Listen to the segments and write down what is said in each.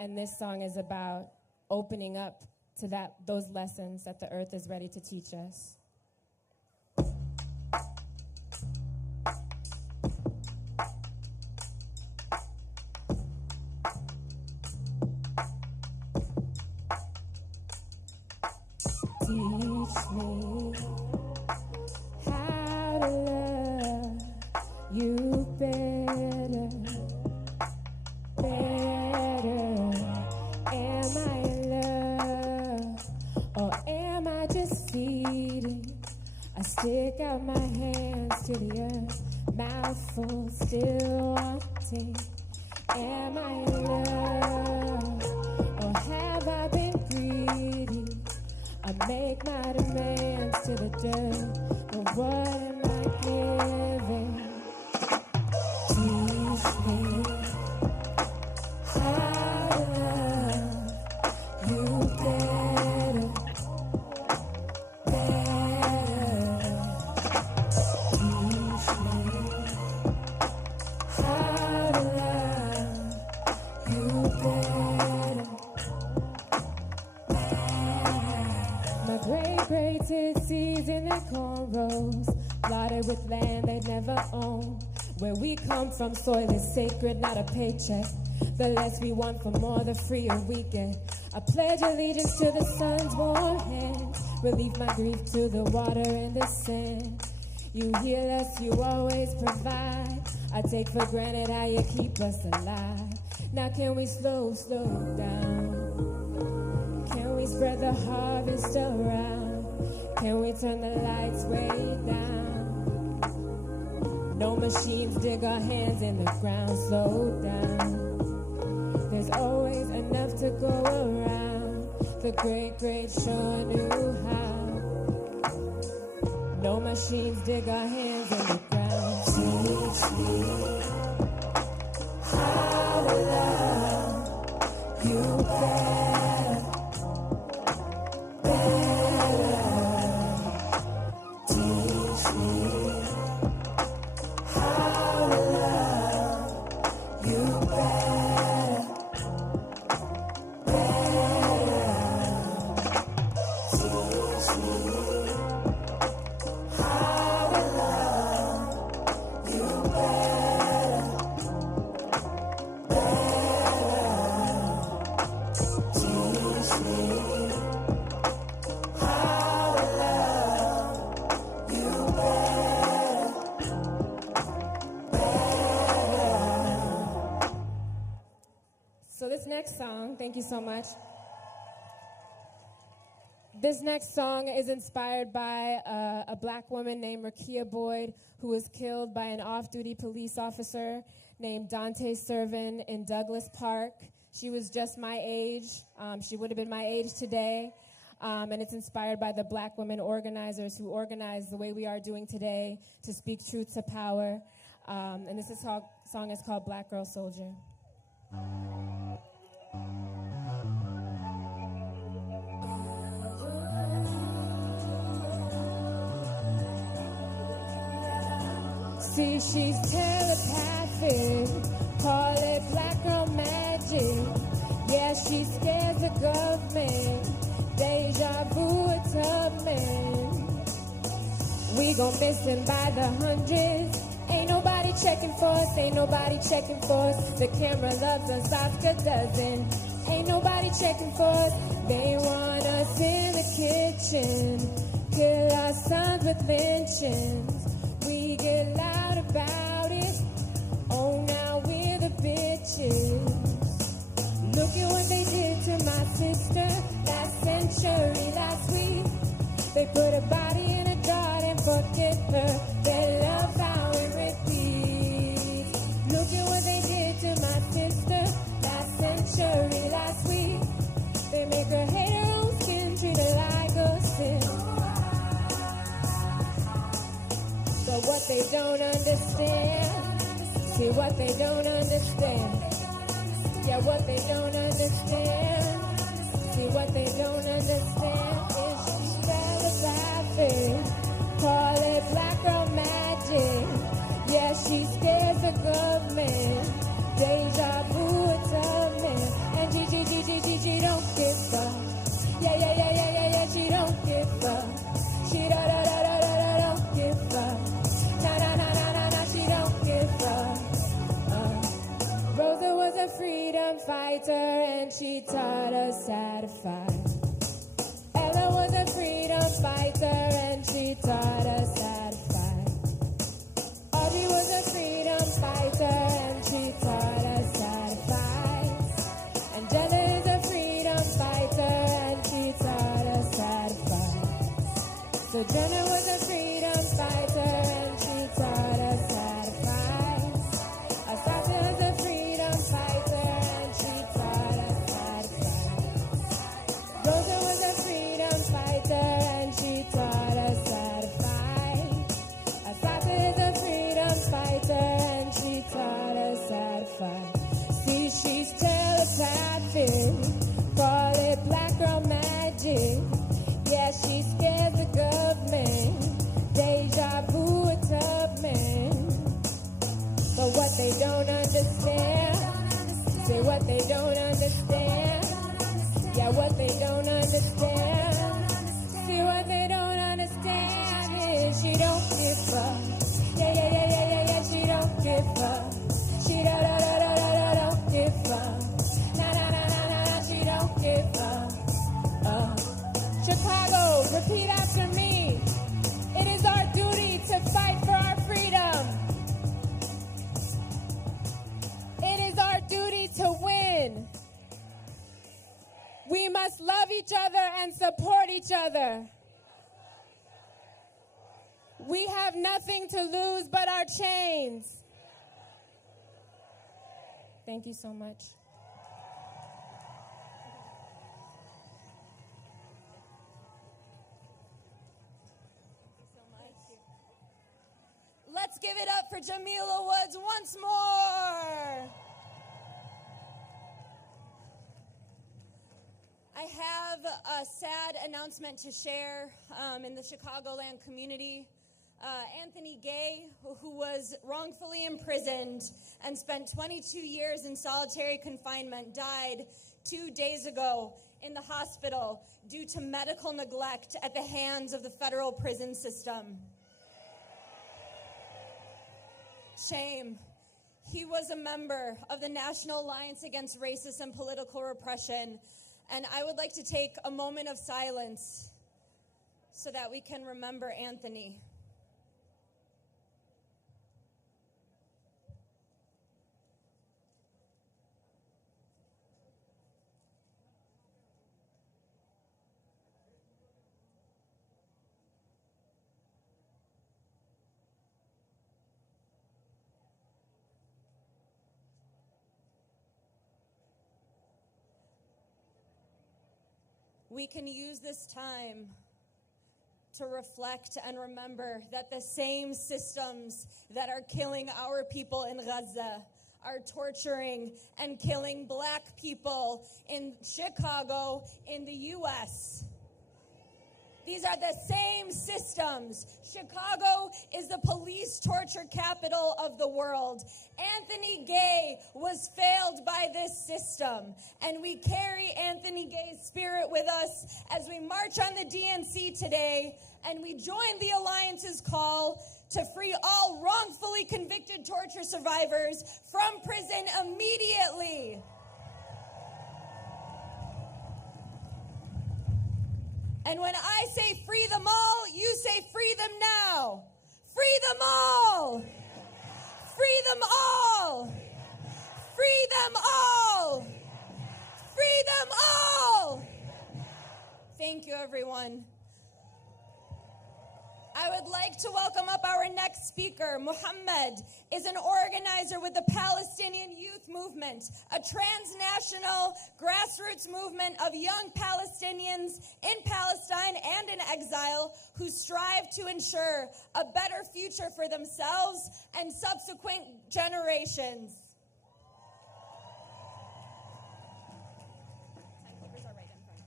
And this song is about opening up to those lessons that the earth is ready to teach us. Teach me how to love you better, better. Am I in love, or am I just feeding? I stick out my hands to the earth, mouthful still wanting. Am I in love, or have I been greedy? I make my demands to the dirt, but what am I giving? Teach me how to love you better, better. Teach me how to love you better. My great seeds in their cornrows, plotted with land they'd never owned. Where we come from, soil is sacred, not a paycheck. The less we want for more, the freer we get. I pledge allegiance to the sun's warm hand, relieve my grief to the water and the sand. You heal us, you always provide. I take for granted how you keep us alive. Now can we slow down? Can we spread the harvest around? Can we turn the lights way down? No machines dig our hands in the ground. Slow down. There's always enough to go around. The great sure knew how. No machines dig our hands in the ground. Teach me how to love you better, better. Teach me how to love you better, better. Teach me how to love you better, better. Teach me how to love you better, better. So this next song, thank you so much. This next song is inspired by a black woman named Rakia Boyd, who was killed by an off-duty police officer named Dante Servin in Douglas Park. She was just my age. She would have been my age today. And it's inspired by the black women organizers who organized the way we are doing today to speak truth to power. And this song is called Black Girl Soldier. See, she's telepathic, call it black girl magic. Yeah, she scares the government, deja vu a Tubman. We gon' miss him by the hundreds. Ain't nobody checking for us, ain't nobody checking for us. The camera loves us, Oscar doesn't. Ain't nobody checking for us. They want us in the kitchen, kill our sons with lynchings. We get loud about it. Oh, now we're the bitches. Look at what they did to my sister last century, last week. They put a body in a jar and forget her. They love how it repeats. Look at what they did to my sister last century, last week. They make her hate her own skin, treat her like a sin. But what they don't understand, see what they don't understand. Yeah, what they don't understand, see what they don't understand is she's telepathic, call it black girl magic. Yeah, she scares the government, deja vu a Tubman, and Gigi freedom fighter, and she taught us how to fight. Ella was a freedom fighter, and she taught us how to fight. Audrey was a freedom fighter, and she taught us how to fight. And Jenna is a freedom fighter, and she taught us how to fight. So Jenna was a freedom fighter, and she taught us how to fight. Asasa was a freedom fighter, and she taught us how to fight. Rosa was a freedom fighter, and she taught us how to fight. Asasa is a freedom fighter, and she taught us how to fight. See, she's telepathic, call it black girl magic. Yeah, she scares the government, deja vu a Tubman. But what they don't understand, say what they don't understand. Yeah, what they don't understand, see what they don't understand is she don't give up. Yeah, she don't give up. She don't give up. Nah, she don't give up. Chicago, repeat after me. It is our duty to fight for our freedom. It is our duty to win. We must love each other and support each other. We have nothing to lose but our chains. Thank you so much. Let's give it up for Jamila Woods once more. I have a sad announcement to share in the Chicagoland community. Anthony Gay, who was wrongfully imprisoned and spent 22 years in solitary confinement, died 2 days ago in the hospital due to medical neglect at the hands of the federal prison system. Shame. He was a member of the National Alliance Against Racist and Political Repression, and I would like to take a moment of silence so that we can remember Anthony. We can use this time to reflect and remember that the same systems that are killing our people in Gaza are torturing and killing black people in Chicago, in the U.S. These are the same systems. Chicago is the police torture capital of the world. Anthony Gay was failed by this system, and we carry Anthony Gay's spirit with us as we march on the DNC today, and we join the Alliance's call to free all wrongfully convicted torture survivors from prison immediately. And when I say free them all, you say free them now. Free them all. Free them all. Free them all. Free them all. Thank you, everyone. I would like to welcome up our next speaker. Muhammad is an organizer with the Palestinian Youth Movement, a transnational grassroots movement of young Palestinians in Palestine and in exile who strive to ensure a better future for themselves and subsequent generations. Timekeepers are right in front.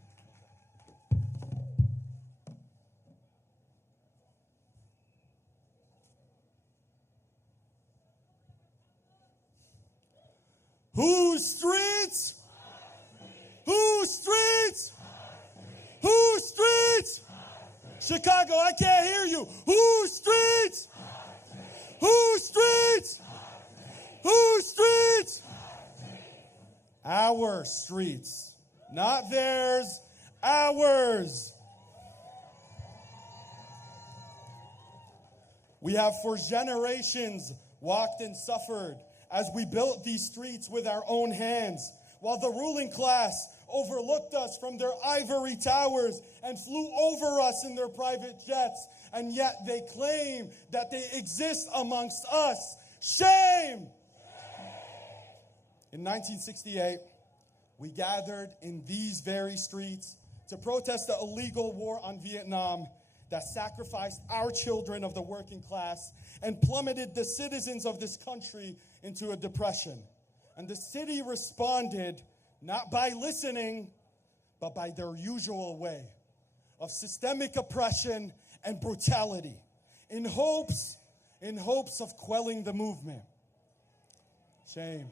Whose streets? Whose streets? Whose streets? Chicago, I can't hear you. Whose streets? Whose streets? Whose streets? Our streets. Not theirs, ours. We have for generations walked and suffered as we built these streets with our own hands, while the ruling class overlooked us from their ivory towers and flew over us in their private jets, and yet they claim that they exist amongst us. Shame! In 1968, we gathered in these very streets to protest the illegal war on Vietnam that sacrificed our children of the working class and plummeted the citizens of this country into a depression. And the city responded not by listening, but by their usual way of systemic oppression and brutality, in hopes of quelling the movement. Shame.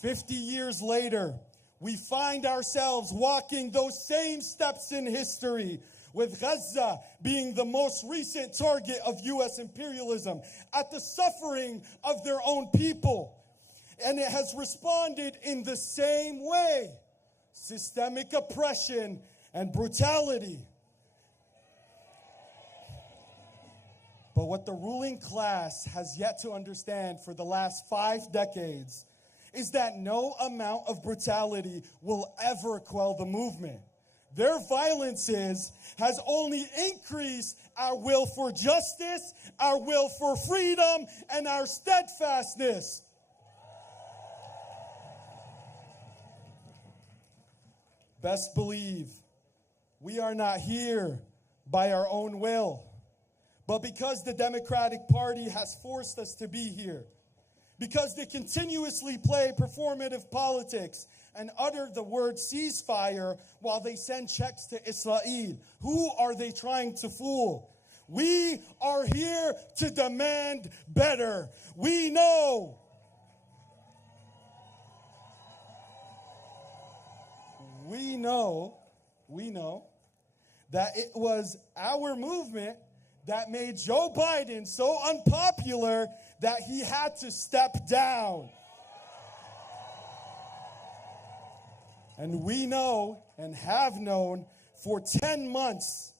50 years later, we find ourselves walking those same steps in history, with Gaza being the most recent target of U.S. imperialism at the suffering of their own people. And it has responded in the same way: systemic oppression and brutality. But what the ruling class has yet to understand for the last 5 decades is that no amount of brutality will ever quell the movement. Their violences has only increased our will for justice, our will for freedom, and our steadfastness. Best believe we are not here by our own will, but because the Democratic Party has forced us to be here. Because they continuously play performative politics and utter the word ceasefire while they send checks to Israel. Who are they trying to fool? We are here to demand better. We know that it was our movement that made Joe Biden so unpopular that he had to step down. And we know and have known for 10 months,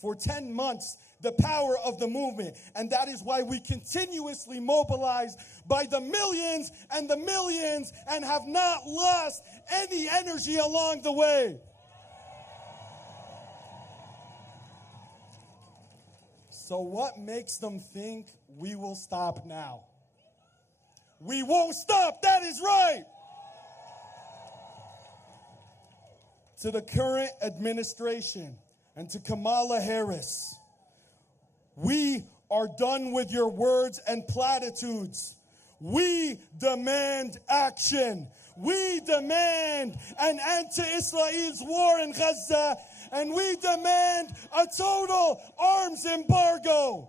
the power of the movement. And that is why we continuously mobilize by the millions and have not lost any energy along the way. So what makes them think we will stop now? We won't stop, that is right. To the current administration and to Kamala Harris, we are done with your words and platitudes. We demand action. We demand an end to Israel's war in Gaza, and we demand a total arms embargo.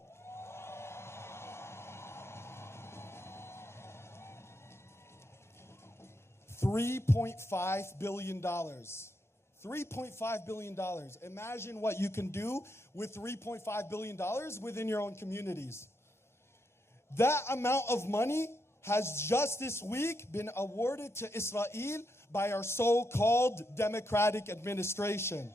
$3.5 billion. $3.5 billion. Imagine what you can do with $3.5 billion within your own communities. That amount of money has just this week been awarded to Israel by our so-called Democratic administration.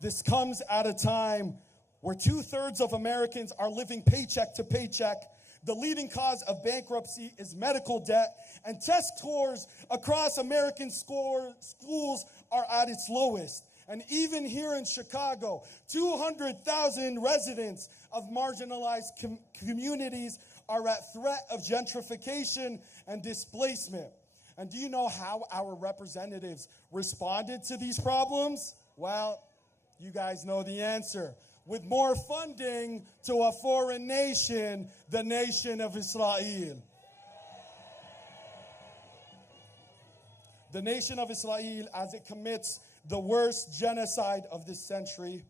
This comes at a time where 2/3 of Americans are living paycheck to paycheck. The leading cause of bankruptcy is medical debt, and test scores across American schools are at its lowest. And even here in Chicago, 200,000 residents of marginalized communities are at threat of gentrification and displacement. And do you know how our representatives responded to these problems? Well, you guys know the answer. With more funding to a foreign nation, the nation of Israel. The nation of Israel, as it commits the worst genocide of this century.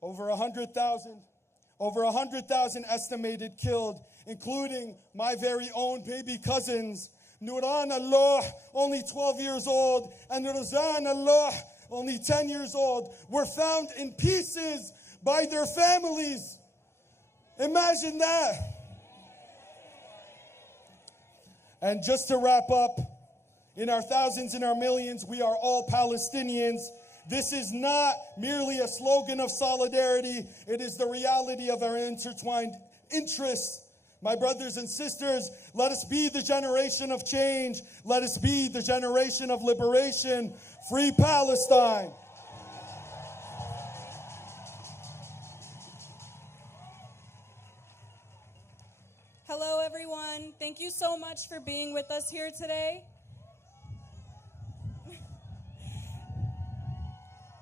Over 100,000 estimated killed, including my very own baby cousins, Nuran Allah, only 12 years old, and Razan Allah, only 10 years old, were found in pieces by their families Imagine that. And just to wrap up, in our thousands and our millions, we are all Palestinians. This is not merely a slogan of solidarity. It is the reality of our intertwined interests. My brothers and sisters, let us be the generation of change. Let us be the generation of liberation. Free Palestine. Hello, everyone. Thank you so much for being with us here today.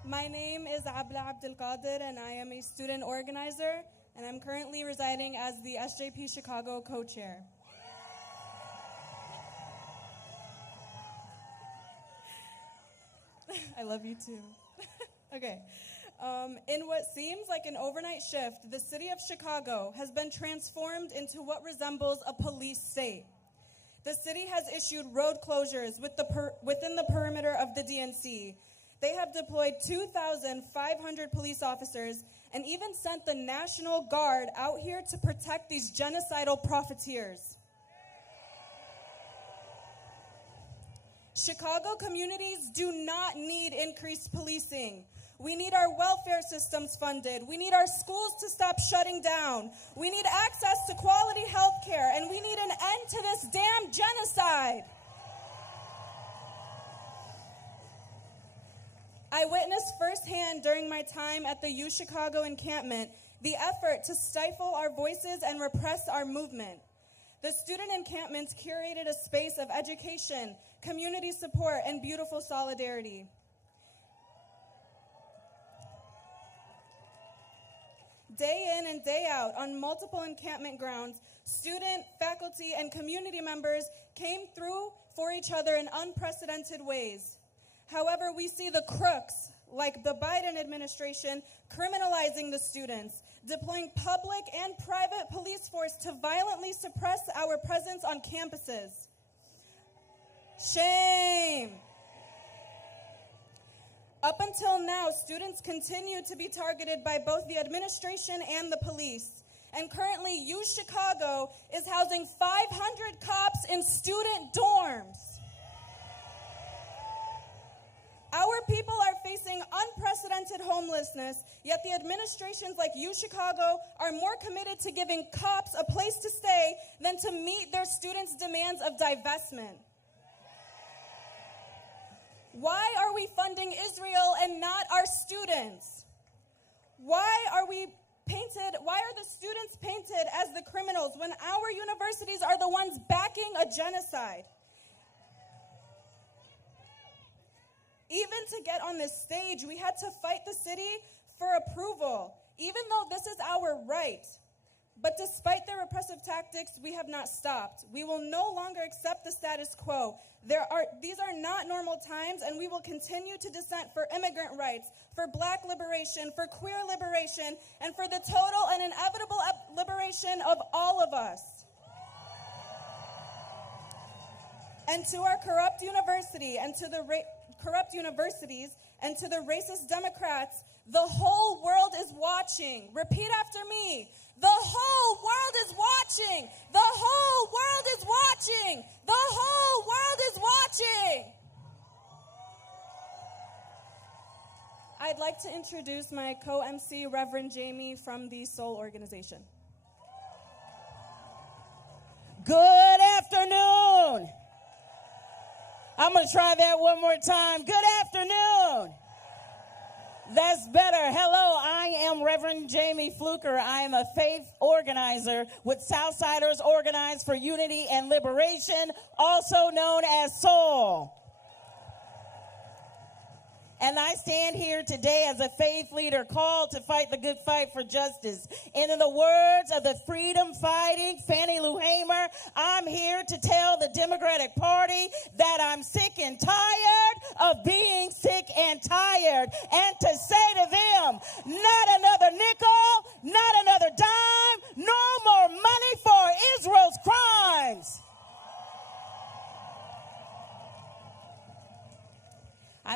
My name is Abla Abdelkader, and I am a student organizer, and I'm currently residing as the SJP Chicago co-chair. I love you too. Okay. In what seems like an overnight shift, the city of Chicago has been transformed into what resembles a police state. The city has issued road closures within the perimeter of the DNC. They have deployed 2,500 police officers and even sent the National Guard out here to protect these genocidal profiteers. Chicago communities do not need increased policing. We need our welfare systems funded. We need our schools to stop shutting down. We need access to quality health care, and we need an end to this damn genocide. I witnessed firsthand during my time at the U Chicago encampment the effort to stifle our voices and repress our movement. The student encampments curated a space of education, community support, and beautiful solidarity. Day in and day out on multiple encampment grounds, student, faculty, and community members came through for each other in unprecedented ways. However, we see the crooks, like the Biden administration, criminalizing the students, deploying public and private police force to violently suppress our presence on campuses. Shame. Up until now, students continue to be targeted by both the administration and the police. And currently, U Chicago is housing 500 cops in student dorms. Our people are facing unprecedented homelessness, yet the administrations like U Chicago are more committed to giving cops a place to stay than to meet their students' demands of divestment. Why are we funding Israel and not our students? Why are the students painted as the criminals when our universities are the ones backing a genocide? Even to get on this stage, we had to fight the city for approval, even though this is our right. But despite their repressive tactics, we have not stopped. We will no longer accept the status quo. These are not normal times, and we will continue to dissent for immigrant rights, for black liberation, for queer liberation, and for the total and inevitable liberation of all of us. And to our corrupt universities and to the racist Democrats, the whole world is watching. Repeat after me. The whole world is watching. The whole world is watching. The whole world is watching. I'd like to introduce my co-MC, Reverend Jamie from the Soul Organization. Good afternoon. I'm going to try that one more time. Good afternoon. That's better. Hello, I am Reverend Jamie Fluker. I am a faith organizer with Southsiders Organized for Unity and Liberation, also known as SOUL. And I stand here today as a faith leader called to fight the good fight for justice. And in the words of the freedom-fighting Fannie Lou Hamer, I'm here to tell the Democratic Party that I'm sick and tired of being sick and tired. And to say to them, not another nickel, not another dime, no more money for Israel's crimes.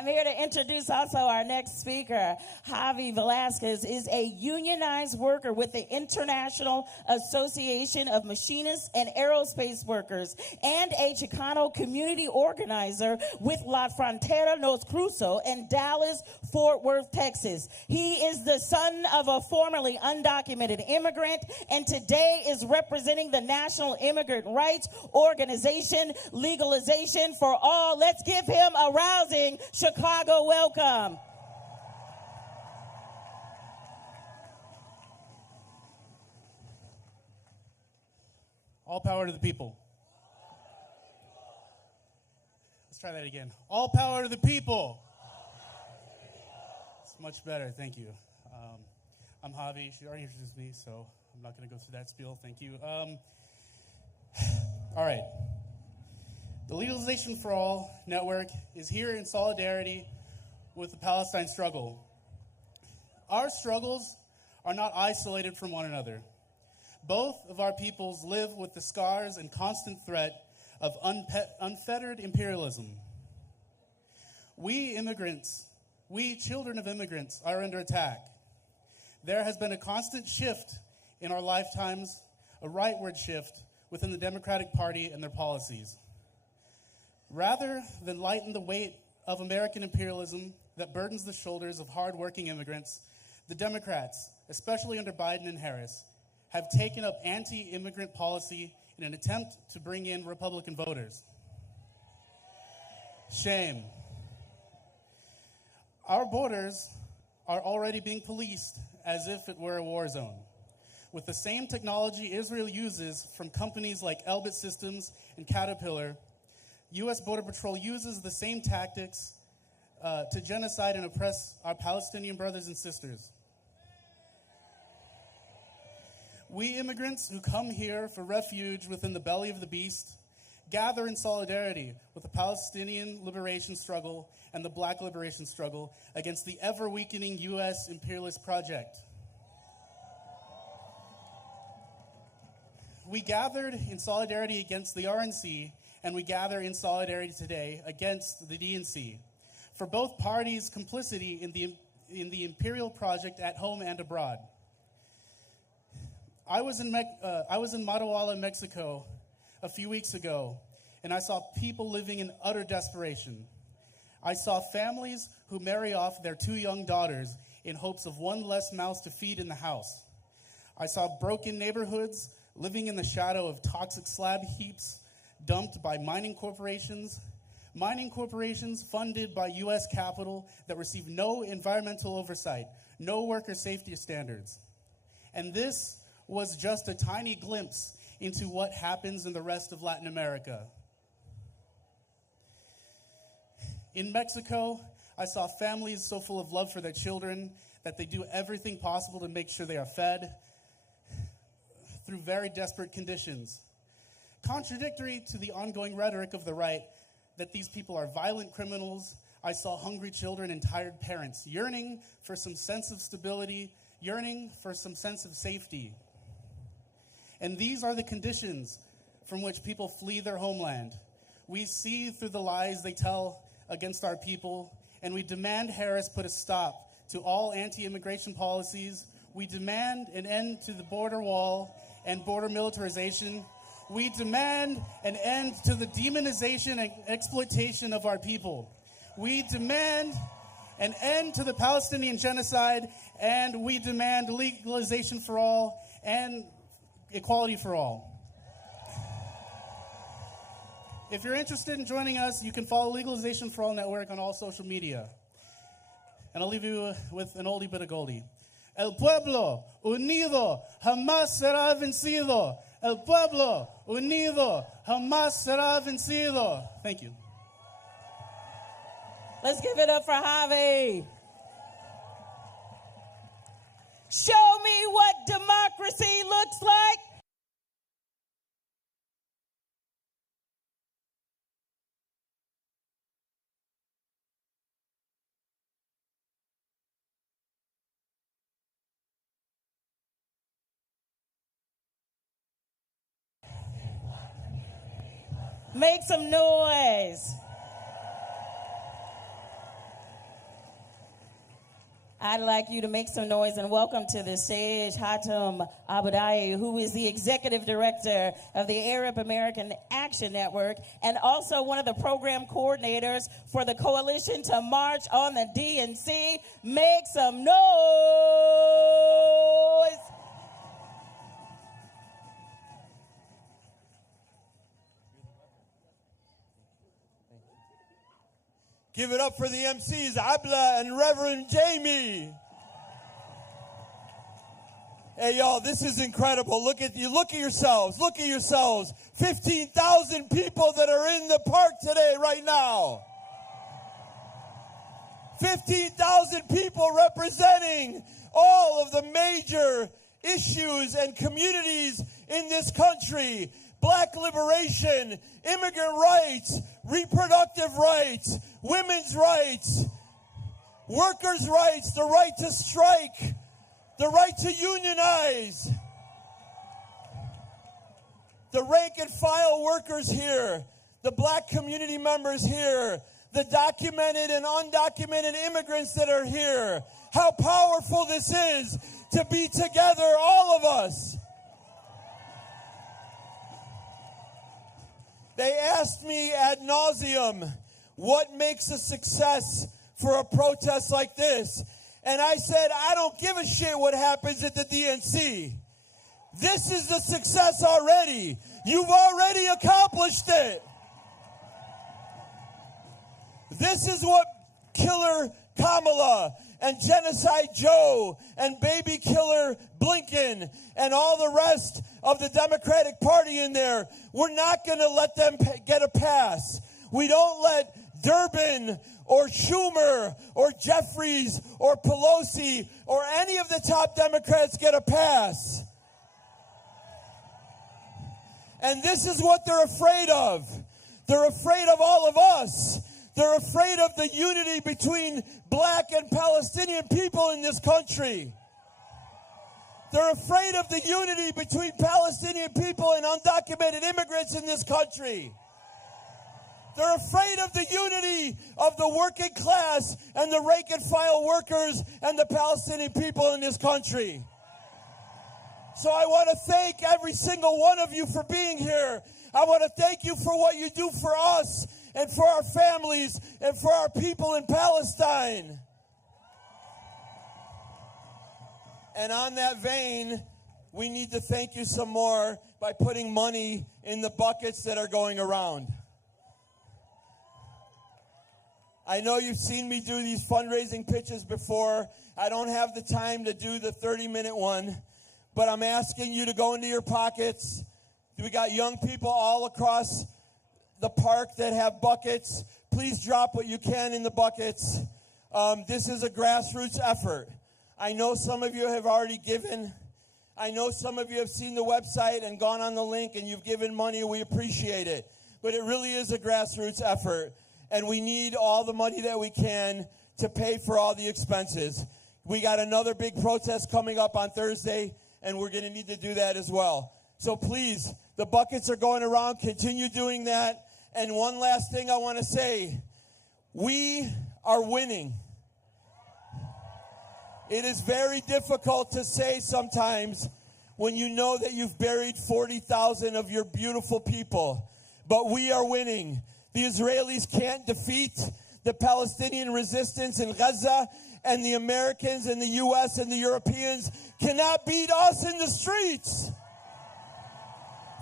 I'm here to introduce also our next speaker. Javi Velasquez is a unionized worker with the International Association of Machinists and Aerospace Workers and a Chicano community organizer with La Frontera Nos Cruzo in Dallas, Fort Worth, Texas. He is the son of a formerly undocumented immigrant and today is representing the National Immigrant Rights Organization, Legalization for All. Let's give him a rousing Chicago welcome. All power to the people. Let's try that again. All power to the people. It's much better. Thank you. I'm Javi. She already introduced me, so I'm not going to go through that spiel. Thank you. All right. The Legalization for All network is here in solidarity with the Palestine struggle. Our struggles are not isolated from one another. Both of our peoples live with the scars and constant threat of unfettered imperialism. We immigrants, we children of immigrants, are under attack. There has been a constant shift in our lifetimes, a rightward shift within the Democratic Party and their policies. Rather than lighten the weight of American imperialism that burdens the shoulders of hardworking immigrants, the Democrats, especially under Biden and Harris, have taken up anti-immigrant policy in an attempt to bring in Republican voters. Shame. Our borders are already being policed as if it were a war zone, with the same technology Israel uses from companies like Elbit Systems and Caterpillar. U.S. Border Patrol uses the same tactics to genocide and oppress our Palestinian brothers and sisters. We immigrants who come here for refuge within the belly of the beast gather in solidarity with the Palestinian liberation struggle and the Black liberation struggle against the ever-weakening U.S. imperialist project. We gathered in solidarity against the RNC, and we gather in solidarity today against the DNC for both parties' complicity in the imperial project at home and abroad. I was in Matahuala, Mexico, a few weeks ago, and I saw people living in utter desperation. I saw families who marry off their 2 young daughters in hopes of one less mouth to feed in the house. I saw broken neighborhoods living in the shadow of toxic slab heaps dumped by mining corporations funded by U.S. capital that receive no environmental oversight, no worker safety standards. And this was just a tiny glimpse into what happens in the rest of Latin America. In Mexico, I saw families so full of love for their children that they do everything possible to make sure they are fed through very desperate conditions. Contradictory to the ongoing rhetoric of the right that these people are violent criminals, I saw hungry children and tired parents yearning for some sense of stability, yearning for some sense of safety. And these are the conditions from which people flee their homeland. We see through the lies they tell against our people, and we demand Harris put a stop to all anti-immigration policies. We demand an end to the border wall and border militarization. We demand an end to the demonization and exploitation of our people. We demand an end to the Palestinian genocide, and we demand legalization for all and equality for all. If you're interested in joining us, you can follow Legalization for All Network on all social media. And I'll leave you with an oldie but a goldie. El pueblo unido jamás será vencido. El pueblo unido jamás será vencido. Thank you. Let's give it up for Javi. Show me what democracy looks like. Make some noise. I'd like you to make some noise and welcome to the stage Hatem Abadai, who is the executive director of the Arab American Action Network and also one of the program coordinators for the Coalition to March on the DNC. Make some noise. Give it up for the MCs, Abla and Reverend Jamie. Hey, y'all, this is incredible. Look at you. Look at yourselves. Look at yourselves. 15,000 people that are in the park today right now. 15,000 people representing all of the major issues and communities in this country. Black liberation, immigrant rights, reproductive rights, women's rights, workers' rights, the right to strike, the right to unionize. The rank and file workers here, the black community members here, the documented and undocumented immigrants that are here. How powerful this is to be together, all of us. They asked me ad nauseum, what makes a success for a protest like this? And I said, I don't give a shit what happens at the DNC. This is the success already. You've already accomplished it. This is what Killer Kamala and Genocide Joe and Baby Killer Blinken and all the rest of the Democratic Party in there, we're not going to let them get a pass. We don't let Durbin or Schumer or Jeffries or Pelosi or any of the top Democrats get a pass. And this is what they're afraid of. They're afraid of all of us. They're afraid of the unity between black and Palestinian people in this country. They're afraid of the unity between Palestinian people and undocumented immigrants in this country. They're afraid of the unity of the working class and the rank and file workers and the Palestinian people in this country. So I want to thank every single one of you for being here. I want to thank you for what you do for us and for our families and for our people in Palestine. And on that vein, we need to thank you some more by putting money in the buckets that are going around. I know you've seen me do these fundraising pitches before. I don't have the time to do the 30-minute one, but I'm asking you to go into your pockets. We got young people all across the park that have buckets. Please drop what you can in the buckets. This is a grassroots effort. I know some of you have already given. I know some of you have seen the website and gone on the link and you've given money. We appreciate it. But it really is a grassroots effort. And we need all the money that we can to pay for all the expenses. We got another big protest coming up on Thursday, and we're going to need to do that as well. So please, the buckets are going around. Continue doing that. And one last thing I want to say. We are winning. It is very difficult to say sometimes when you know that you've buried 40,000 of your beautiful people. But we are winning. The Israelis can't defeat the Palestinian resistance in Gaza, and the Americans and the U.S. and the Europeans cannot beat us in the streets.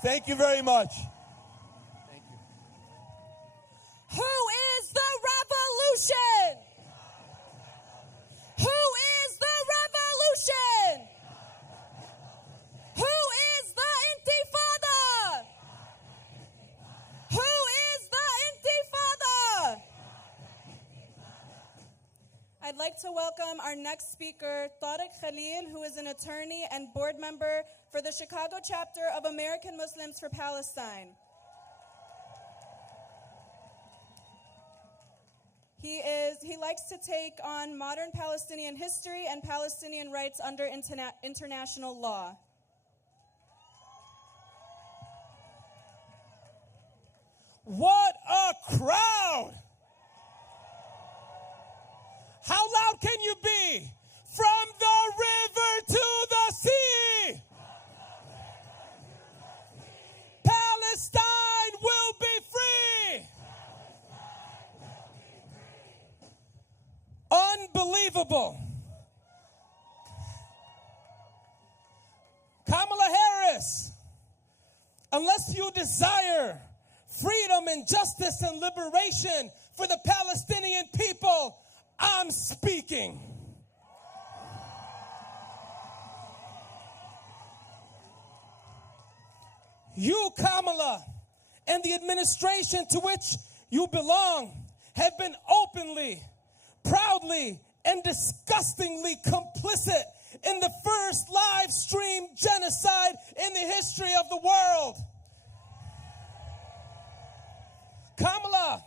Thank you very much. Thank you. Who is the revolution? Who is the revolution? Who is the intifada? Who is the intifada? I'd like to welcome our next speaker, Tariq Khalil, who is an attorney and board member for the Chicago chapter of American Muslims for Palestine. He likes to take on modern Palestinian history and Palestinian rights under international law. What a crowd! How loud can you be unbelievable. Kamala Harris, unless you desire freedom and justice and liberation for the Palestinian people, I'm speaking. You, Kamala, and the administration to which you belong have been openly, proudly, and disgustingly complicit in the first live stream genocide in the history of the world. Kamala,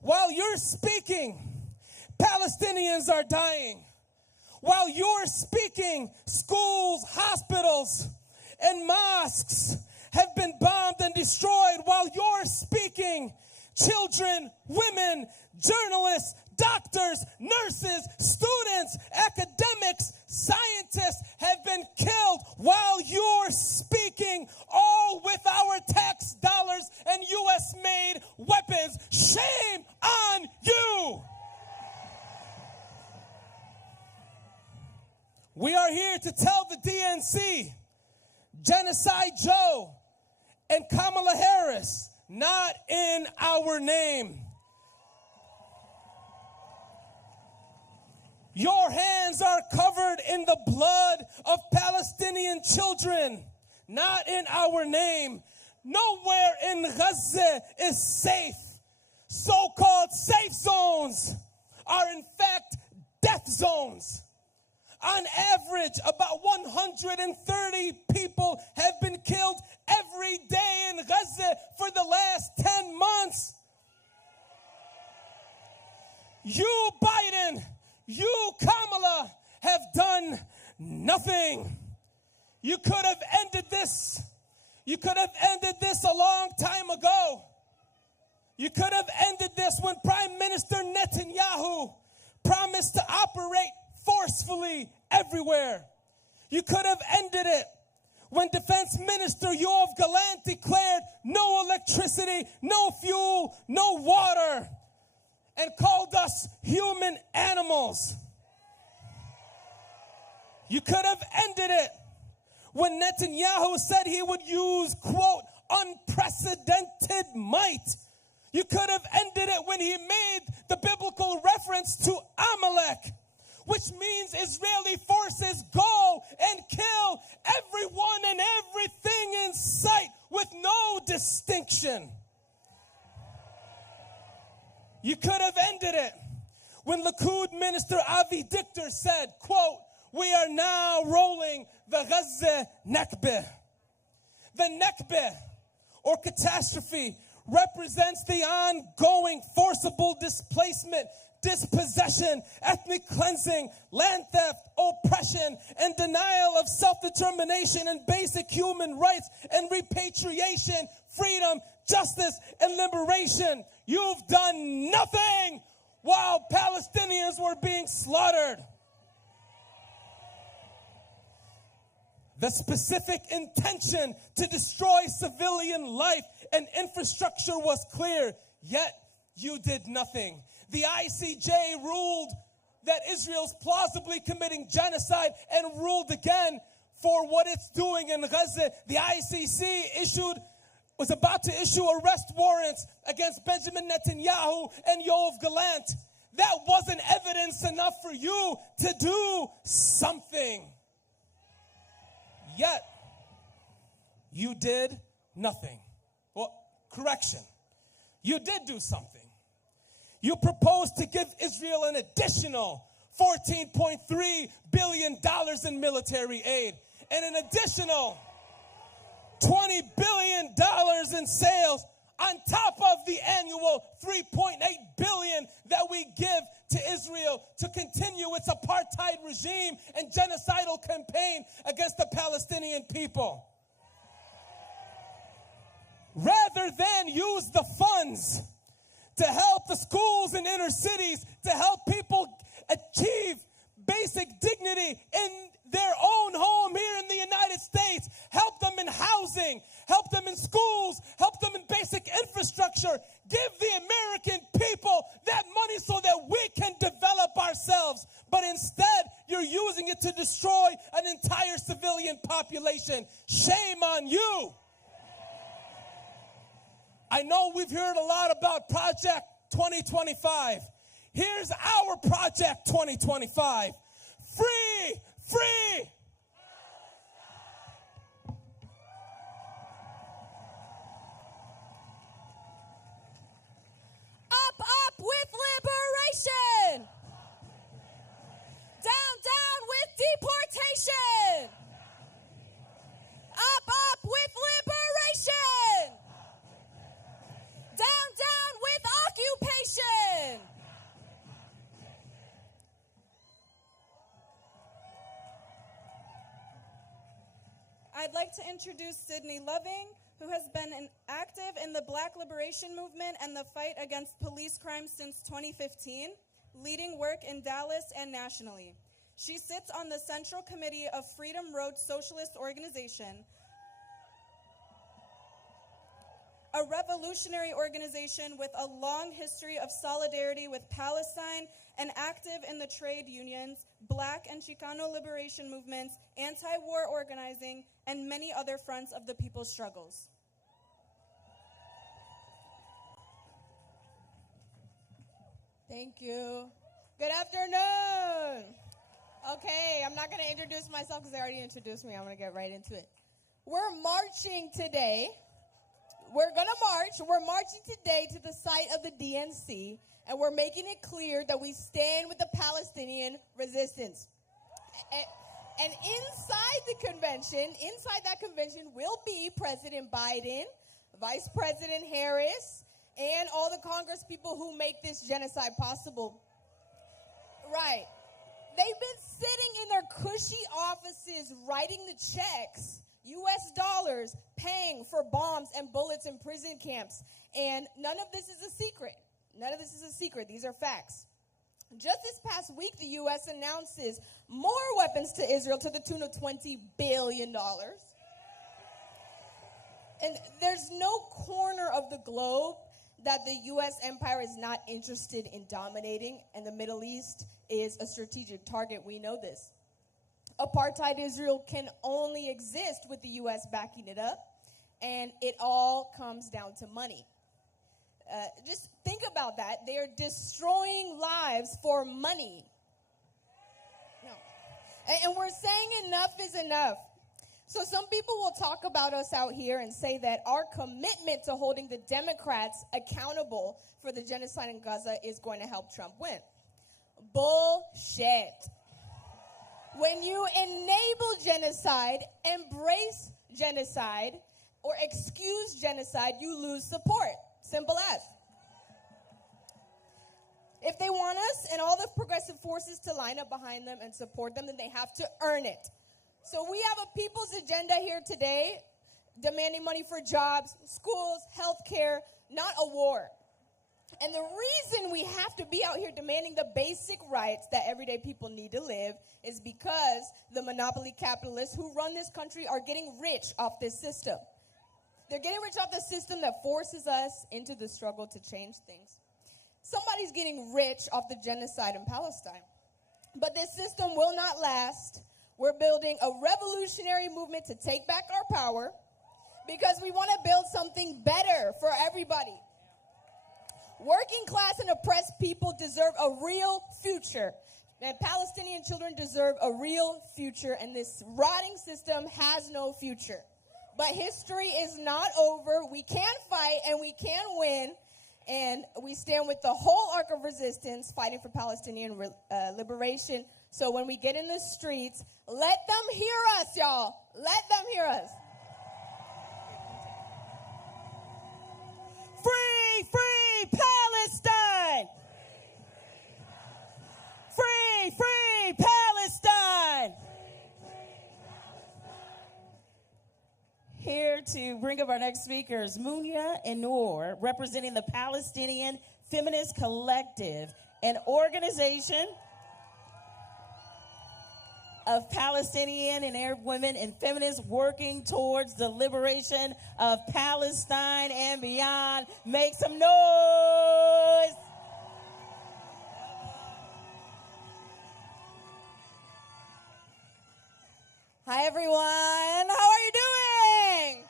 while you're speaking, Palestinians are dying. While you're speaking, schools, hospitals, and mosques have been bombed and destroyed. While you're speaking, children, women, journalists, doctors, nurses, students, academics, scientists have been killed while you're speaking, all with our tax dollars and U.S.-made weapons. Shame on you! We are here to tell the DNC, Genocide Joe, and Kamala Harris, not in our name. Your hands are covered in the blood of Palestinian children, not in our name. Nowhere in Gaza is safe. So-called safe zones are in fact death zones. On average, about 130 people have been killed every day in Gaza for the last 10 months. You, Biden, you, Kamala, have done nothing. You could have ended this. You could have ended this a long time ago. You could have ended this when Prime Minister Netanyahu promised to operate forcefully everywhere. You could have ended it when Defense Minister Yoav Gallant declared no electricity, no fuel, no water, and called us human animals. You could have ended it when Netanyahu said he would use, quote, unprecedented might. You could have ended it when he made the biblical reference to Amalek, which means Israeli forces go and kill everyone and everything in sight with no distinction. You could have ended it when Likud Minister Avi Dichter said, quote, we are now rolling the Gaza Nakbeh. The Nakbeh, or catastrophe, represents the ongoing forcible displacement, dispossession, ethnic cleansing, land theft, oppression, and denial of self-determination and basic human rights, and repatriation, freedom, justice, and liberation. You've done nothing while Palestinians were being slaughtered. The specific intention to destroy civilian life and infrastructure was clear, yet you did nothing. The ICJ ruled that Israel's plausibly committing genocide and ruled again for what it's doing in Gaza. The ICC was about to issue arrest warrants against Benjamin Netanyahu and Yoav Gallant. That wasn't evidence enough for you to do something. Yet, you did nothing. Well, correction. You did do something. You proposed to give Israel an additional $14.3 billion in military aid and an additional $20 billion in sales on top of the annual $3.8 billion that we give to Israel to continue its apartheid regime and genocidal campaign against the Palestinian people. Rather than use the funds to help the schools in inner cities, to help people achieve basic dignity in their own home here in the United States, help them in housing, help them in schools, help them in basic infrastructure, give the American people that money so that we can develop ourselves. but instead you're using it to destroy an entire civilian population. Shame on you. I know we've heard a lot about Project 2025. Here's our Project 2025. Free, free. Up with liberation. Down with deportation. Up with liberation. Down with occupation. I'd like to introduce Sydney Loving, who has been active in the Black liberation movement and the fight against police crime since 2015, leading work in Dallas and nationally. She sits on the Central Committee of Freedom Road Socialist Organization, a revolutionary organization with a long history of solidarity with Palestine and active in the trade unions, Black and Chicano liberation movements, anti-war organizing, and many other fronts of the people's struggles. Thank you. Good afternoon. Okay, I'm not going to introduce myself because they already introduced me. I'm going to get right into it. We're marching today. We're going to march. We're marching today to the site of the DNC, and we're making it clear that we stand with the Palestinian resistance. And inside that convention will be President Biden, Vice President Harris, and all the Congress people who make this genocide possible. Right. They've been sitting in their cushy offices writing the checks, U.S. dollars, paying for bombs and bullets in prison camps. And none of this is a secret. None of this is a secret. These are facts. Just this past week, the U.S. announces more weapons to Israel to the tune of $20 billion. And there's no corner of the globe that the U.S. empire is not interested in dominating, and the Middle East is a strategic target. We know this. Apartheid Israel can only exist with the U.S. backing it up, and it all comes down to money. Just think about that. They are destroying lives for money. No. And we're saying enough is enough. So some people will talk about us out here and say that our commitment to holding the Democrats accountable for the genocide in Gaza is going to help Trump win. Bullshit. When you enable genocide, embrace genocide, or excuse genocide, you lose support. Simple as. If they want us and all the progressive forces to line up behind them and support them, then they have to earn it. So we have a people's agenda here today, demanding money for jobs, schools, health care, not a war. And the reason we have to be out here demanding the basic rights that everyday people need to live is because the monopoly capitalists who run this country are getting rich off this system. They're getting rich off the system that forces us into the struggle to change things. Somebody's getting rich off the genocide in Palestine. But this system will not last. We're building a revolutionary movement to take back our power because we want to build something better for everybody. Working class and oppressed people deserve a real future. And Palestinian children deserve a real future, and this rotting system has no future. But history is not over. We can fight and we can win. And we stand with the whole arc of resistance fighting for Palestinian liberation. So when we get in the streets, let them hear us, y'all. Let them hear us. Free, free Palestine! Free, free Palestine! Here to bring up our next speakers, Munia and Noor, representing the Palestinian Feminist Collective, an organization of Palestinian and Arab women and feminists working towards the liberation of Palestine and beyond. Make some noise. Hi, everyone. How are you doing?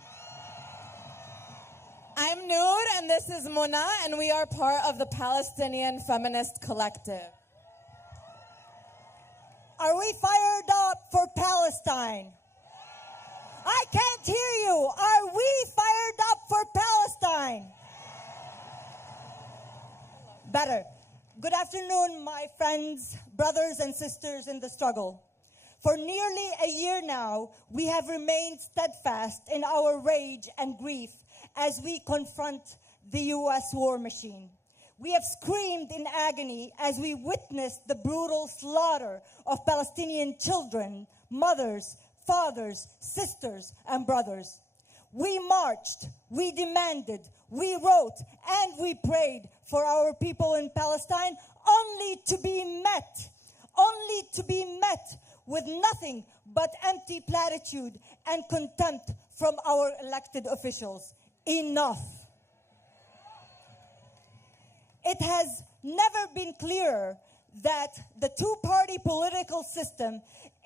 I'm Noor, and this is Mona, and we are part of the Palestinian Feminist Collective. Are we fired up for Palestine? I can't hear you. Are we fired up for Palestine? Better. Good afternoon, my friends, brothers, and sisters in the struggle. For nearly a year now, we have remained steadfast in our rage and grief as we confront the U.S. war machine. We have screamed in agony as we witnessed the brutal slaughter of Palestinian children, mothers, fathers, sisters, and brothers. We marched, we demanded, we wrote, and we prayed for our people in Palestine only to be met with nothing but empty platitude and contempt from our elected officials. Enough. It has never been clearer that the two-party political system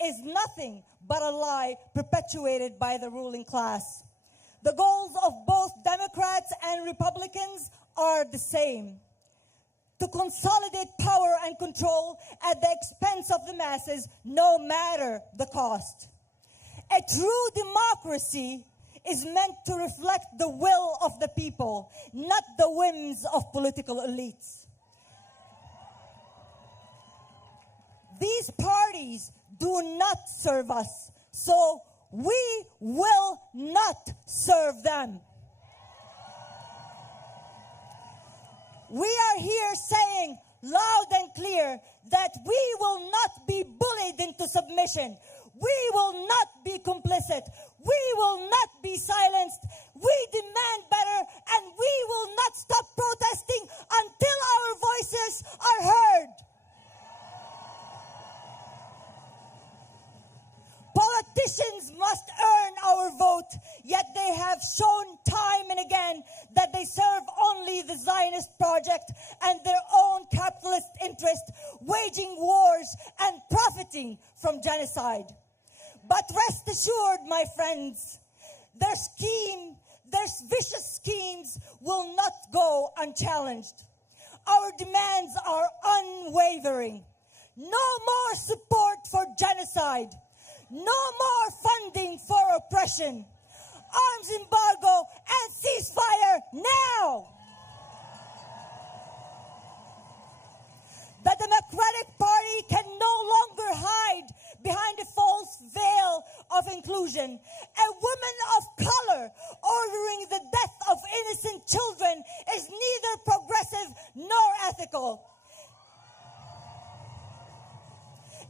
is nothing but a lie perpetuated by the ruling class. The goals of both Democrats and Republicans are the same: to consolidate power and control at the expense of the masses, no matter the cost. A true democracy is meant to reflect the will of the people, not the whims of political elites. These parties do not serve us, so we will not serve them. We are here saying loud and clear that we will not be bullied into submission. We will not be complicit. We will not be silenced. We demand better, and we will not stop protesting until our voices are heard. Politicians must earn our vote, yet they have shown time and again that they serve only the Zionist project and their own capitalist interest, waging wars and profiting from genocide. But rest assured, my friends, their vicious schemes will not go unchallenged. Our demands are unwavering. No more support for genocide. No more funding for oppression. Arms embargo and ceasefire now. The Democratic Party can no longer hide behind a false veil of inclusion. A woman of color ordering the death of innocent children is neither progressive nor ethical.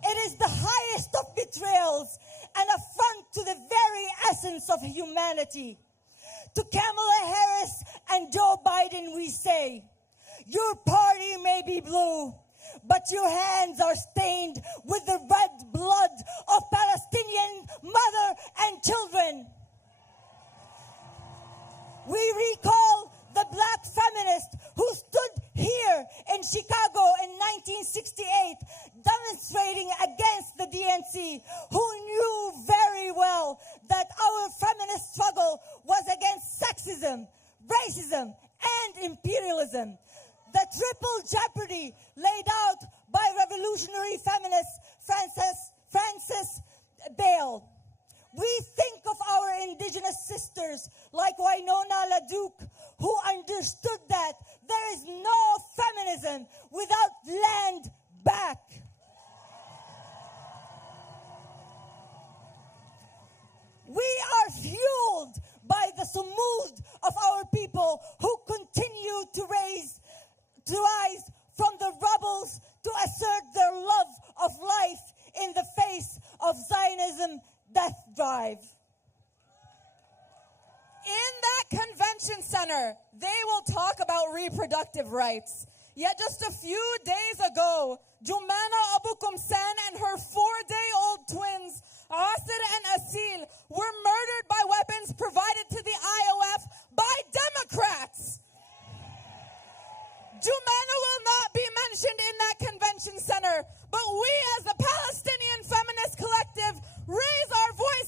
It is the highest of betrayals, an affront to the very essence of humanity. To Kamala Harris and Joe Biden we say, your party may be blue, but your hands are stained with the red blood of Palestinian mother and children. We recall the black feminist who stood here in Chicago in 1968 demonstrating against the DNC, who knew very well that our feminist struggle was against sexism, racism, and imperialism. The triple jeopardy laid out by revolutionary feminist Frances Bale. We think of our indigenous sisters like Winona LaDuke, who understood that there is no feminism without land back. We are fueled by the sumud of our people who continue to rise from the rubble to assert their love of life in the face of Zionism death drive. In that convention center, they will talk about reproductive rights. Yet just a few days ago, Jumana Abu Kumsan and her 4-day-old twins, Asir and Asil, were murdered by weapons provided to the IOF by Democrats. Jumana will not be mentioned in that convention center, but we as the Palestinian Feminist Collective raise our voice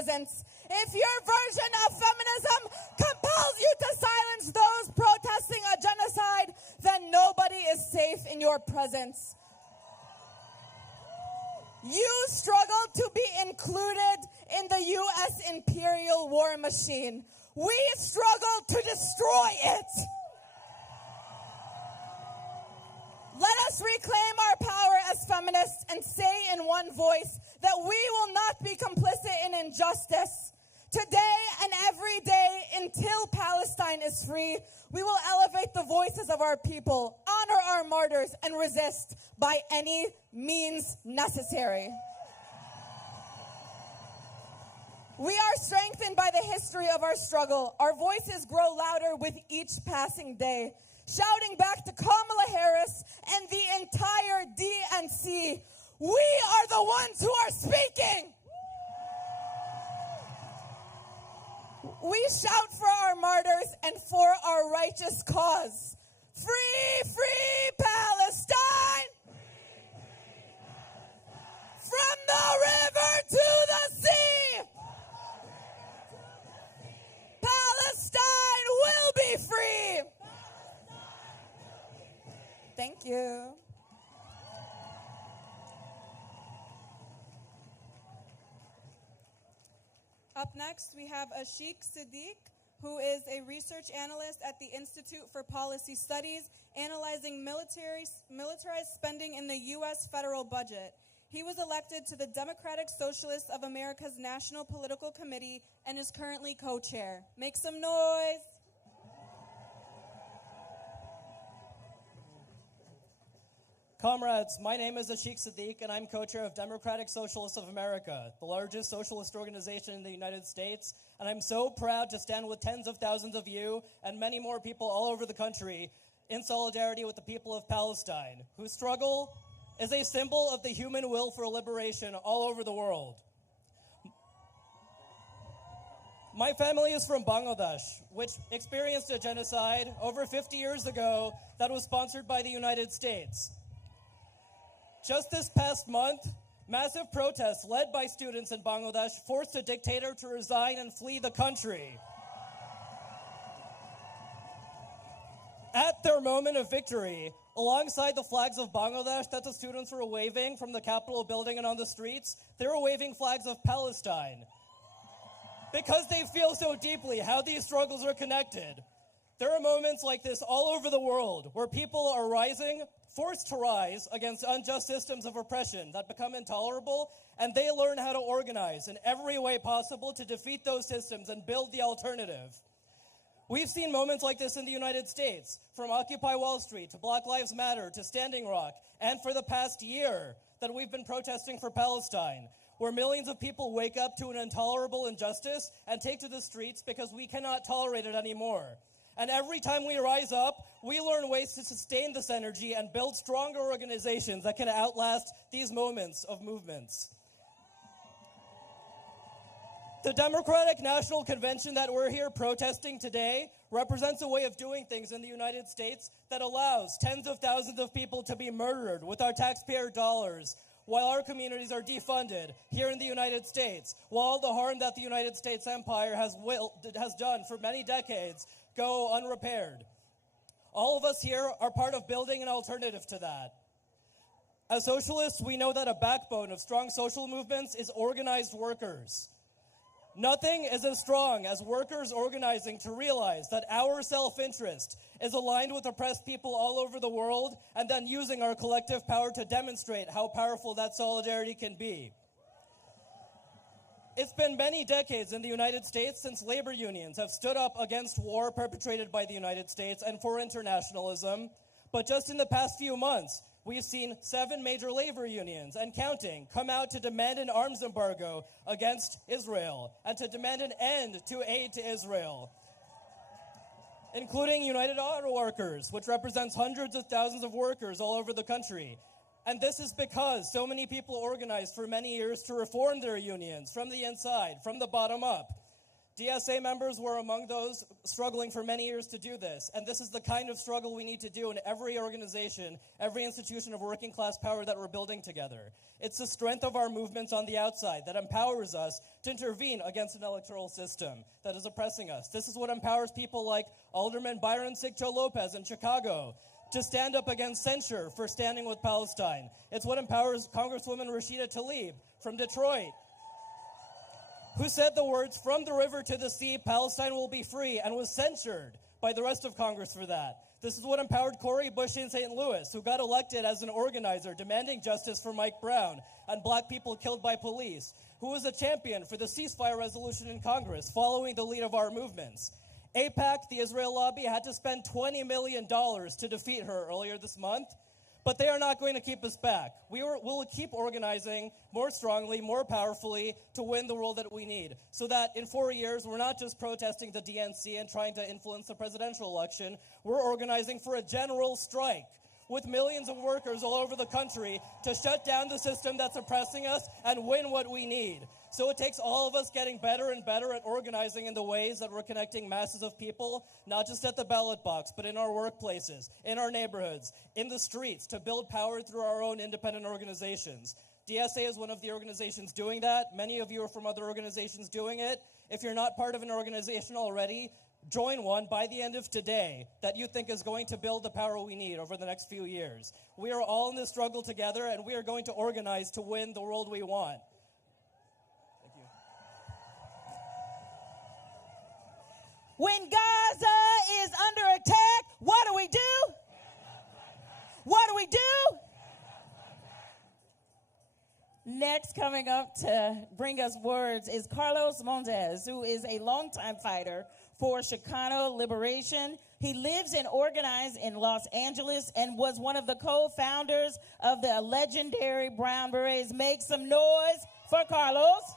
presence. If your version of feminism compels you to silence those protesting a genocide, then nobody is safe in your presence. You struggle to be included in the U.S. imperial war machine. We struggle to destroy it. Let us reclaim our power as feminists and say in one voice that we will not be complicit in injustice. Today and every day until Palestine is free, we will elevate the voices of our people, honor our martyrs, and resist by any means necessary. We are strengthened by the history of our struggle. Our voices grow louder with each passing day, shouting back to Kamala Harris and the entire DNC, we are the ones who are speaking. We shout for our martyrs and for our righteous cause. Free, free Palestine! From the river to the sea! Palestine will be free! Thank you. Up next, we have Ashik Siddiq, who is a research analyst at the Institute for Policy Studies, analyzing militarized spending in the U.S. federal budget. He was elected to the Democratic Socialists of America's National Political Committee and is currently co-chair. Make some noise. Comrades, my name is Ashik Siddiq, and I'm co-chair of Democratic Socialists of America, the largest socialist organization in the United States, and I'm so proud to stand with tens of thousands of you and many more people all over the country in solidarity with the people of Palestine, whose struggle is a symbol of the human will for liberation all over the world. My family is from Bangladesh, which experienced a genocide over 50 years ago that was sponsored by the United States. Just this past month, massive protests led by students in Bangladesh forced a dictator to resign and flee the country. At their moment of victory, alongside the flags of Bangladesh that the students were waving from the Capitol building and on the streets, they were waving flags of Palestine. Because they feel so deeply how these struggles are connected. There are moments like this all over the world where people are rising, forced to rise against unjust systems of oppression that become intolerable, and they learn how to organize in every way possible to defeat those systems and build the alternative. We've seen moments like this in the United States, from Occupy Wall Street to Black Lives Matter to Standing Rock, and for the past year that we've been protesting for Palestine, where millions of people wake up to an intolerable injustice and take to the streets because we cannot tolerate it anymore. And every time we rise up, we learn ways to sustain this energy and build stronger organizations that can outlast these moments of movements. The Democratic National Convention that we're here protesting today represents a way of doing things in the United States that allows tens of thousands of people to be murdered with our taxpayer dollars while our communities are defunded here in the United States, while all the harm that the United States empire has done for many decades go unrepaired. All of us here are part of building an alternative to that. As socialists, we know that a backbone of strong social movements is organized workers. Nothing is as strong as workers organizing to realize that our self-interest is aligned with oppressed people all over the world, and then using our collective power to demonstrate how powerful that solidarity can be. It's been many decades in the United States since labor unions have stood up against war perpetrated by the United States and for internationalism. But just in the past few months, we've seen 7 major labor unions and counting come out to demand an arms embargo against Israel and to demand an end to aid to Israel, including United Auto Workers, which represents hundreds of thousands of workers all over the country. And this is because so many people organized for many years to reform their unions from the inside, from the bottom up. DSA members were among those struggling for many years to do this, and this is the kind of struggle we need to do in every organization, every institution of working class power that we're building together. It's the strength of our movements on the outside that empowers us to intervene against an electoral system that is oppressing us. This is what empowers people like Alderman Byron Sigcho Lopez in Chicago to stand up against censure for standing with Palestine. It's what empowers Congresswoman Rashida Tlaib from Detroit, who said the words, "From the river to the sea, Palestine will be free," and was censured by the rest of Congress for that. This is what empowered Cori Bush in St. Louis, who got elected as an organizer demanding justice for Mike Brown and black people killed by police, who was a champion for the ceasefire resolution in Congress following the lead of our movements. AIPAC, the Israel lobby, had to spend $20 million to defeat her earlier this month. But they are not going to keep us back. We'll keep organizing more strongly, more powerfully to win the world that we need, so that in 4 years, we're not just protesting the DNC and trying to influence the presidential election. We're organizing for a general strike with millions of workers all over the country to shut down the system that's oppressing us and win what we need. So it takes all of us getting better and better at organizing in the ways that we're connecting masses of people, not just at the ballot box, but in our workplaces, in our neighborhoods, in the streets, to build power through our own independent organizations. DSA is one of the organizations doing that. Many of you are from other organizations doing it. If you're not part of an organization already, join one by the end of today that you think is going to build the power we need over the next few years. We are all in this struggle together, and we are going to organize to win the world we want. When Gaza is under attack, what do we do? What do we do? Next, coming up to bring us words is Carlos Montes, who is a longtime fighter for Chicano liberation. He lives and organized in Los Angeles and was one of the co-founders of the legendary Brown Berets. Make some noise for Carlos.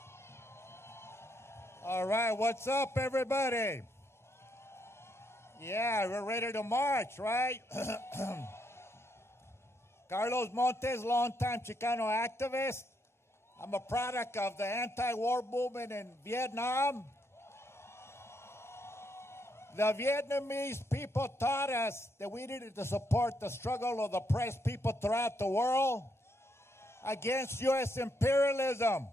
All right, what's up, everybody? Yeah, we're ready to march, right? Carlos Montes, longtime Chicano activist. I'm a product of the anti-war movement in Vietnam. The Vietnamese people taught us that we needed to support the struggle of the oppressed people throughout the world against U.S. imperialism.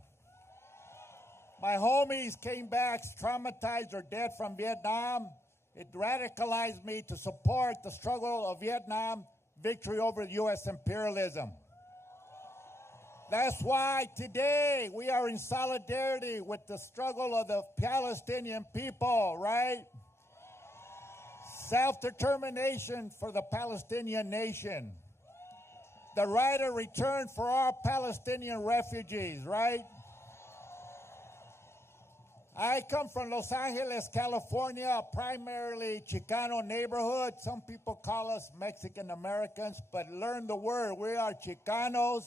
My homies came back traumatized or dead from Vietnam. It radicalized me to support the struggle of Vietnam, victory over U.S. imperialism. That's why today we are in solidarity with the struggle of the Palestinian people, right? Self-determination for the Palestinian nation. The right of return for our Palestinian refugees, right? I come from Los Angeles, California, a primarily Chicano neighborhood. Some people call us Mexican Americans, but learn the word. We are Chicanos.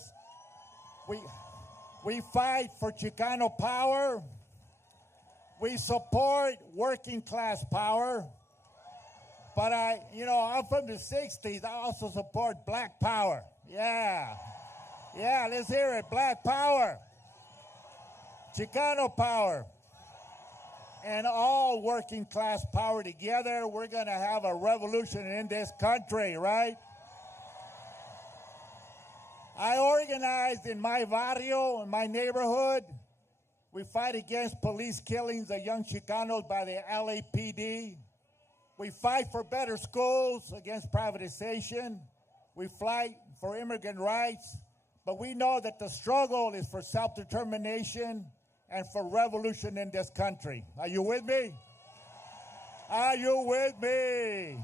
We fight for Chicano power. We support working class power. But I'm from the 60s. I also support black power. Yeah. Yeah, let's hear it. Black power. Chicano power. And all working class power together, we're going to have a revolution in this country, right? I organized in my barrio, in my neighborhood. We fight against police killings of young Chicanos by the LAPD. We fight for better schools against privatization. We fight for immigrant rights. But we know that the struggle is for self-determination and for revolution in this country. Are you with me? Are you with me?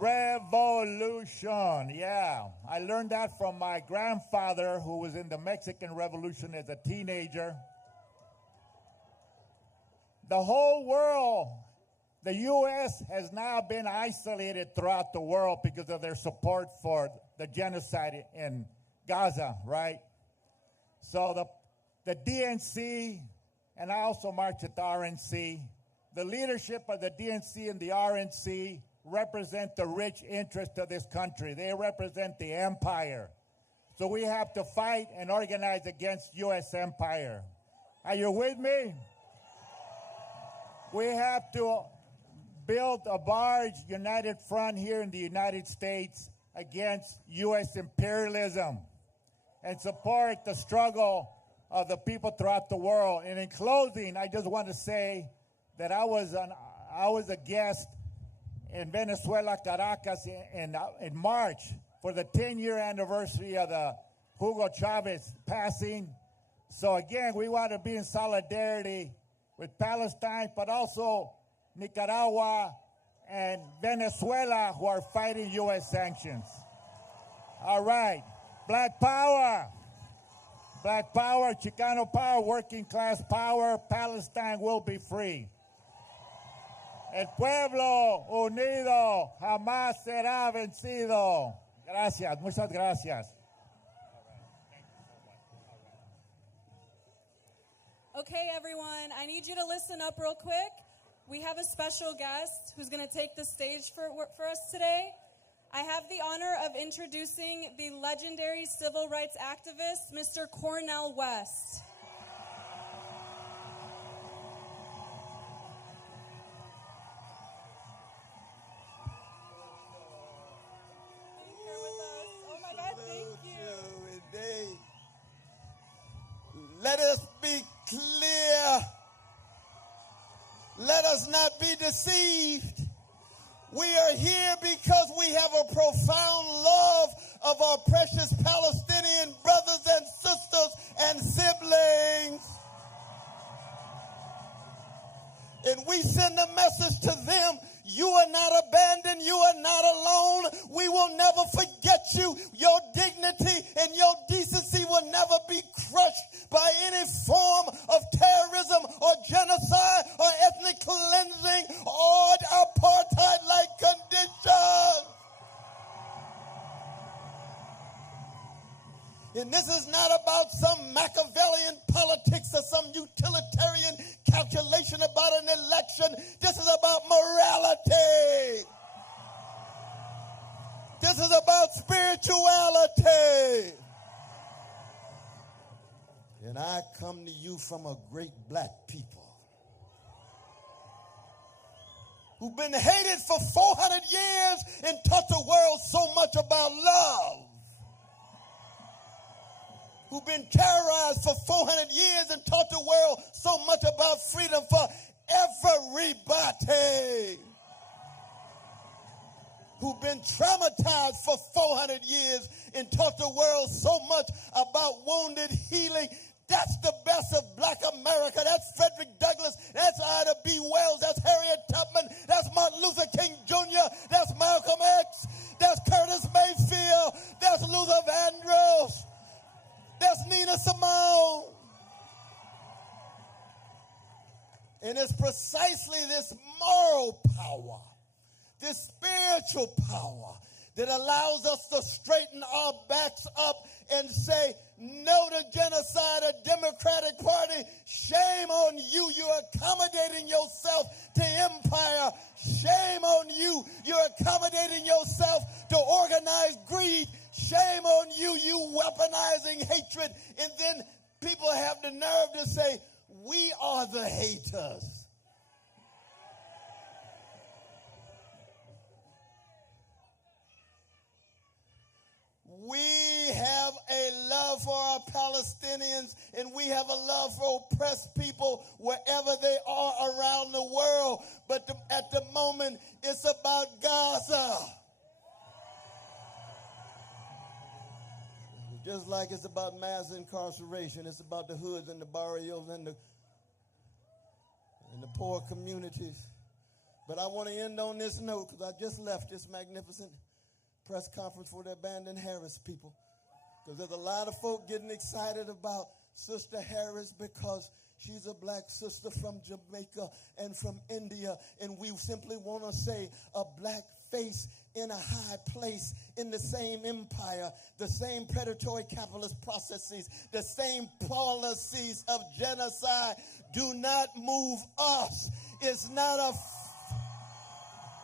Revolution, yeah. I learned that from my grandfather, who was in the Mexican Revolution as a teenager. The whole world, the U.S. has now been isolated throughout the world because of their support for the genocide in Gaza, right? So the DNC, and I also march at the RNC, the leadership of the DNC and the RNC represent the rich interest of this country. They represent the empire. So we have to fight and organize against U.S. empire. Are you with me? We have to build a large united front here in the United States against U.S. imperialism and support the struggle of the people throughout the world. And in closing, I just want to say that I was a guest in Venezuela, Caracas, in March for the 10-year anniversary of the Hugo Chavez passing. So again, we want to be in solidarity with Palestine, but also Nicaragua and Venezuela, who are fighting U.S. sanctions. All right, Black Power. Black Power, Chicano Power, working class power, Palestine will be free. El pueblo unido jamás será vencido. Gracias, muchas gracias. Okay, everyone, I need you to listen up real quick. We have a special guest who's going to take the stage for us today. I have the honor of introducing the legendary civil rights activist, Mr. Cornel West. Let us be clear. Let us not be deceived. We are here because we have a profound love of our precious Palestinian brothers and sisters and siblings. And we send a message to them: you are not abandoned, you are not alone. We will never forget you. Your dignity and your decency will never be crushed by any form of terrorism or genocide or ethnic cleansing or apartheid-like conditions. And this is not about some Machiavellian politics or some utilitarian calculation about an election. This is about morality. This is about spirituality. And I come to you from a great black people who've been hated for 400 years and taught the world so much about love. Who've been terrorized for 400 years and taught the world so much about freedom for everybody. Who've been traumatized for 400 years and taught the world so much about wounded healing. That's the best of black America. That's Frederick Douglass. That's Ida B. Wells. That's Harriet Tubman. That's Martin Luther King Jr. That's Malcolm X. That's Curtis Mayfield. That's Luther Vandross. That's Nina Simone. And it's precisely this moral power, this spiritual power, that allows us to straighten our backs up and say no to genocide, a Democratic Party. Shame on you. You're accommodating yourself to empire. Shame on you. You're accommodating yourself to organized greed. Shame on you, you weaponizing hatred. And then people have the nerve to say, we are the haters. We have a love for our Palestinians, and we have a love for oppressed people wherever they are around the world. But at the moment, it's about Gaza. Just like it's about mass incarceration, it's about the hoods and the barrios and the poor communities. But I want to end on this note because I just left this magnificent press conference for the abandoned Harris people. Because there's a lot of folk getting excited about Sister Harris because she's a black sister from Jamaica and from India. And we simply want to say a black face in a high place in the same empire, the same predatory capitalist processes, the same policies of genocide do not move us. It's not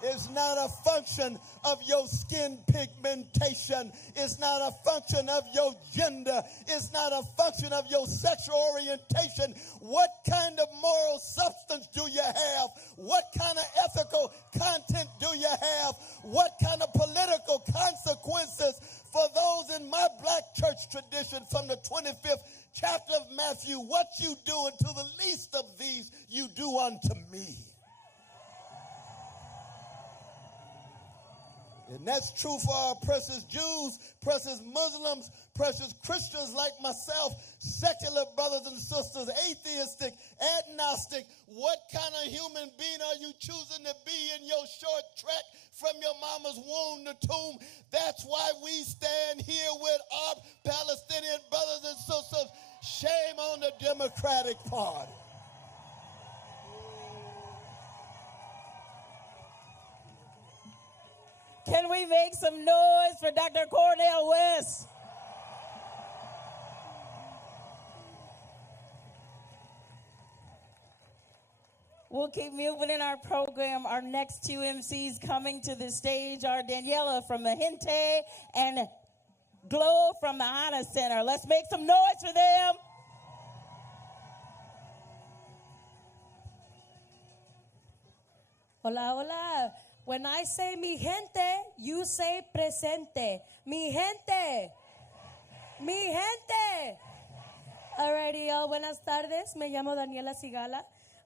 It's not a function of your skin pigmentation. It's not a function of your gender. It's not a function of your sexual orientation. What kind of moral substance do you have? What kind of ethical content do you have? What kind of political consequences for those in my black church tradition from the 25th chapter of Matthew? What you do unto the least of these, you do unto me. And that's true for our precious Jews, precious Muslims, precious Christians like myself, secular brothers and sisters, atheistic, agnostic. What kind of human being are you choosing to be in your short trek from your mama's womb to tomb? That's why we stand here with our Palestinian brothers and sisters. Shame on the Democratic Party. Can we make some noise for Dr. Cornel West? We'll keep moving in our program. Our next two MCs coming to the stage are Daniela from the Gente and Glow from the Hana Center. Let's make some noise for them. Hola, hola. When I say mi gente, you say presente. Mi gente. Mi gente. Alrighty, y'all. Buenas tardes. Me llamo Daniela Sigala.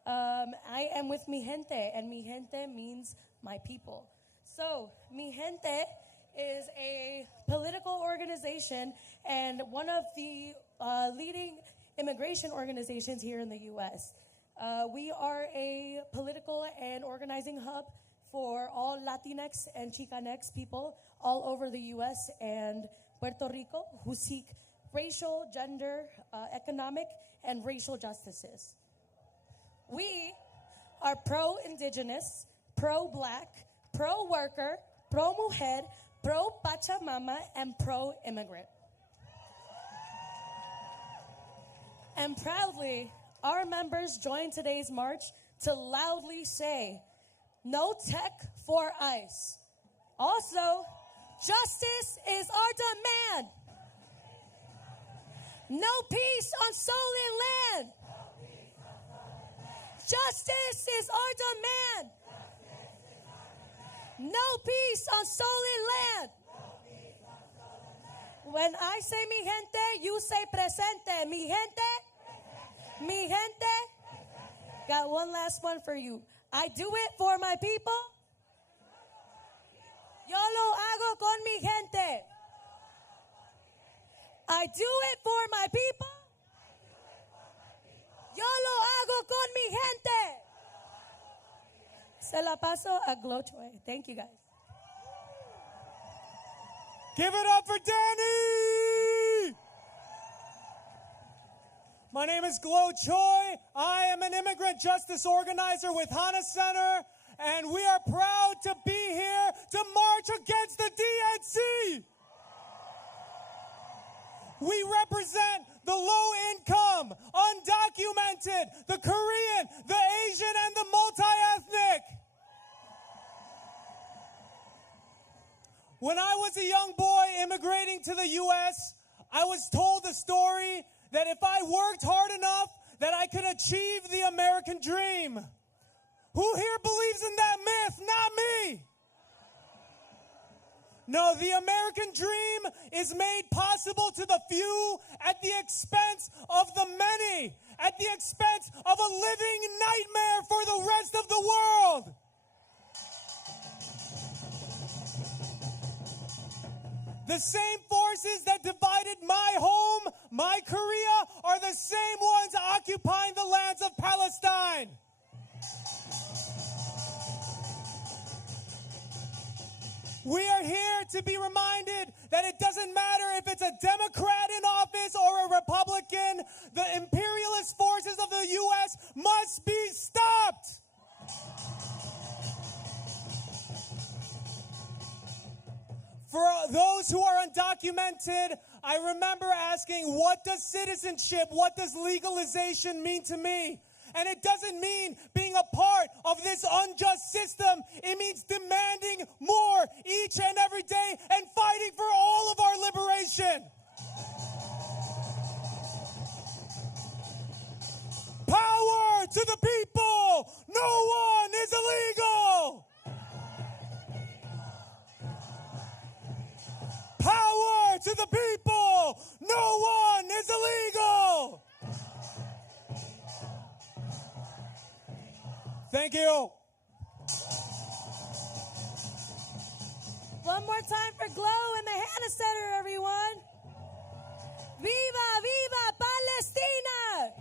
I am with mi gente, and mi gente means my people. So, mi gente is a political organization and one of the leading immigration organizations here in the U.S. We are a political and organizing hub for all Latinx and Chicanx people all over the U.S. and Puerto Rico who seek racial, gender, economic, and racial justices. We are pro-indigenous, pro-black, pro-worker, pro-mujer, pro-Pachamama, and pro-immigrant. And proudly, our members join today's march to loudly say, no tech for ICE. Also, justice is our demand. No peace on stolen land. Justice is our demand. No peace on stolen land. When I say mi gente, you say presente. Mi gente. Mi gente. Got one last one for you. I do it for my people. Yo lo hago con mi gente. I do it for my people. Yo lo hago con mi gente. Se la paso a Glow Choi. Thank you, guys. Give it up for Danny! My name is Glow Choi. I am an immigrant justice organizer with Hana Center, and we are proud to be here to march against the DNC. We represent the low-income, undocumented, the Korean, the Asian, and the multi-ethnic. When I was a young boy immigrating to the U.S., I was told a story that if I worked hard enough, that I could achieve the American dream. Who here believes in that myth? Not me. No, the American dream is made possible to the few at the expense of the many, at the expense of a living nightmare for the rest of the world. The same forces that divided my home, my Korea, are the same ones occupying the lands of Palestine. We are here to be reminded that it doesn't matter if it's a Democrat in office or a Republican, the imperialist forces of the U.S. must be stopped. For those who are undocumented, I remember asking, what does citizenship, what does legalization mean to me? And it doesn't mean being a part of this unjust system. It means demanding more each and every day and fighting for all of our liberation. Power to the people! No one is illegal! Power to the people! No one is illegal! Thank you. One more time for Glow in the Hannah Center, everyone. Viva, viva Palestina!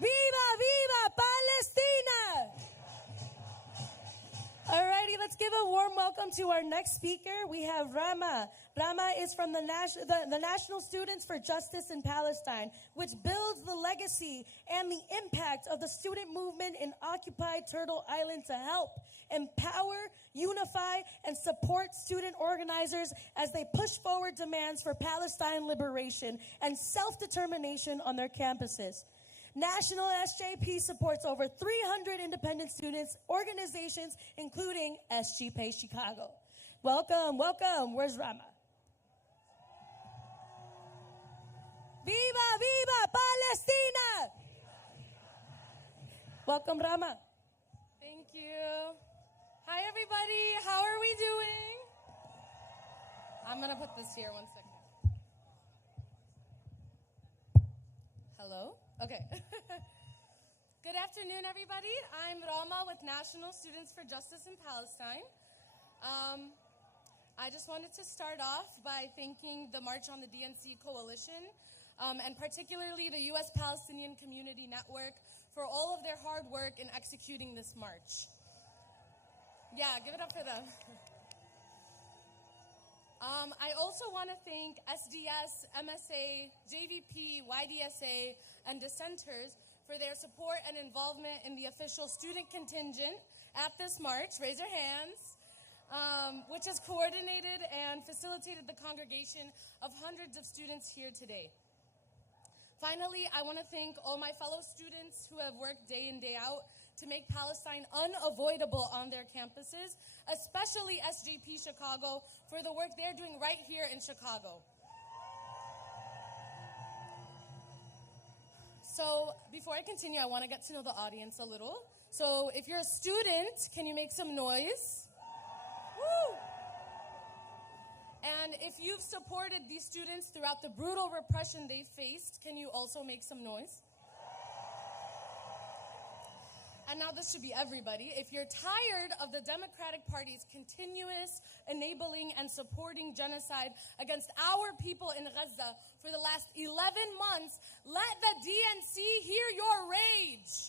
Viva, viva Palestina! Alrighty, let's give a warm welcome to our next speaker. We have Rama. Rama is from the National Students for Justice in Palestine, which builds the legacy and the impact of the student movement in occupied Turtle Island to help empower, unify, and support student organizers as they push forward demands for Palestine liberation and self-determination on their campuses. National SJP supports over 300 independent students organizations, including SGP Chicago. Welcome, welcome. Where's Rama? Viva, viva Palestina! Welcome, Rama. Thank you. Hi, everybody. How are we doing? I'm going to put this here 1 second. Hello? Okay. Good afternoon, everybody. I'm Rama with National Students for Justice in Palestine. I just wanted to start off by thanking the March on the DNC Coalition, and particularly the U.S. Palestinian Community Network for all of their hard work in executing this march. Yeah, give it up for them. I also want to thank SDS, MSA, JVP, YDSA, and dissenters for their support and involvement in the official student contingent at this march. Raise your hands. Which has coordinated and facilitated the congregation of hundreds of students here today. Finally, I want to thank all my fellow students who have worked day in, day out to make Palestine unavoidable on their campuses, especially SJP Chicago for the work they're doing right here in Chicago. So before I continue, I want to get to know the audience a little. So if you're a student, can you make some noise? Woo! And if you've supported these students throughout the brutal repression they faced, can you also make some noise? And now this should be everybody. If you're tired of the Democratic Party's continuous enabling and supporting genocide against our people in Gaza for the last 11 months, let the DNC hear your rage.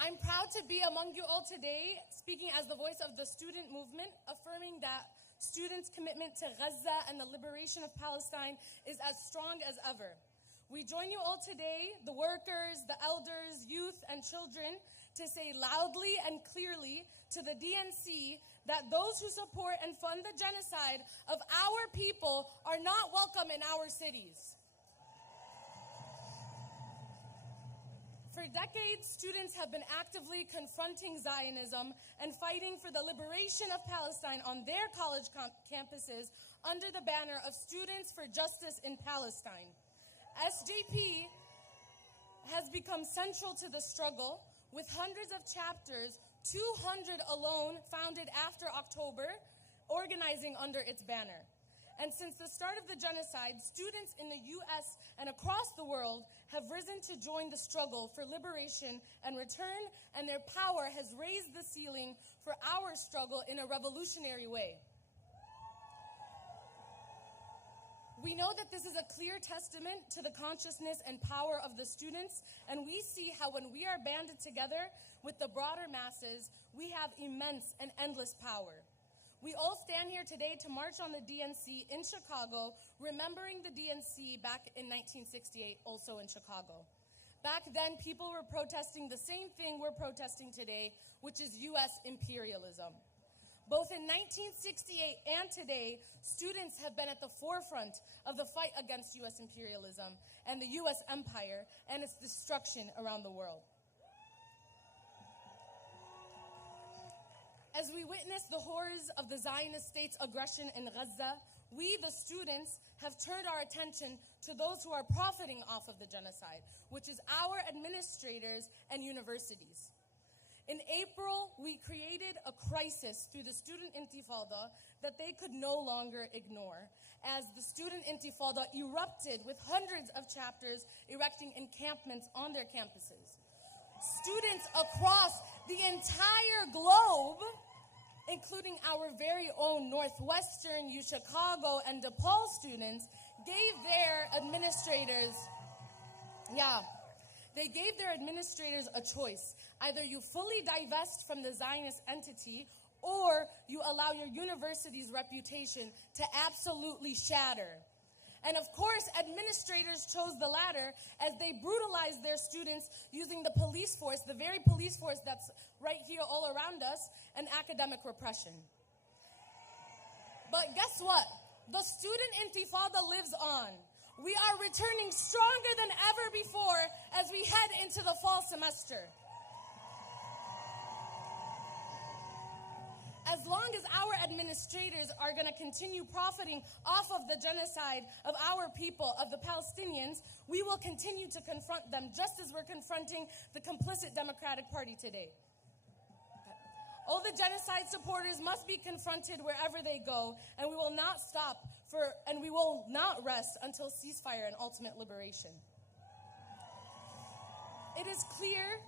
I'm proud to be among you all today, speaking as the voice of the student movement, affirming that students' commitment to Gaza and the liberation of Palestine is as strong as ever. We join you all today, the workers, the elders, youth, and children, to say loudly and clearly to the DNC that those who support and fund the genocide of our people are not welcome in our cities. For decades, students have been actively confronting Zionism and fighting for the liberation of Palestine on their college campuses under the banner of Students for Justice in Palestine. SJP has become central to the struggle, with hundreds of chapters, 200 alone founded after October, organizing under its banner. And since the start of the genocide, students in the U.S. and across the world have risen to join the struggle for liberation and return, and their power has raised the ceiling for our struggle in a revolutionary way. We know that this is a clear testament to the consciousness and power of the students, and we see how when we are banded together with the broader masses, we have immense and endless power. We all stand here today to march on the DNC in Chicago, remembering the DNC back in 1968, also in Chicago. Back then, people were protesting the same thing we're protesting today, which is U.S. imperialism. Both in 1968 and today, students have been at the forefront of the fight against U.S. imperialism and the U.S. empire and its destruction around the world. As we witness the horrors of the Zionist state's aggression in Gaza, we, the students, have turned our attention to those who are profiting off of the genocide, which is our administrators and universities. In April, we created a crisis through the student intifada that they could no longer ignore, as the student intifada erupted with hundreds of chapters erecting encampments on their campuses. Students across the entire globe, including our very own Northwestern, UChicago, and DePaul students, gave their administrators, they gave their administrators a choice. Either you fully divest from the Zionist entity, or you allow your university's reputation to absolutely shatter. And of course, administrators chose the latter as they brutalized their students using the police force, the very police force that's right here all around us, and academic repression. But guess what? The student intifada lives on. We are returning stronger than ever before as we head into the fall semester. As long as our administrators are going to continue profiting off of the genocide of our people, of the Palestinians, we will continue to confront them just as we're confronting the complicit Democratic Party today. All the genocide supporters must be confronted wherever they go, and we will not stop and we will not rest until ceasefire and ultimate liberation. It is clear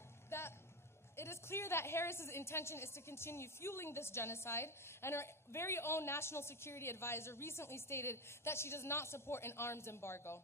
that Harris's intention is to continue fueling this genocide, and her very own national security advisor recently stated that she does not support an arms embargo.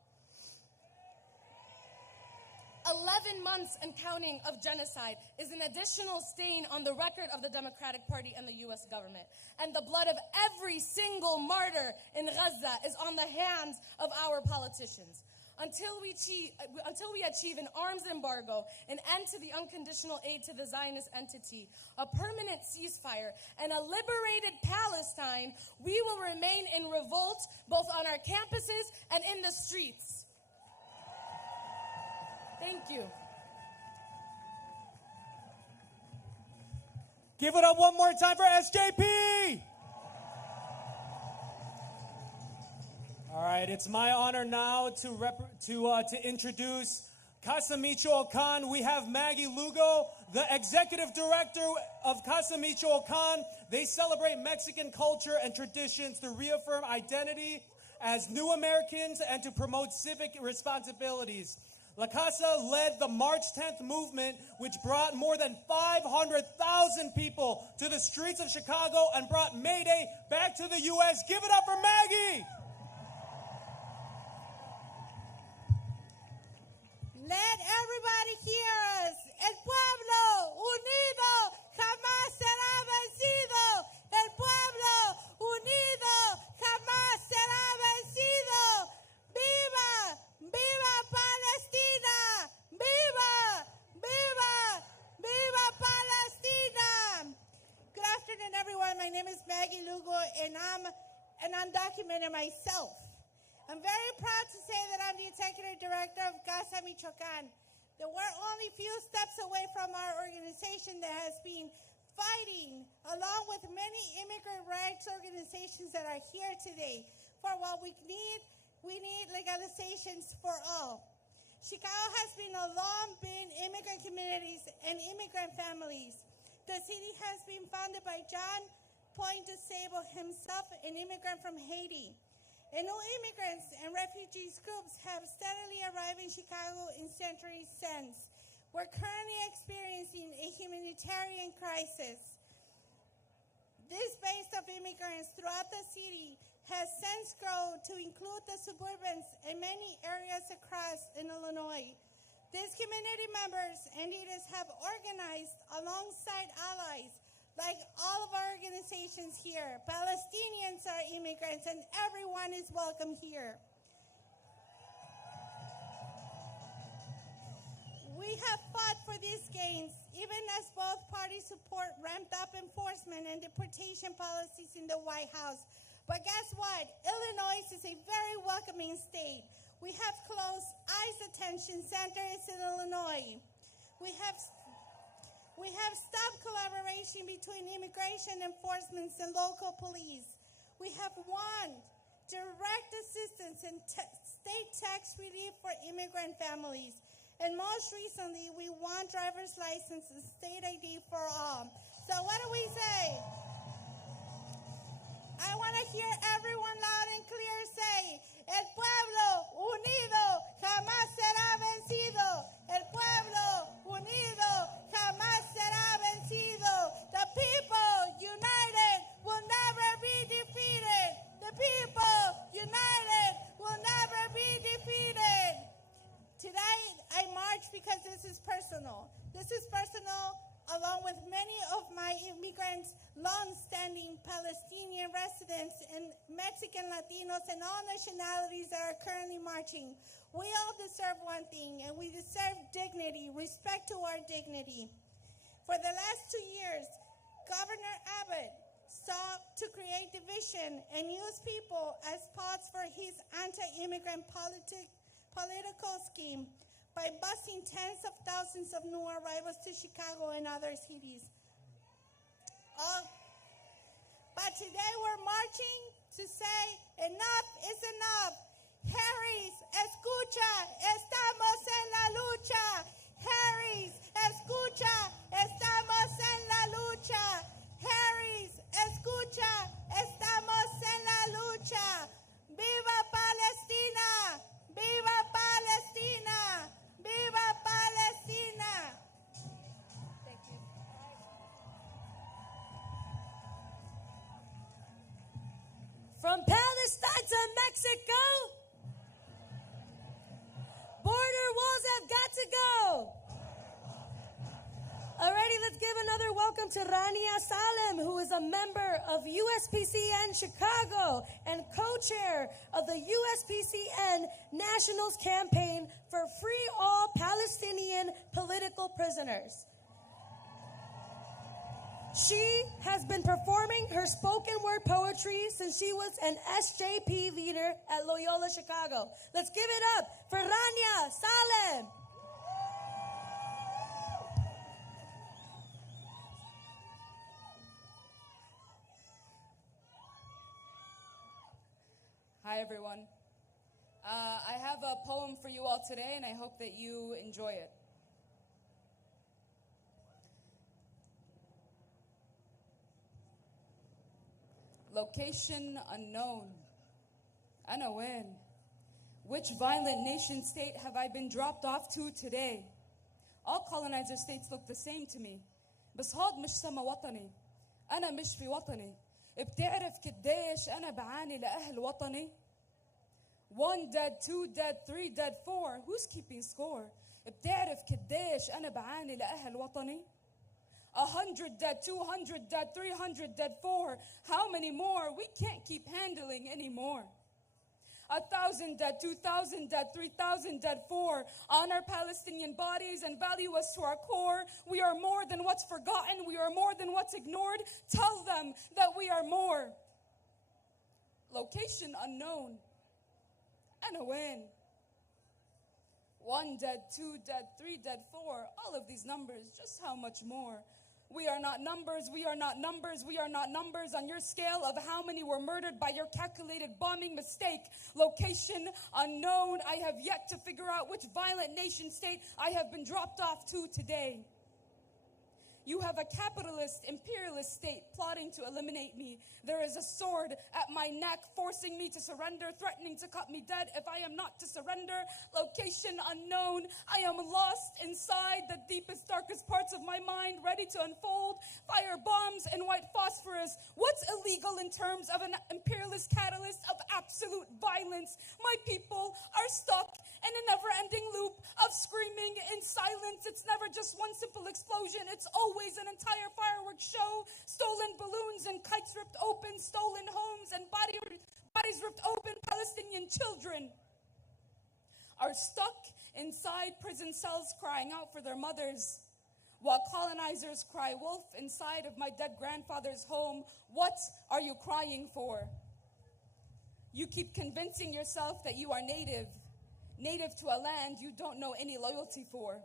11 months and counting of genocide is an additional stain on the record of the Democratic Party and the U.S. government. And the blood of every single martyr in Gaza is on the hands of our politicians. Until we achieve an arms embargo, an end to the unconditional aid to the Zionist entity, a permanent ceasefire, and a liberated Palestine, we will remain in revolt both on our campuses and in the streets. Thank you. Give it up one more time for SJP. All right, it's my honor now to introduce Casa Michoacan. We have Maggie Lugo, the executive director of Casa Michoacan. They celebrate Mexican culture and traditions to reaffirm identity as new Americans and to promote civic responsibilities. La Casa led the March 10th movement, which brought more than 500,000 people to the streets of Chicago and brought May Day back to the U.S. Give it up for Maggie! Let everybody hear us. El pueblo unido jamás será vencido. El pueblo unido jamás será vencido. ¡Viva! ¡Viva Palestina! ¡Viva! ¡Viva! ¡Viva Palestina! Good afternoon, everyone. My name is Maggie Lugo, and I'm an undocumented myself. I'm very proud to say that I'm the executive director of Casa Michoacan. That we're only few steps away from our organization that has been fighting, along with many immigrant rights organizations that are here today, for what we need legalizations for all. Chicago has long been immigrant communities and immigrant families. The city has been founded by John Poindexter himself, an immigrant from Haiti. And new immigrants and refugees groups have steadily arrived in Chicago in centuries since. We're currently experiencing a humanitarian crisis. This base of immigrants throughout the city has since grown to include the suburbans and many areas across in Illinois. These community members and leaders have organized alongside allies like all of our organizations here. Palestinians are immigrants, and everyone is welcome here. We have fought for these gains, even even as both parties support ramped up enforcement and deportation policies in the White House. But guess what? Illinois is a very welcoming state. We have close ICE detention centers in Illinois. We have stopped collaboration between immigration enforcement and local police. We have won direct assistance and state tax relief for immigrant families. And most recently, we won driver's license and state ID for all. So what do we say? I want to hear everyone loud and clear say, el pueblo unido jamás será vencido. El pueblo unido jamás será vencido. The people united will never be defeated. The people united will never be defeated. Today, I march because this is personal. This is personal along with many of my immigrants, long-standing Palestinian residents, and Mexican Latinos, and all nationalities that are currently marching. We all deserve one thing, and we deserve dignity, respect to our dignity. For the last 2 years, Governor Abbott sought to create division and use people as pots for his anti-immigrant political scheme by busing tens of thousands of new arrivals to Chicago and other cities. But today we're marching to say enough is enough. Harris, escucha, estamos en la lucha. Harris, escucha, estamos en la lucha. Harris, escucha, estamos en la lucha. ¡Viva Palestina! ¡Viva Palestina! ¡Viva Palestina! Thank you. From Palestine to Mexico, border walls have got to go. Alrighty, let's give another welcome to Rania Salem, who is a member of USPCN Chicago and co-chair of the USPCN Nationals Campaign for Free All Palestinian Political Prisoners. She has been performing her spoken word poetry since she was an SJP leader at Loyola Chicago. Let's give it up for Rania Salem. Hi, everyone. I have a poem for you all today, and I hope that you enjoy it. Location unknown. Ana when? Which violent nation state have I been dropped off to today? All colonizer states look the same to me. بس هاد مش سما وطني. أنا مش في وطني. بتعرف قديش أنا بعاني لأهل وطني؟ 1 dead, 2 dead, 3 dead, 4. Who's keeping score? بتعرف قديش أنا بعاني لأهل وطني؟ 100 dead, 200 dead, 300 dead, 4. How many more? We can't keep handling anymore. 1,000 dead, 2,000 dead, 3,000 dead, 4. Honor Palestinian bodies and value us to our core. We are more than what's forgotten. We are more than what's ignored. Tell them that we are more. Location unknown. And a win. 1 dead, 2 dead, 3 dead, 4. All of these numbers, just how much more? We are not numbers, we are not numbers, we are not numbers on your scale of how many were murdered by your calculated bombing mistake. Location unknown. I have yet to figure out which violent nation state I have been dropped off to today. You have a capitalist, imperialist state plotting to eliminate me. There is a sword at my neck forcing me to surrender, threatening to cut me dead if I am not to surrender. Location unknown. I am lost inside the deepest, darkest parts of my mind, ready to unfold. Fire bombs and white phosphorus. What's illegal in terms of an imperialist catalyst of absolute violence? My people are stuck in a never-ending loop of screaming in silence. It's never just one simple explosion. It's always an entire fireworks show. Stolen balloons and kites ripped open. Stolen homes and bodies ripped open. Palestinian children are stuck inside prison cells crying out for their mothers. While colonizers cry wolf inside of my dead grandfather's home, what are you crying for? You keep convincing yourself that you are native to a land you don't know any loyalty for.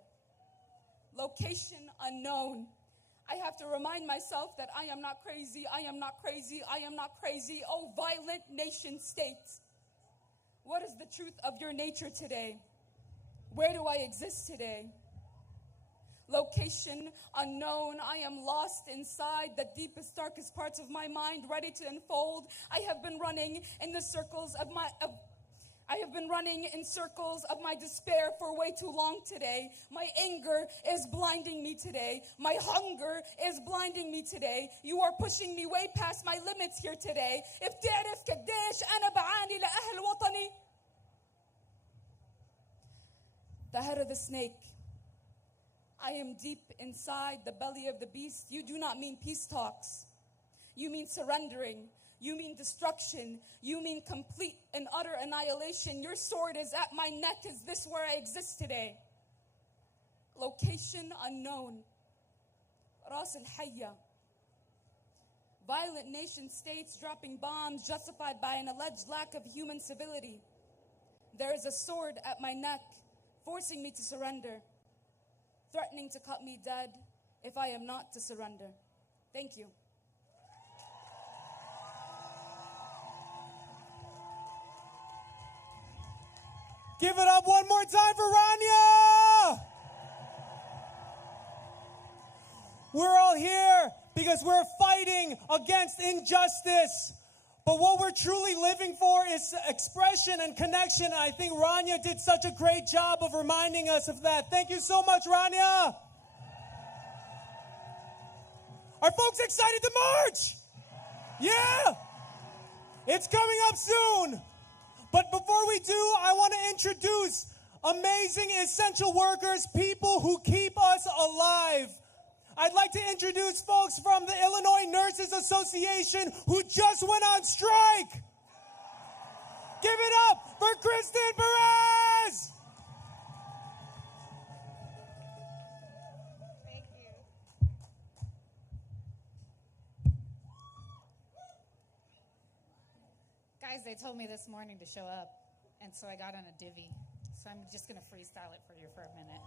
Location unknown. I have to remind myself that I am not crazy, I am not crazy, I am not crazy. Oh, violent nation state. What is the truth of your nature today? Where do I exist today? Location unknown. I am lost inside the deepest, darkest parts of my mind, ready to unfold. I have been running in circles of my despair for way too long today. My anger is blinding me today. My hunger is blinding me today. You are pushing me way past my limits here today. If تعرف قديش أنا بعاني لأهل وطني. The head of the snake. I am deep inside the belly of the beast. You do not mean peace talks. You mean surrendering. You mean destruction. You mean complete and utter annihilation. Your sword is at my neck. Is this where I exist today? Location unknown. Ras al-Hayya. Violent nation states dropping bombs justified by an alleged lack of human civility. There is a sword at my neck, forcing me to surrender, threatening to cut me dead if I am not to surrender. Thank you. Give it up one more time for Rania! We're all here because we're fighting against injustice. But what we're truly living for is expression and connection. I think Rania did such a great job of reminding us of that. Thank you so much, Rania. Are folks excited to march? Yeah! It's coming up soon. But before we do, I want to introduce amazing essential workers, people who keep us alive. I'd like to introduce folks from the Illinois Nurses Association who just went on strike. Give it up for Kristen Perez. Thank you. Guys, they told me this morning to show up, and so I got on a divvy. So I'm just going to freestyle it for you for a minute.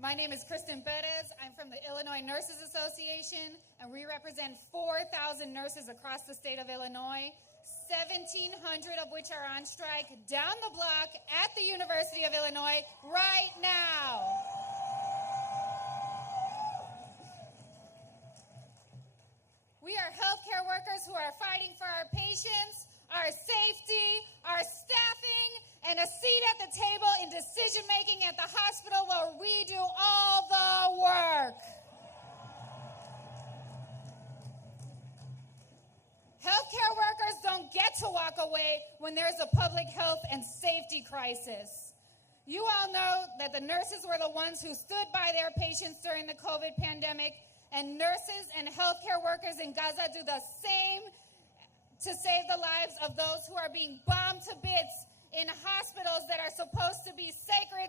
My name is Kristen Perez. I'm from the Illinois Nurses Association, and we represent 4,000 nurses across the state of Illinois, 1,700 of which are on strike down the block at the University of Illinois right now. We are healthcare workers who are fighting for our patients, our safety, our staffing, and a seat at the table in decision-making at the hospital where we do all the work. Healthcare workers don't get to walk away when there's a public health and safety crisis. You all know that the nurses were the ones who stood by their patients during the COVID pandemic, and nurses and healthcare workers in Gaza do the same to save the lives of those who are being bombed to bits in hospitals that are supposed to be sacred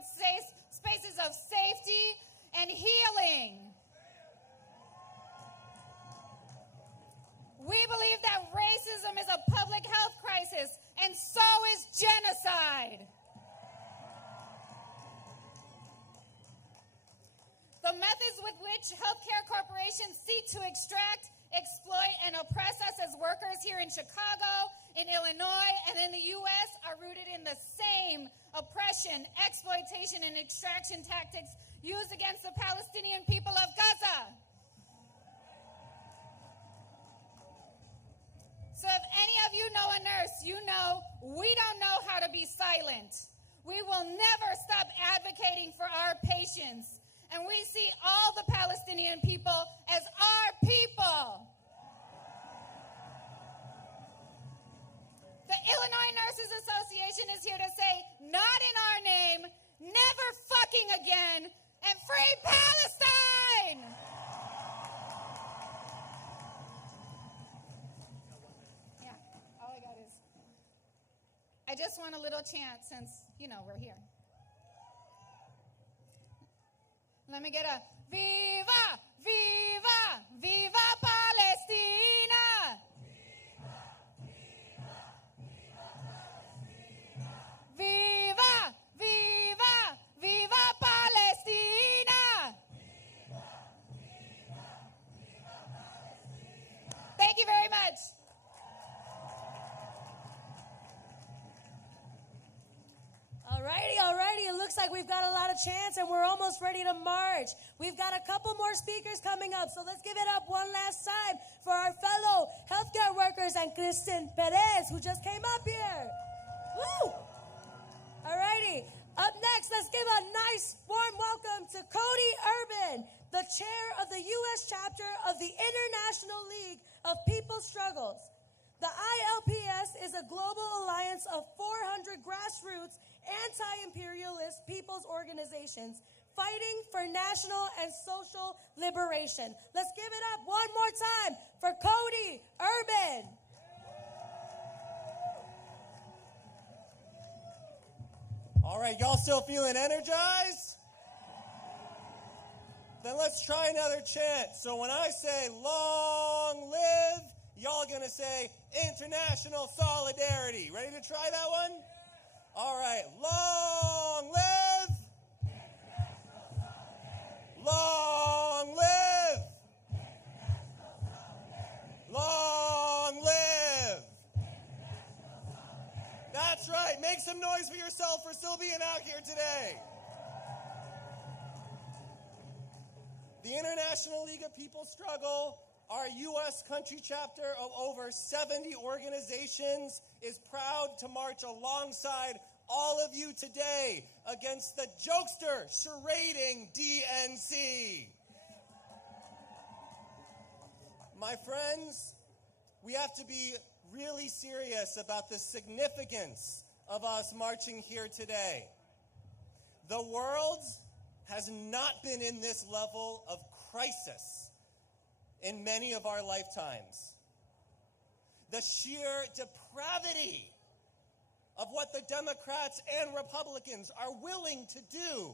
spaces of safety and healing. We believe that racism is a public health crisis, and so is genocide. The methods with which healthcare corporations seek to extract, exploit, and oppress us as workers here in Chicago, in Illinois, and in the U.S. are rooted in the same oppression, exploitation, and extraction tactics used against the Palestinian people of Gaza. So if any of you know a nurse, you know we don't know how to be silent. We will never stop advocating for our patients. And we see all the Palestinian people as our people. The Illinois Nurses Association is here to say, not in our name, never fucking again, and free Palestine! Yeah, all I got is, I just want a little chant since, we're here. Let me get a Viva, Viva, Viva Palestina. Viva, Viva, Viva Palestina. Thank you very much. Alrighty. It looks like we've got a lot of chants and we're almost ready to march. We've got a couple more speakers coming up, so let's give it up one last time for our fellow healthcare workers and Kristen Perez, who just came up here. Woo! Alrighty. Up next, let's give a nice warm welcome to Cody Urban, the chair of the U.S. chapter of the International League of People's Struggles. The ILPS is a global alliance of 400 grassroots anti-imperialist people's organizations fighting for national and social liberation. Let's give it up one more time for Cody Urban. All right, y'all still feeling energized? Then let's try another chant. So when I say long live, y'all gonna say international solidarity. Ready to try that one? All right, long live. Long live. Long live. That's right. Make some noise for yourself for still being out here today. The International League of People's Struggle, our U.S. country chapter of over 70 organizations, is proud to march alongside all of you today against the jokester charading DNC. My friends, we have to be really serious about the significance of us marching here today. The world has not been in this level of crisis in many of our lifetimes. The sheer depravity of what the Democrats and Republicans are willing to do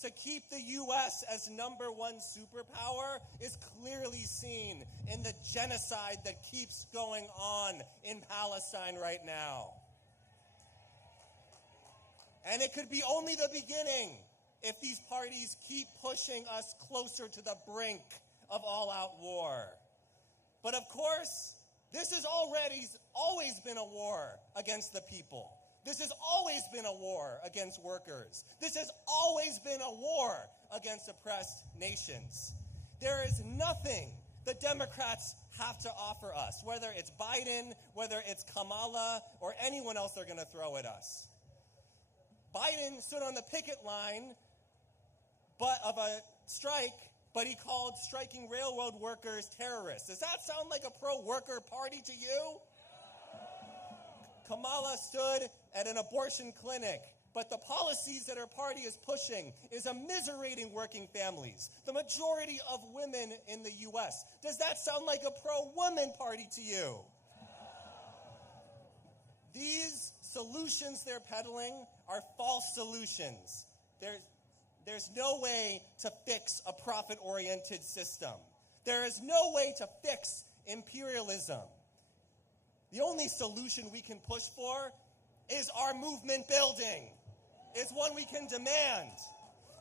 to keep the U.S. as number one superpower is clearly seen in the genocide that keeps going on in Palestine right now. And it could be only the beginning if these parties keep pushing us closer to the brink of all-out war. But of course, this has always been a war against the people. This has always been a war against workers. This has always been a war against oppressed nations. There is nothing the Democrats have to offer us, whether it's Biden, whether it's Kamala, or anyone else they're going to throw at us. Biden stood on the picket line of a strike, but he called striking railroad workers terrorists. Does that sound like a pro-worker party to you? Kamala stood at an abortion clinic, but the policies that her party is pushing is immiserating working families, the majority of women in the U.S. Does that sound like a pro-woman party to you? These solutions they're peddling are false solutions. There's no way to fix a profit-oriented system. There is no way to fix imperialism. The only solution we can push for is our movement building. It's one we can demand.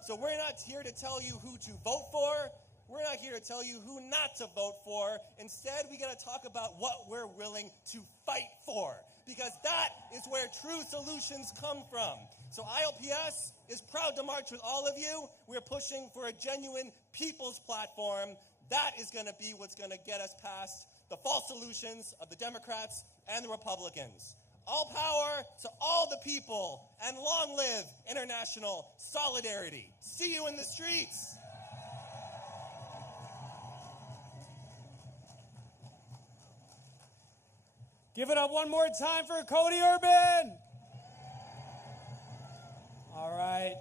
So we're not here to tell you who to vote for. We're not here to tell you who not to vote for. Instead, we got to talk about what we're willing to fight for, because that is where true solutions come from. So ILPS is proud to march with all of you. We're pushing for a genuine people's platform. That is going to be what's going to get us past the false solutions of the Democrats and the Republicans. All power to all the people, and long live international solidarity. See you in the streets. Give it up one more time for Cody Urban. All right.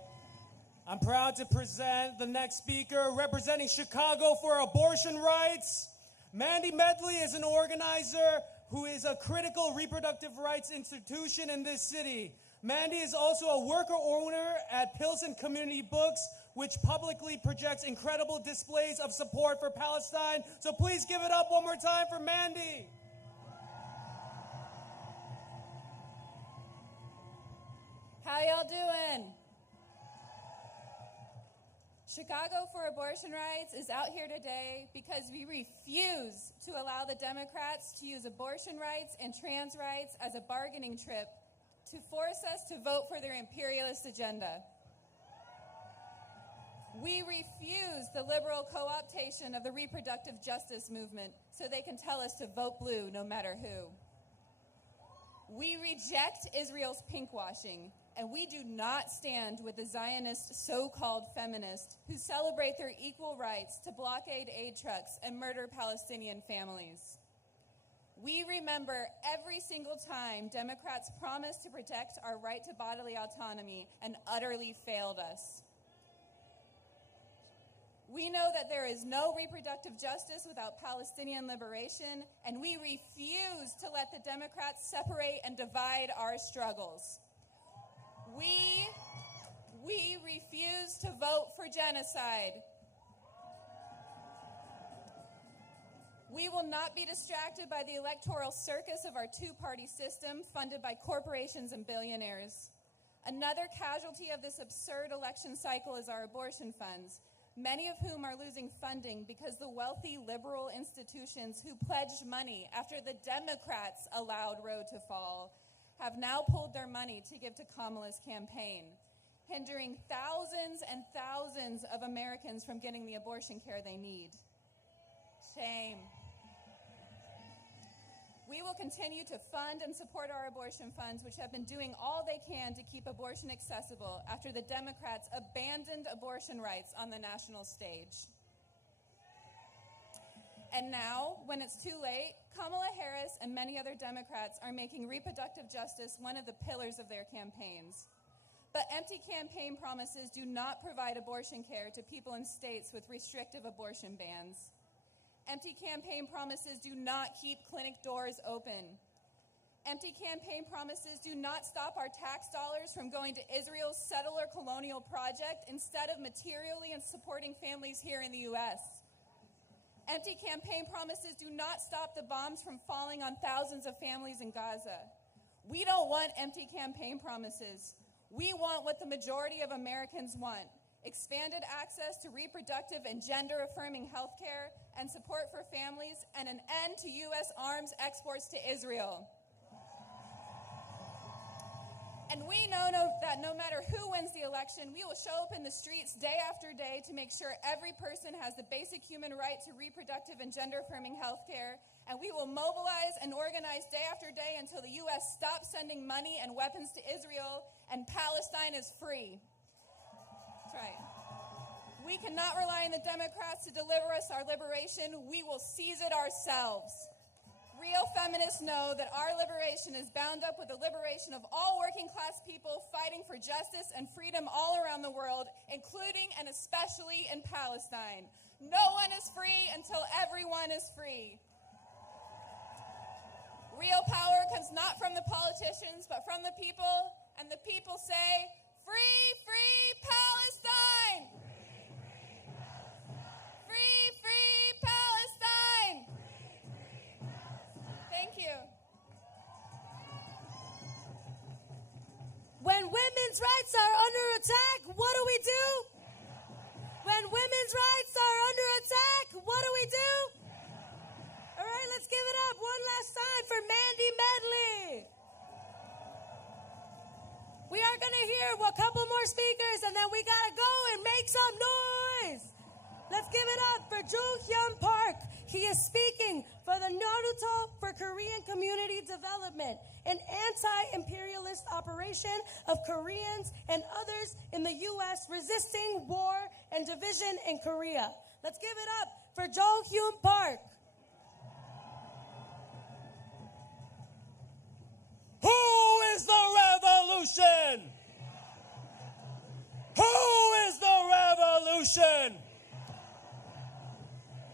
I'm proud to present the next speaker representing Chicago for abortion rights. Mandy Medley is an organizer who is a critical reproductive rights institution in this city. Mandy is also a worker owner at Pilsen Community Books, which publicly projects incredible displays of support for Palestine. So please give it up one more time for Mandy. How y'all doing? Chicago for Abortion Rights is out here today because we refuse to allow the Democrats to use abortion rights and trans rights as a bargaining chip to force us to vote for their imperialist agenda. We refuse the liberal co-optation of the reproductive justice movement so they can tell us to vote blue no matter who. We reject Israel's pinkwashing, and we do not stand with the Zionist so-called feminists who celebrate their equal rights to blockade aid trucks and murder Palestinian families. We remember every single time Democrats promised to protect our right to bodily autonomy and utterly failed us. We know that there is no reproductive justice without Palestinian liberation, and we refuse to let the Democrats separate and divide our struggles. We refuse to vote for genocide. We will not be distracted by the electoral circus of our two-party system funded by corporations and billionaires. Another casualty of this absurd election cycle is our abortion funds, many of whom are losing funding because the wealthy liberal institutions who pledged money after the Democrats allowed Roe to fall have now pulled their money to give to Kamala's campaign, hindering thousands and thousands of Americans from getting the abortion care they need. Shame. We will continue to fund and support our abortion funds, which have been doing all they can to keep abortion accessible after the Democrats abandoned abortion rights on the national stage. And now, when it's too late, Kamala Harris and many other Democrats are making reproductive justice one of the pillars of their campaigns. But empty campaign promises do not provide abortion care to people in states with restrictive abortion bans. Empty campaign promises do not keep clinic doors open. Empty campaign promises do not stop our tax dollars from going to Israel's settler colonial project instead of materially and supporting families here in the U.S. Empty campaign promises do not stop the bombs from falling on thousands of families in Gaza. We don't want empty campaign promises. We want what the majority of Americans want: expanded access to reproductive and gender-affirming health care and support for families, and an end to U.S. arms exports to Israel. And we know that no matter who wins the election, we will show up in the streets day after day to make sure every person has the basic human right to reproductive and gender-affirming health care, and we will mobilize and organize day after day until the U.S. stops sending money and weapons to Israel and Palestine is free. That's right. We cannot rely on the Democrats to deliver us our liberation. We will seize it ourselves. Real feminists know that our liberation is bound up with the liberation of all working-class people fighting for justice and freedom all around the world, including and especially in Palestine. No one is free until everyone is free. Real power comes not from the politicians, but from the people, and the people say, "Free, free Palestine! Free, free Palestine!" Thank you. When women's rights are under attack, what do? When women's rights are under attack, what do? All right, let's give it up one last time for Mandy Medley. We are going to hear a couple more speakers, and then we got to go and make some noise. Let's give it up for Jo-Hyun Park. He is speaking for the Naruto for Korean Community Development, an anti-imperialist operation of Koreans and others in the U.S. resisting war and division in Korea. Let's give it up for Jo-Hyun Park. Who is the revolution? Who is the revolution?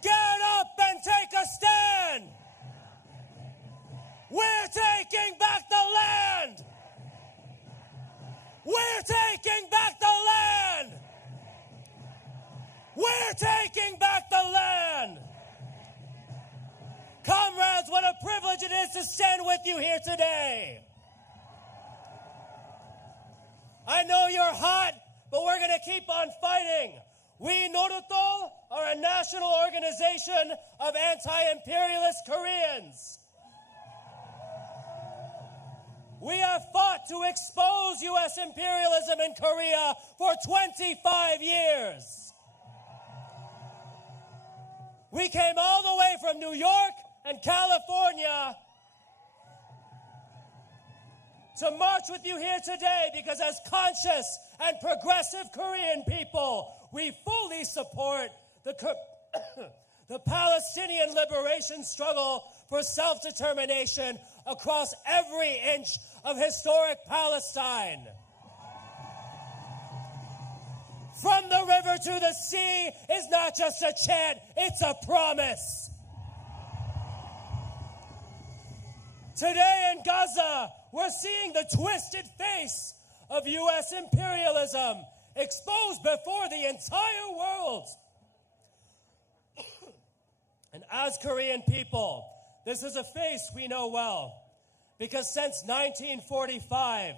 Get up and take a stand. We're taking back the land. We're taking back the land. it is to stand with you here today. I know you're hot, but we're going to keep on fighting. We, Noruto, are a national organization of anti-imperialist Koreans. We have fought to expose U.S. imperialism in Korea for 25 years. We came all the way from New York and California to march with you here today because as conscious and progressive Korean people, we fully support the Palestinian liberation struggle for self-determination across every inch of historic Palestine. From the river to the sea is not just a chant, it's a promise. Today in Gaza, we're seeing the twisted face of U.S. imperialism exposed before the entire world. And as Korean people, this is a face we know well, because since 1945,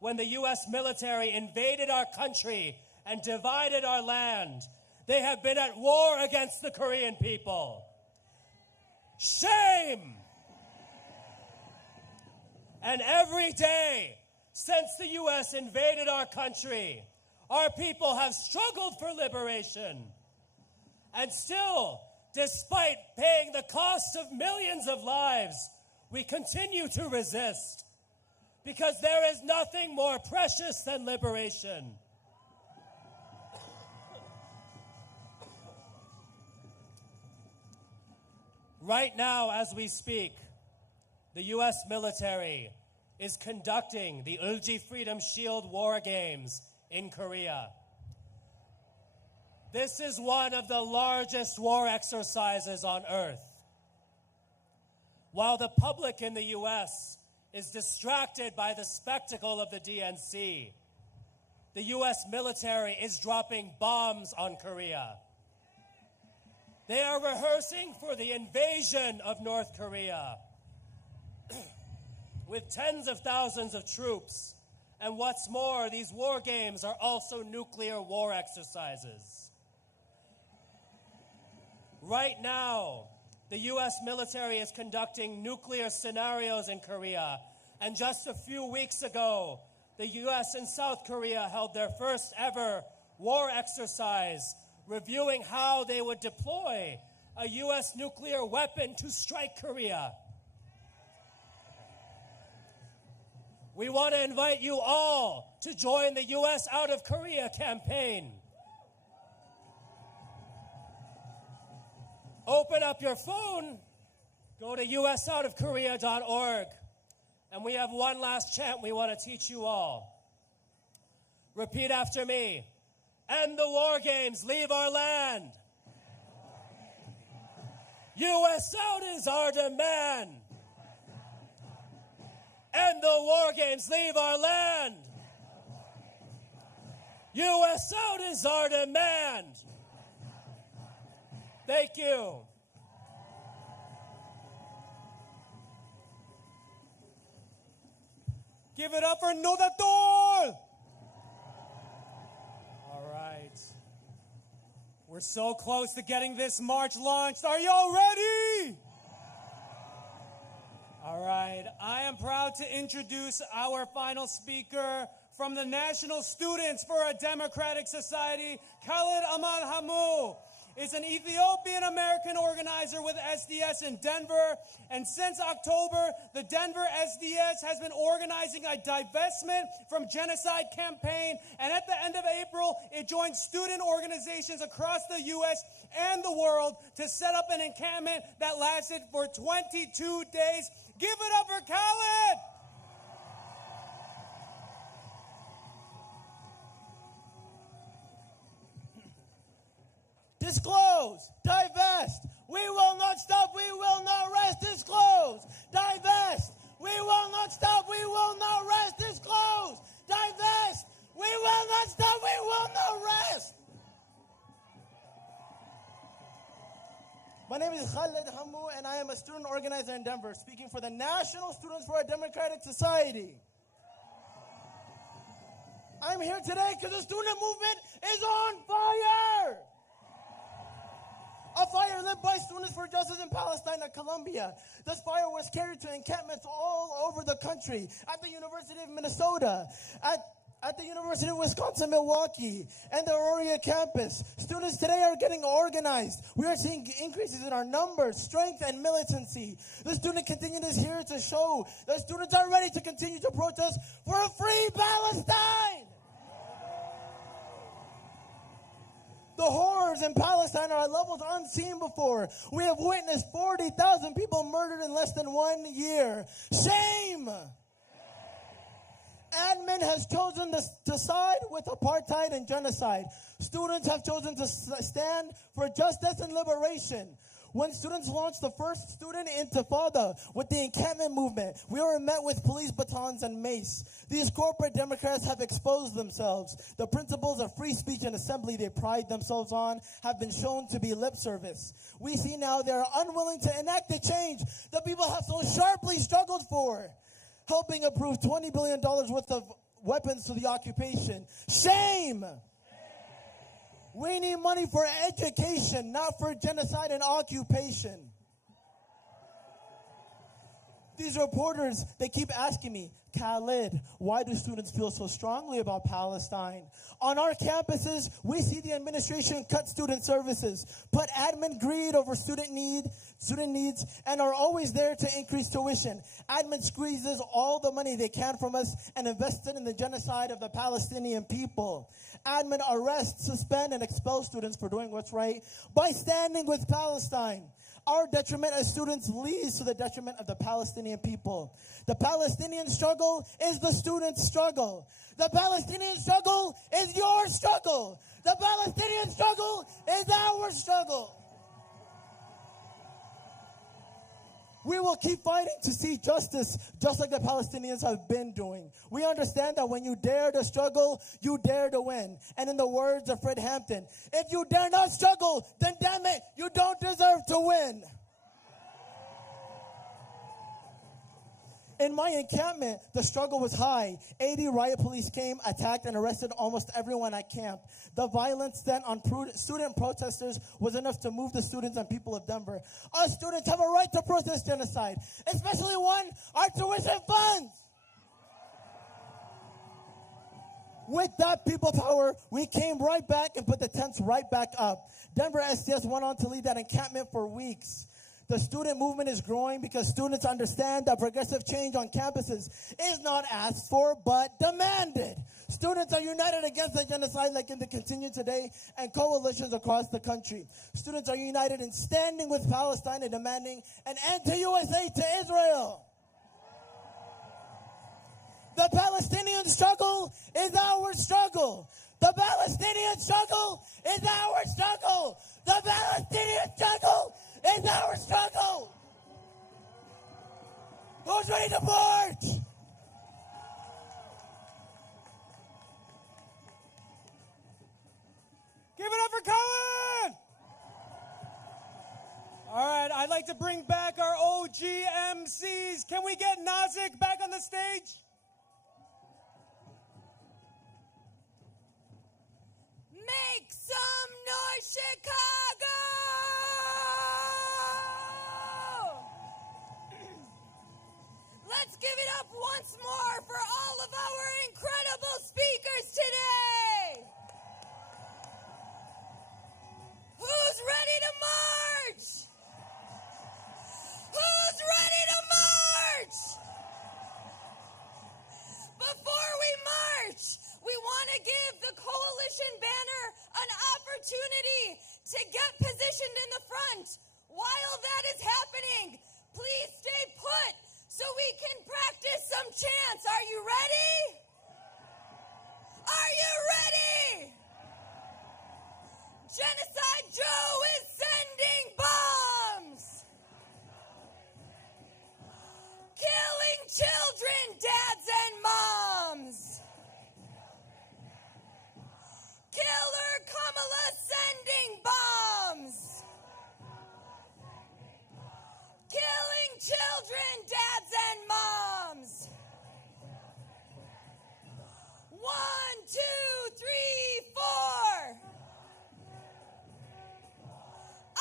when the U.S. military invaded our country and divided our land, they have been at war against the Korean people. Shame! And every day since the U.S. invaded our country, our people have struggled for liberation. And still, despite paying the cost of millions of lives, we continue to resist. Because there is nothing more precious than liberation. Right now, as we speak, the U.S. military is conducting the Ulji Freedom Shield War Games in Korea. This is one of the largest war exercises on Earth. While the public in the U.S. is distracted by the spectacle of the DNC, the U.S. military is dropping bombs on Korea. They are rehearsing for the invasion of North Korea with tens of thousands of troops. And what's more, these war games are also nuclear war exercises. Right now, the U.S. military is conducting nuclear scenarios in Korea. And just a few weeks ago, the U.S. and South Korea held their first ever war exercise, reviewing how they would deploy a U.S. nuclear weapon to strike Korea. We want to invite you all to join the U.S. Out of Korea campaign. Open up your phone, go to usoutofkorea.org, and we have one last chant we want to teach you all. Repeat after me. End the war games, leave our land. U.S. out is our demand. End the war games, leave our land. U.S. out is our demand. Thank you. Give it up for Nodator! All right. We're so close to getting this march launched. Are y'all ready? All right. I am proud to introduce our final speaker from the National Students for a Democratic Society, Khalid Ahmad Hamu. Is an Ethiopian-American organizer with SDS in Denver. And since October, the Denver SDS has been organizing a divestment from genocide campaign. And at the end of April, it joined student organizations across the U.S. and the world to set up an encampment that lasted for 22 days. Give it up for Khalid! Disclose, divest. We will not stop, we will not rest. Disclose, divest. We will not stop, we will not rest. Disclose, divest. We will not stop, we will not rest. My name is is Khaled Hamu, and I am a student organizer in Denver, speaking for the National Students for a Democratic Society. I'm here today because the student movement is on fire! A fire lit by Students for Justice in Palestine at Columbia. This fire was carried to encampments all over the country, at the University of Minnesota, at the University of Wisconsin-Milwaukee, and the Aurora campus. Students today are getting organized. We are seeing increases in our numbers, strength, and militancy. The student continuum is here to show that students are ready to continue to protest for a free Palestine. The horrors in Palestine are at levels unseen before. We have witnessed 40,000 people murdered in less than 1 year. Shame! Admin has chosen to side with apartheid and genocide. Students have chosen to stand for justice and liberation. When students launched the first student intifada with the encampment movement, we were met with police batons and mace. These corporate Democrats have exposed themselves. The principles of free speech and assembly they pride themselves on have been shown to be lip service. We see now they are unwilling to enact the change that people have so sharply struggled for. Helping approve $20 billion worth of weapons to the occupation. Shame! We need money for education, not for genocide and occupation. These reporters, they keep asking me, Khalid, why do students feel so strongly about Palestine? On our campuses, we see the administration cut student services, put admin greed over student needs, and are always there to increase tuition. Admin squeezes all the money they can from us and invests it in the genocide of the Palestinian people. Admin arrests, suspend, and expel students for doing what's right by standing with Palestine. Our detriment as students leads to the detriment of the Palestinian people. The Palestinian struggle is the student's struggle. The Palestinian struggle is your struggle. The Palestinian struggle is our struggle. We will keep fighting to see justice, just like the Palestinians have been doing. We understand that when you dare to struggle, you dare to win. And in the words of Fred Hampton, if you dare not struggle, then damn it, you don't deserve to win. In my encampment, the struggle was high. 80 riot police came, attacked, and arrested almost everyone at camp. The violence then on student protesters was enough to move the students and people of Denver. Us students have a right to protest genocide, especially one, our tuition funds. With that people power, we came right back and put the tents right back up. Denver SDS went on to lead that encampment for weeks. The student movement is growing because students understand that progressive change on campuses is not asked for, but demanded. Students are united against the genocide like in the Continue Today and coalitions across the country. Students are united in standing with Palestine and demanding an end to USA to Israel. The Palestinian struggle is our struggle. The Palestinian struggle is our struggle. The Palestinian struggle is our struggle. Who's ready to march? Give it up for Colin! All right, I'd like to bring back our OG MCs. Can we get Nazik back on the stage? Make some noise, Chicago! Let's give it up once more for all of our incredible speakers today! Who's ready to march? Who's ready to march? Before we march, we want to give the coalition banner an opportunity to get positioned in the front. While that is happening, please stay put so we can practice some chants. Are you ready? Are you ready? Genocide Joe is sending bombs. Killing children, dads and moms. Killer Kamala sending bombs. children, dads, and moms. 1, 2, 3, 4.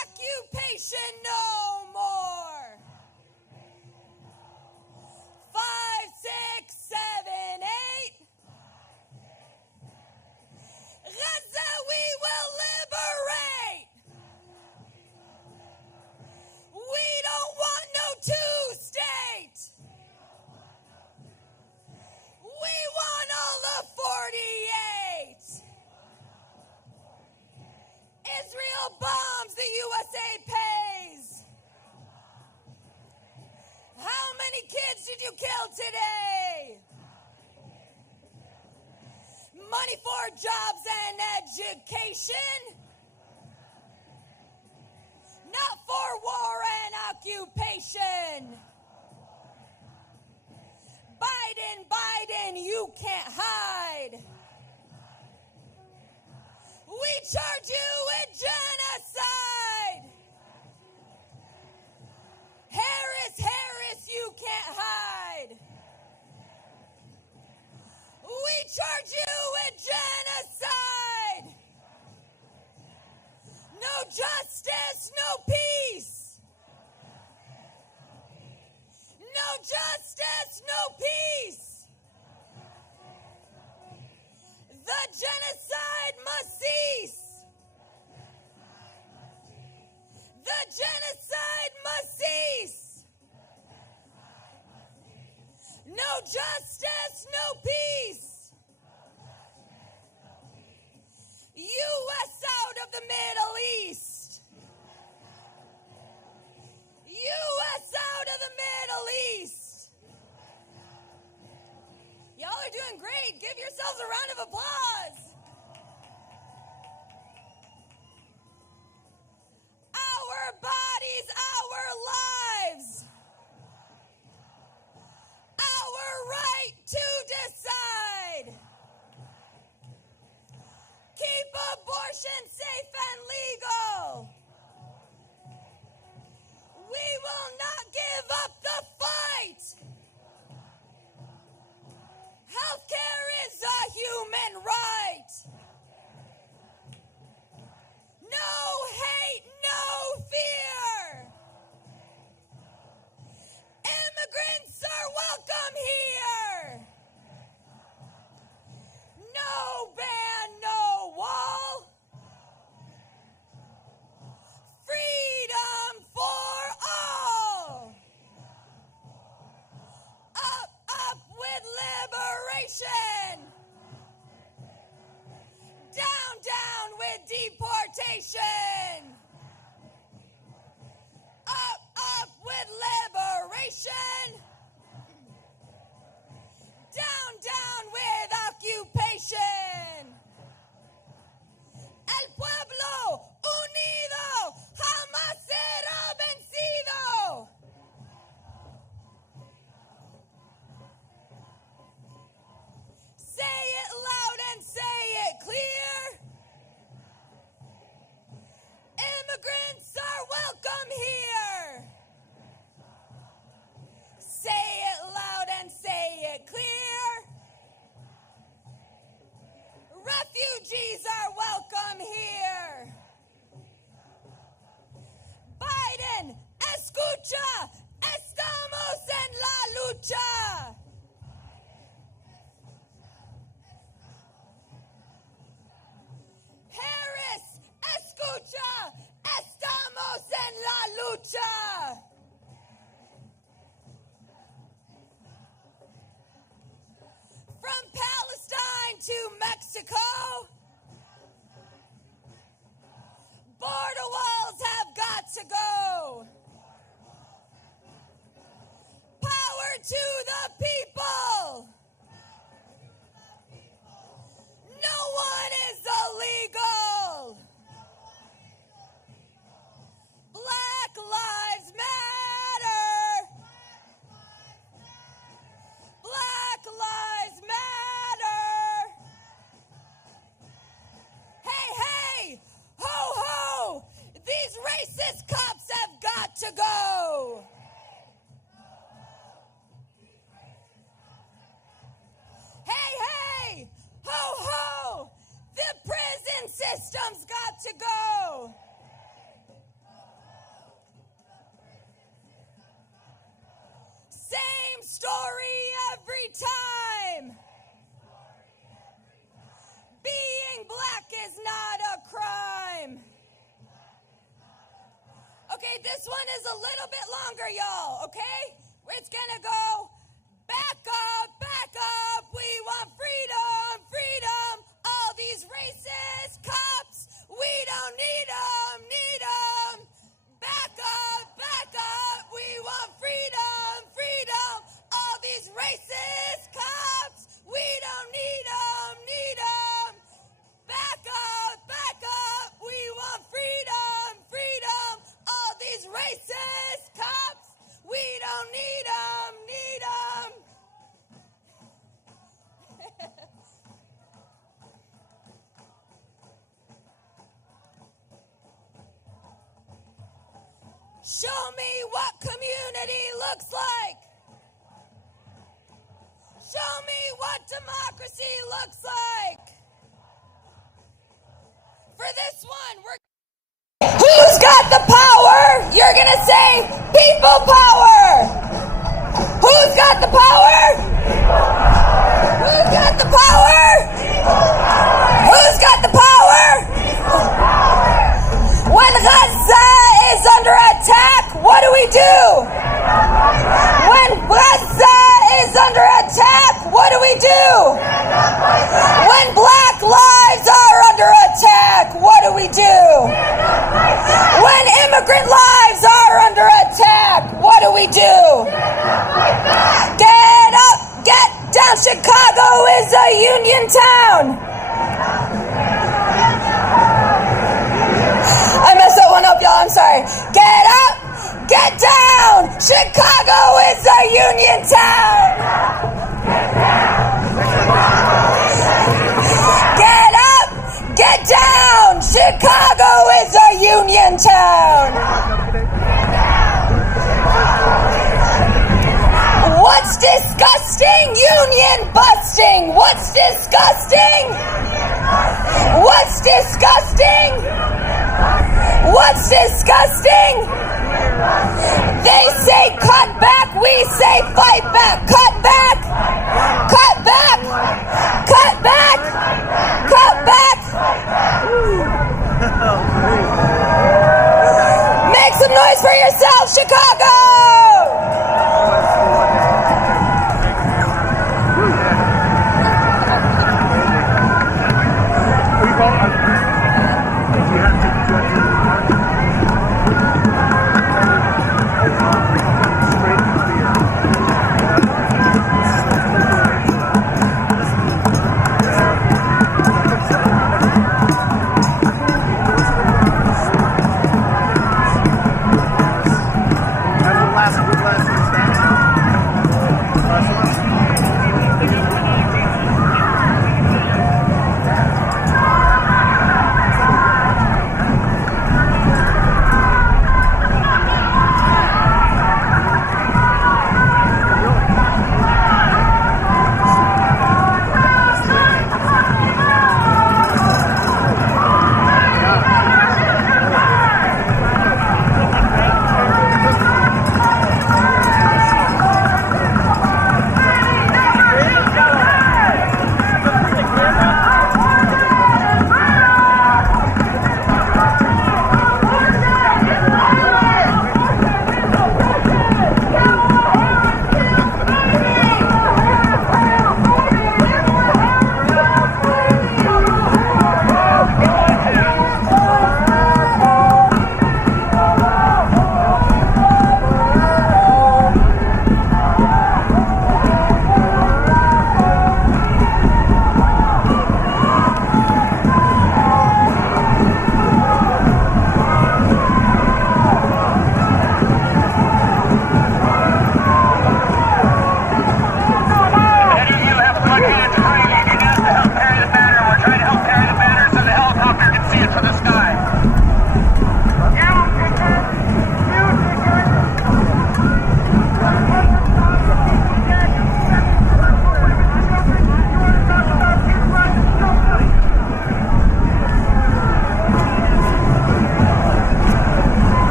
Occupation no more. 5, 6, 7, 8. Gaza, we will liberate. We don't want no two-state. We want all of 48. Israel bombs, the USA pays. How many kids did you kill today? Money for jobs and education, not for war and occupation. Biden, Biden, you can't hide. We charge you with genocide. Harris, Harris, you can't hide. We charge you with genocide. No justice, no peace. No justice, no peace. The genocide must cease. The genocide must cease. No justice, no peace. U.S. out of the Middle East. U.S. out of the Middle East. Y'all are doing great. Give yourselves a round of applause. Our bodies, our lives. Our right to decide. Keep abortion safe and legal. We will not give up the fight. Healthcare is a human right. No hate, no fear. Immigrants are welcome here. No ban, no wall. Freedom for all. Up, up with liberation. Down, down with deportation. Up, up with liberation. Down, down with occupation. El pueblo unido jamás será vencido. Say it loud and say it clear. Immigrants are welcome here. Say it loud and say it clear. Refugees are welcome here. Biden, escucha, estamos en la lucha. Harris, escucha, estamos en la lucha. From Palestine to Mexico, border walls have got to go. Power to the people. No one is illegal. Black Lives Matter. Black Lives Matter. this one is a little bit longer, y'all, okay? It's gonna go back up, we want freedom, freedom. All these racist cops, we don't need them, Back up, we want freedom, freedom. All these racist cops, we don't need them. Back up, we want freedom, freedom. All these racist cops, we don't need them. Show me what community looks like. Show me what democracy looks like. For this one, who's got the power? You're gonna say people power. Who's got the power? Who's got the power? Who's got the power? When Gaza is under attack, what do we do? When Gaza is under attack, what do we do? When black lives are under attack, what do we do? When immigrant lives are under attack, what do we do? Get up, get down. Chicago is a union town. I messed that one up, y'all. I'm sorry. Get up, get down. Chicago is a union town. Get up, get down. Chicago is a union town. What's disgusting? Union busting. What's disgusting? What's disgusting? What's disgusting? They say cut back, we say fight back. Cut back, cut back, cut back, cut back. Make some noise for yourself, Chicago!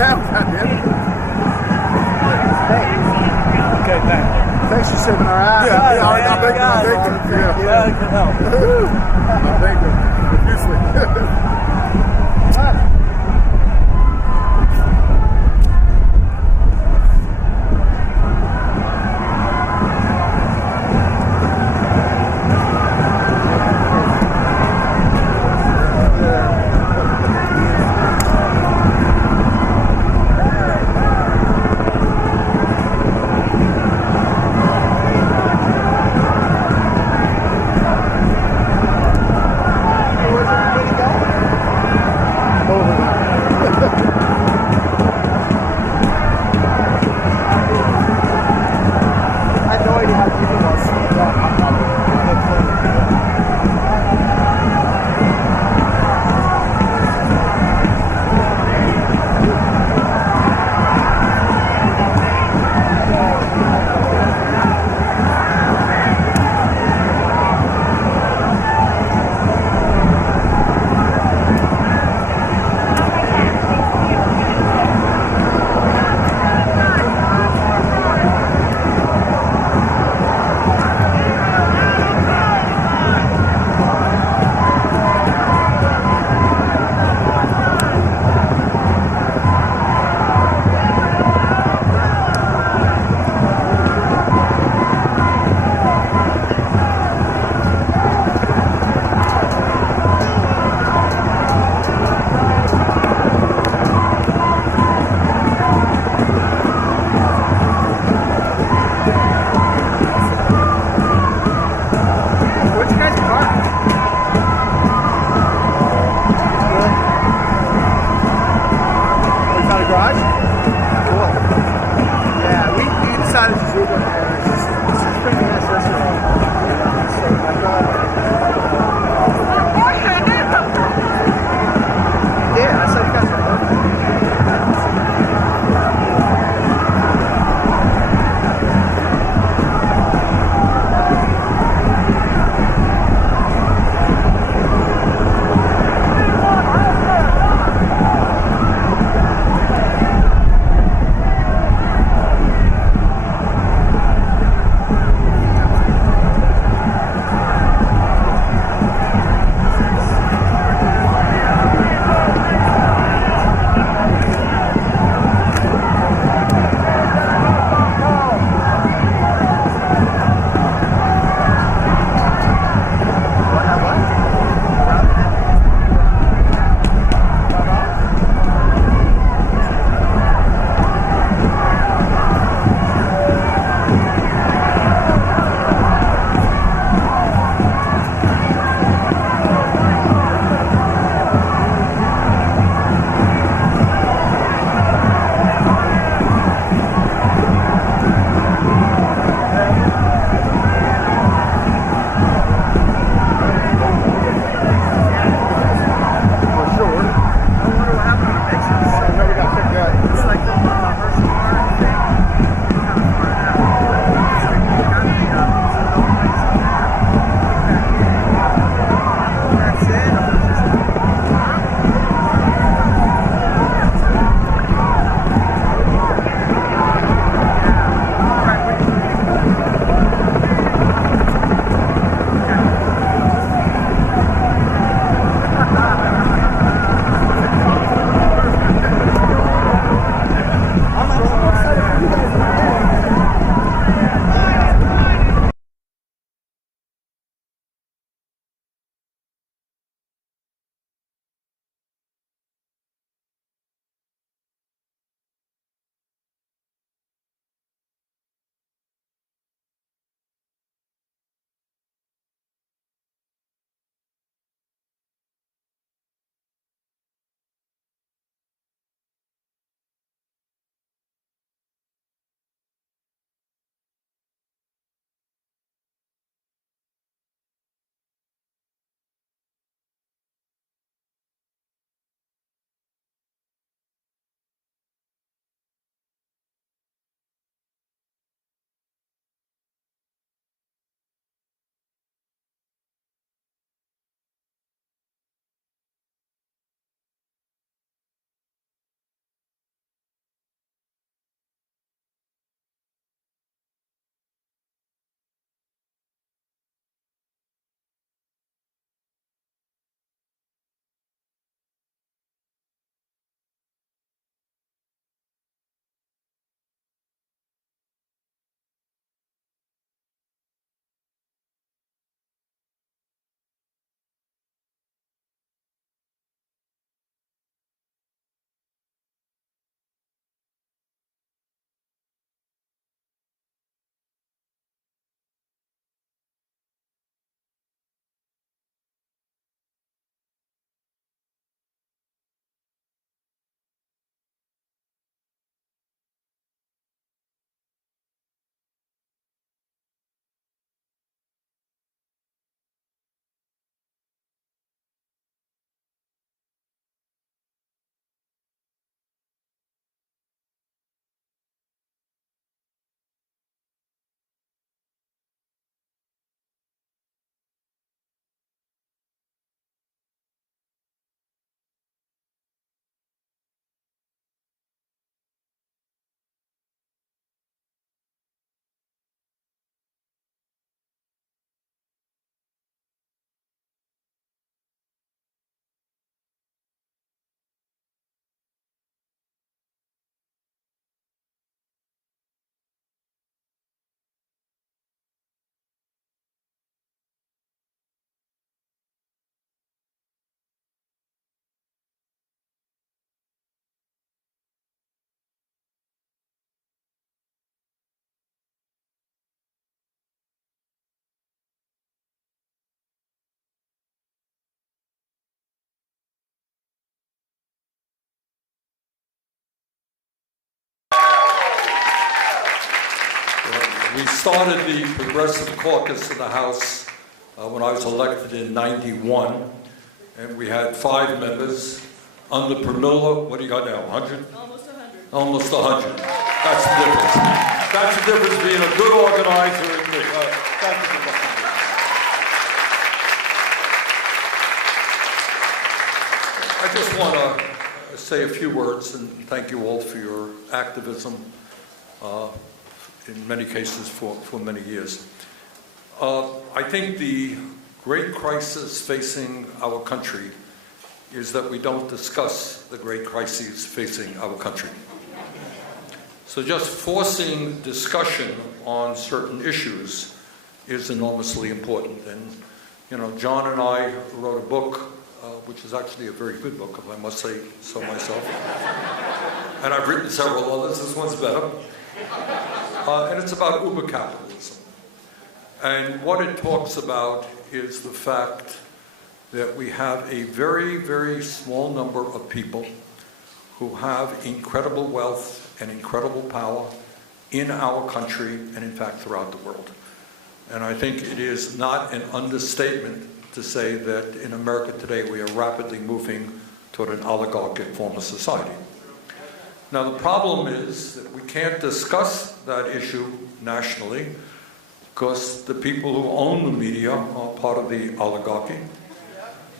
down, goddammit. Okay, thanks for saving our ass. Yeah, I'm thinking. Yeah, I can help. I'm thinking profusely. We started the Progressive Caucus in the House when I was elected in '91, and we had 5 members. Under Pramila, what do you got now, 100? Almost 100. That's the difference. That's the difference between a good organizer and me. That's the difference. I just want to say a few words and thank you all for your activism, in many cases for many years. I think the great crisis facing our country is that we don't discuss the great crises facing our country. So just forcing discussion on certain issues is enormously important. And, you know, John and I wrote a book, which is actually a very good book, if I must say so myself. And I've written several others. This one's better. And it's about uber capitalism. And what it talks about is the fact that we have a very, very small number of people who have incredible wealth and incredible power in our country and, in fact, throughout the world. And I think it is not an understatement to say that in America today we are rapidly moving toward an oligarchic form of society. Now, the problem is that we can't discuss that issue nationally because the people who own the media are part of the oligarchy.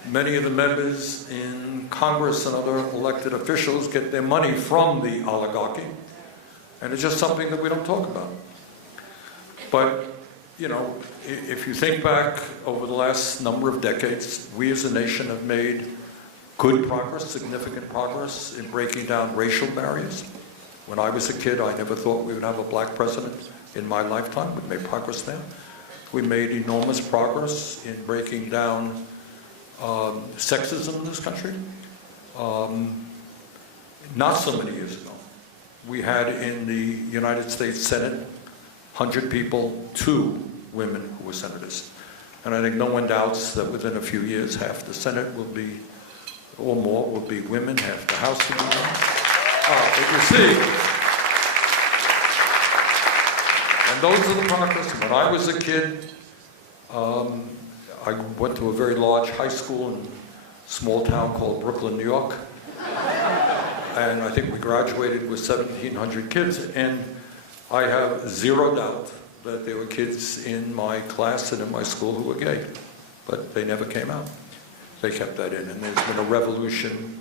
Many of the members in Congress and other elected officials get their money from the oligarchy, and it's just something that we don't talk about. But, you know, if you think back over the last number of decades, we as a nation have made good progress, significant progress in breaking down racial barriers. When I was a kid, I never thought we would have a black president in my lifetime. We made progress there. We made enormous progress in breaking down sexism in this country. Not so many years ago, we had in the United States Senate 100 people, 2 women who were senators. And I think no one doubts that within a few years, half the Senate will be, or more, will be women, half the House will be women. But you see, and those are the progress. When I was a kid, I went to a very large high school in a small town called Brooklyn, New York. And I think we graduated with 1,700 kids. And I have zero doubt that there were kids in my class and in my school who were gay. But they never came out. They kept that in. And there's been a revolution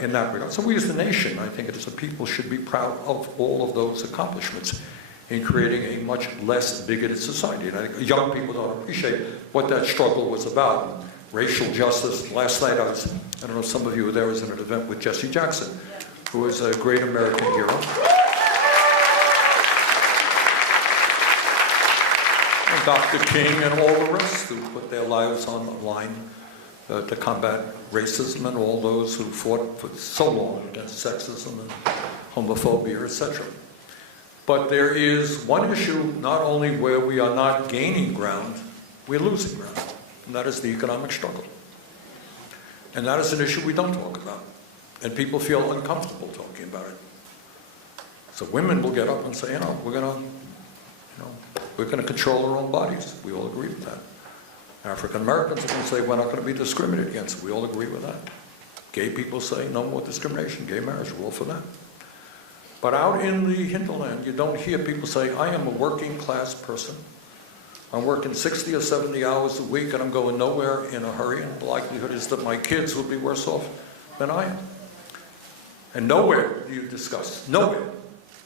in that regard. So we as a nation, I think as a people, should be proud of all of those accomplishments in creating a much less bigoted society. And I think young people don't appreciate what that struggle was about. Racial justice. Last night I don't know if some of you were there, I was at an event with Jesse Jackson, who was a great American hero. And Dr. King and all the rest who put their lives on the line to combat racism, and all those who fought for so long against sexism and homophobia, etc. But there is one issue not only where we are not gaining ground, we're losing ground, and that is the economic struggle. And that is an issue we don't talk about, and people feel uncomfortable talking about it. So women will get up and say, we're going to control our own bodies. We all agree with that. African Americans are going to say we're not going to be discriminated against. We all agree with that. Gay people say no more discrimination, gay marriage, we're all for that. But out in the hinterland, you don't hear people say, I am a working class person. I'm working 60 or 70 hours a week and I'm going nowhere in a hurry, and the likelihood is that my kids will be worse off than I am. And nowhere do you discuss, nowhere.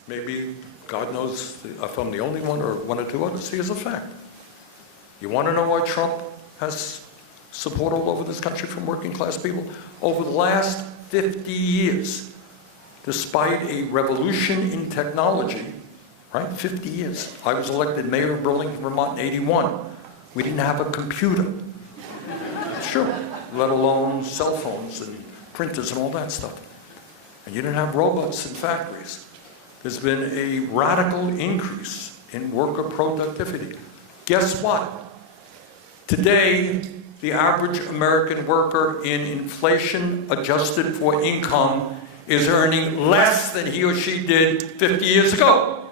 Maybe God knows if I'm the only one or one or 2 others. Here's a fact. You want to know why Trump has support all over this country from working class people? Over the last 50 years, despite a revolution in technology, right? 50 years. I was elected mayor of Burlington, Vermont in '81. We didn't have a computer. Sure. Let alone cell phones and printers and all that stuff. And you didn't have robots in factories. There's been a radical increase in worker productivity. Guess what? Today, the average American worker in inflation adjusted for income is earning less than he or she did 50 years ago.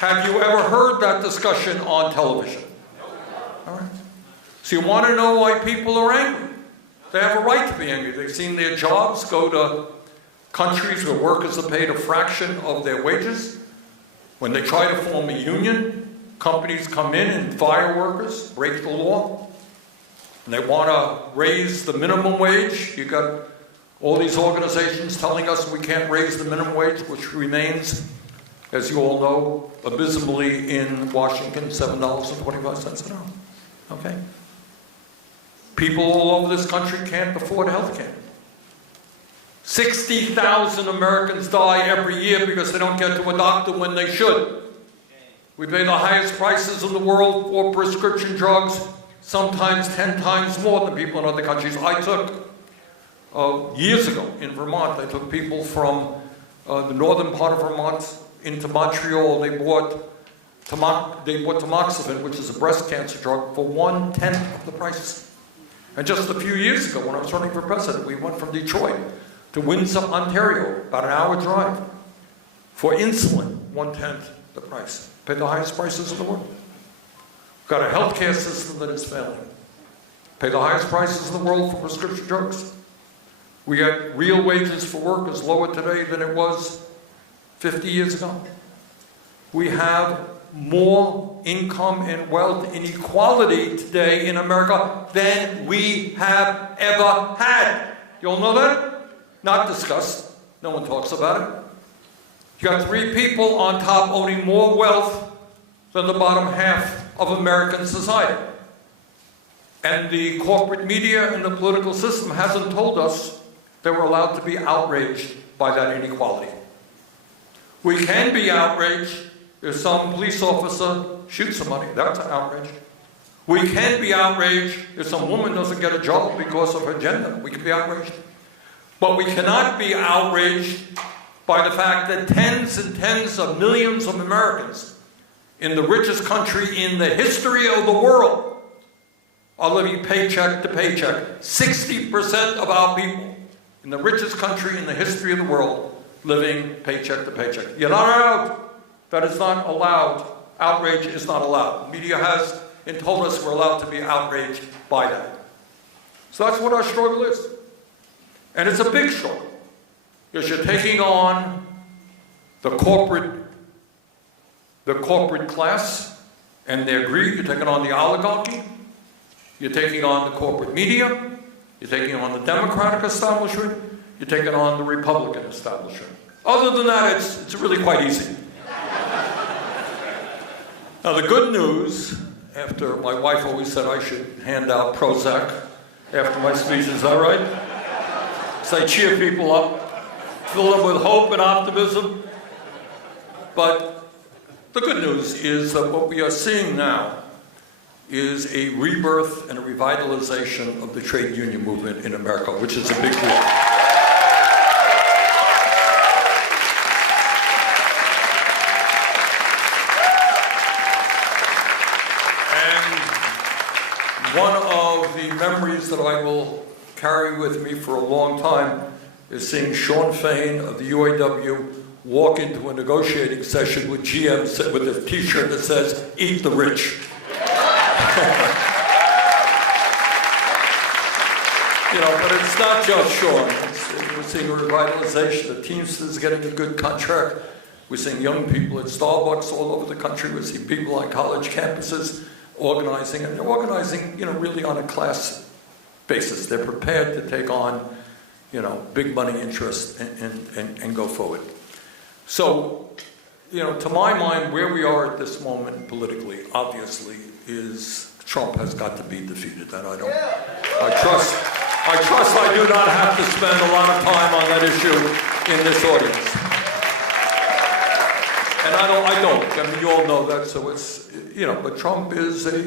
Have you ever heard that discussion on television? All right. So you want to know why people are angry? They have a right to be angry. They've seen their jobs go to countries where workers are paid a fraction of their wages. When they try to form a union, companies come in and fire workers, break the law. And they want to raise the minimum wage. You got all these organizations telling us we can't raise the minimum wage, which remains, as you all know, abysmally in Washington, $7.25 an hour. Okay? People all over this country can't afford health care. 60,000 Americans die every year because they don't get to a doctor when they should. We pay the highest prices in the world for prescription drugs, sometimes 10 times more than people in other countries. I took, years ago in Vermont, I took people from the northern part of Vermont into Montreal. They bought tamoxifen, which is a breast cancer drug, for 1/10 of the price. And just a few years ago, when I was running for president, we went from Detroit to Windsor, Ontario, about an hour drive, for insulin, 1/10 the price. Pay the highest prices in the world. Got a healthcare system that is failing. Pay the highest prices in the world for prescription drugs. We got real wages for workers lower today than it was 50 years ago. We have more income and wealth inequality today in America than we have ever had. You all know that? Not discussed. No one talks about it. You got 3 people on top owning more wealth than the bottom half of American society. And the corporate media and the political system hasn't told us that we're allowed to be outraged by that inequality. We can be outraged if some police officer shoots somebody. That's an outrage. We can be outraged if some woman doesn't get a job because of her gender. We can be outraged. But we cannot be outraged by the fact that tens and tens of millions of Americans in the richest country in the history of the world are living paycheck to paycheck. 60% of our people in the richest country in the history of the world living paycheck to paycheck. You're not allowed. That is not allowed. Outrage is not allowed. The media has told us we're allowed to be outraged by that. So that's what our struggle is. And it's a big struggle. Because you're taking on the corporate class and their greed. You're taking on the oligarchy. You're taking on the corporate media. You're taking on the Democratic establishment. You're taking on the Republican establishment. Other than that, it's really quite easy. Now, the good news, after my wife always said I should hand out Prozac after my speech, is that right? So I cheer people up, fill them with hope and optimism. But the good news is that what we are seeing now is a rebirth and a revitalization of the trade union movement in America, which is a big deal. One of the memories that I will carry with me for a long time is seeing Sean Fain of the UAW walk into a negotiating session with GM with a t-shirt that says, "Eat the rich." You know, but it's not just Sean. We're seeing a revitalization. The Teamsters getting a good contract. We're seeing young people at Starbucks all over the country. We're seeing people on college campuses organizing, and they're organizing, you know, really on a class basis. They're prepared to take on, you know, big money interests and go forward. So, you know, to my mind, where we are at this moment politically, obviously, is Trump has got to be defeated. That I trust I do not have to spend a lot of time on that issue in this audience. And I don't. I mean, you all know that, so it's, you know, but Trump is a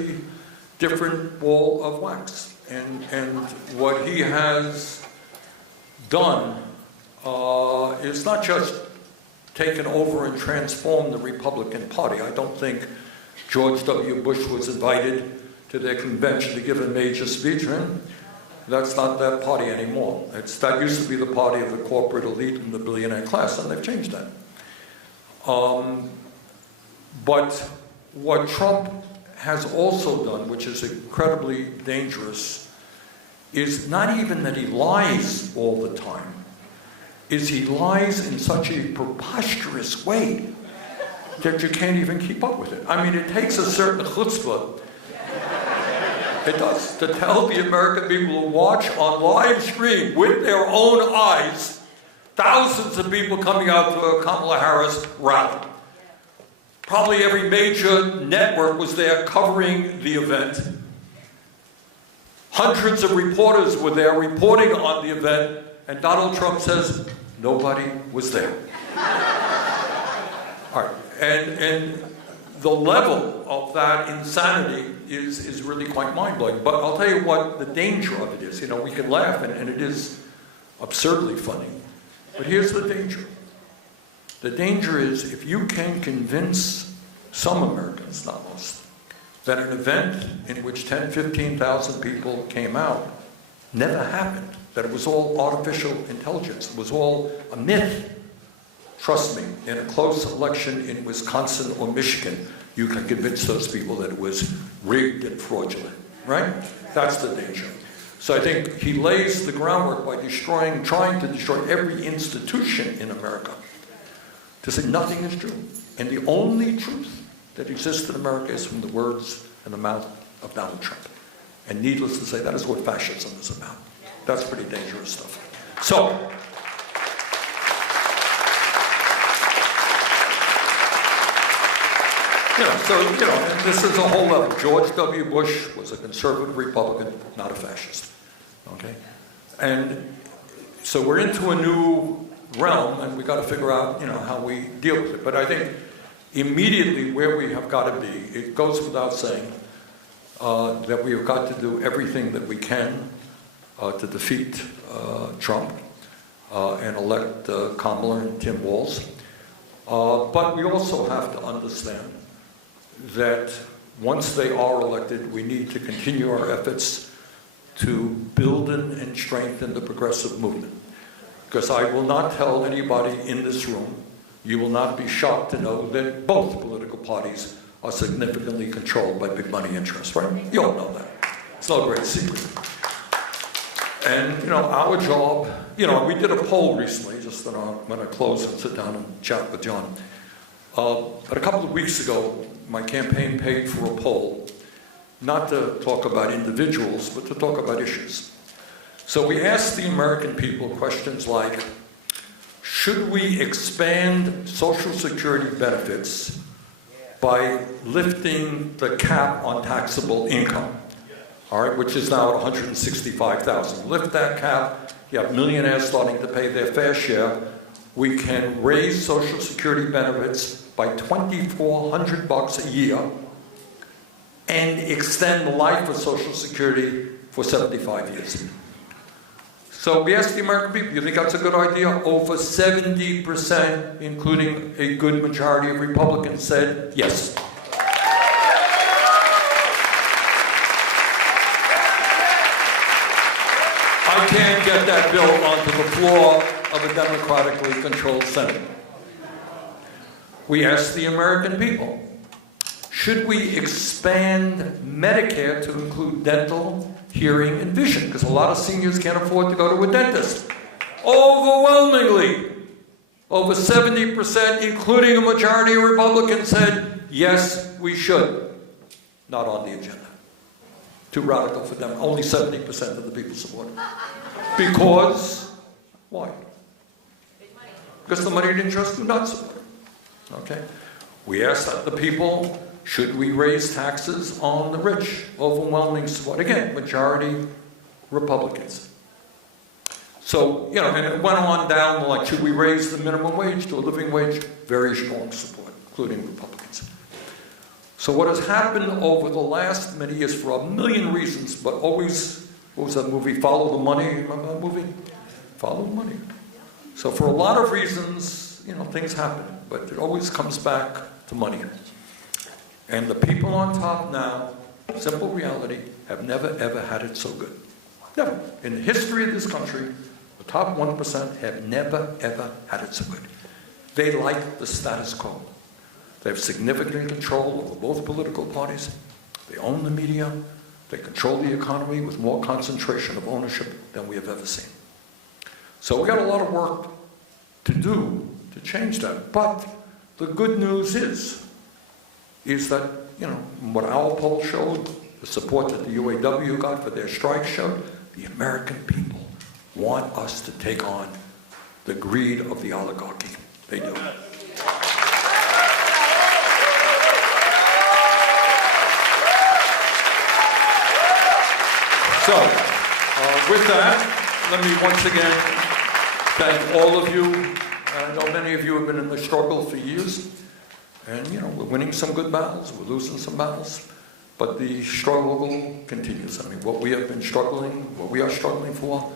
different ball of wax. And what he has done is not just taken over and transformed the Republican Party. I don't think George W. Bush was invited to their convention to give a major speech. Right? That's not that party anymore. That used to be the party of the corporate elite and the billionaire class, and they've changed that. But what Trump has also done, which is incredibly dangerous, is not even that he lies all the time, is he lies in such a preposterous way that you can't even keep up with it. I mean, it takes a certain chutzpah, it does, to tell the American people to watch on live stream with their own eyes thousands of people coming out to a Kamala Harris rally. Probably every major network was there covering the event. Hundreds of reporters were there reporting on the event, and Donald Trump says, nobody was there. All right, and the level of that insanity is really quite mind-blowing. But I'll tell you what the danger of it is. You know, we can laugh, and it is absurdly funny. But here's the danger. The danger is if you can convince some Americans, not most, that an event in which 10, 15,000 people came out never happened, that it was all artificial intelligence, it was all a myth. Trust me, in a close election in Wisconsin or Michigan, you can convince those people that it was rigged and fraudulent, right? That's the danger. So I think he lays the groundwork by trying to destroy every institution in America to say nothing is true. And the only truth that exists in America is from the words and the mouth of Donald Trump. And needless to say, that is what fascism is about. That's pretty dangerous stuff. So, and this is a whole level. George W. Bush was a conservative Republican, not a fascist. Okay? And so we're into a new realm, and we've got to figure out, how we deal with it. But I think immediately where we have got to be, it goes without saying that we have got to do everything that we can to defeat Trump and elect Kamala and Tim Walz. But we also have to understand that once they are elected, we need to continue our efforts to build and strengthen the progressive movement. Because I will not tell anybody in this room, you will not be shocked to know that both political parties are significantly controlled by big money interests, right? You all know that. It's no great secret. And, our job, we did a poll recently, just that I'm going to close and sit down and chat with John. But a couple of weeks ago, my campaign paid for a poll, not to talk about individuals, but to talk about issues. So we asked the American people questions like, should we expand Social Security benefits by lifting the cap on taxable income, all right, which is now at $165,000. Lift that cap, you have millionaires starting to pay their fair share. We can raise Social Security benefits by $2,400 a year and extend the life of Social Security for 75 years. So we asked the American people, you think that's a good idea? Over 70%, including a good majority of Republicans, said yes. I can't get that bill onto the floor of a democratically controlled Senate. We asked the American people, should we expand Medicare to include dental, hearing, and vision? Because a lot of seniors can't afford to go to a dentist. Overwhelmingly, over 70%, including a majority of Republicans, said, yes, we should. Not on the agenda. Too radical for them. Only 70% of the people support it. Because, why? Because the money interests do not support it. Okay? We asked the people, should we raise taxes on the rich? Overwhelming support. Again, majority Republicans. So, and it went on down, like, should we raise the minimum wage to a living wage? Very strong support, including Republicans. So what has happened over the last many years, for a million reasons, but always, what was that movie, Follow the Money? Remember that movie? Follow the Money. So for a lot of reasons, things happen, but it always comes back to money. And the people on top now, simple reality, have never, ever had it so good. Never. In the history of this country, the top 1% have never, ever had it so good. They like the status quo. They have significant control over both political parties. They own the media. They control the economy with more concentration of ownership than we have ever seen. So we got a lot of work to do to change that. But the good news is that, you know, what our poll showed, the support that the UAW got for their strike showed, the American people want us to take on the greed of the oligarchy. They do. So, with that, let me once again thank all of you. I know many of you have been in the struggle for years, and you know, we're winning some good battles, we're losing some battles, but the struggle continues. I mean, what we are struggling for,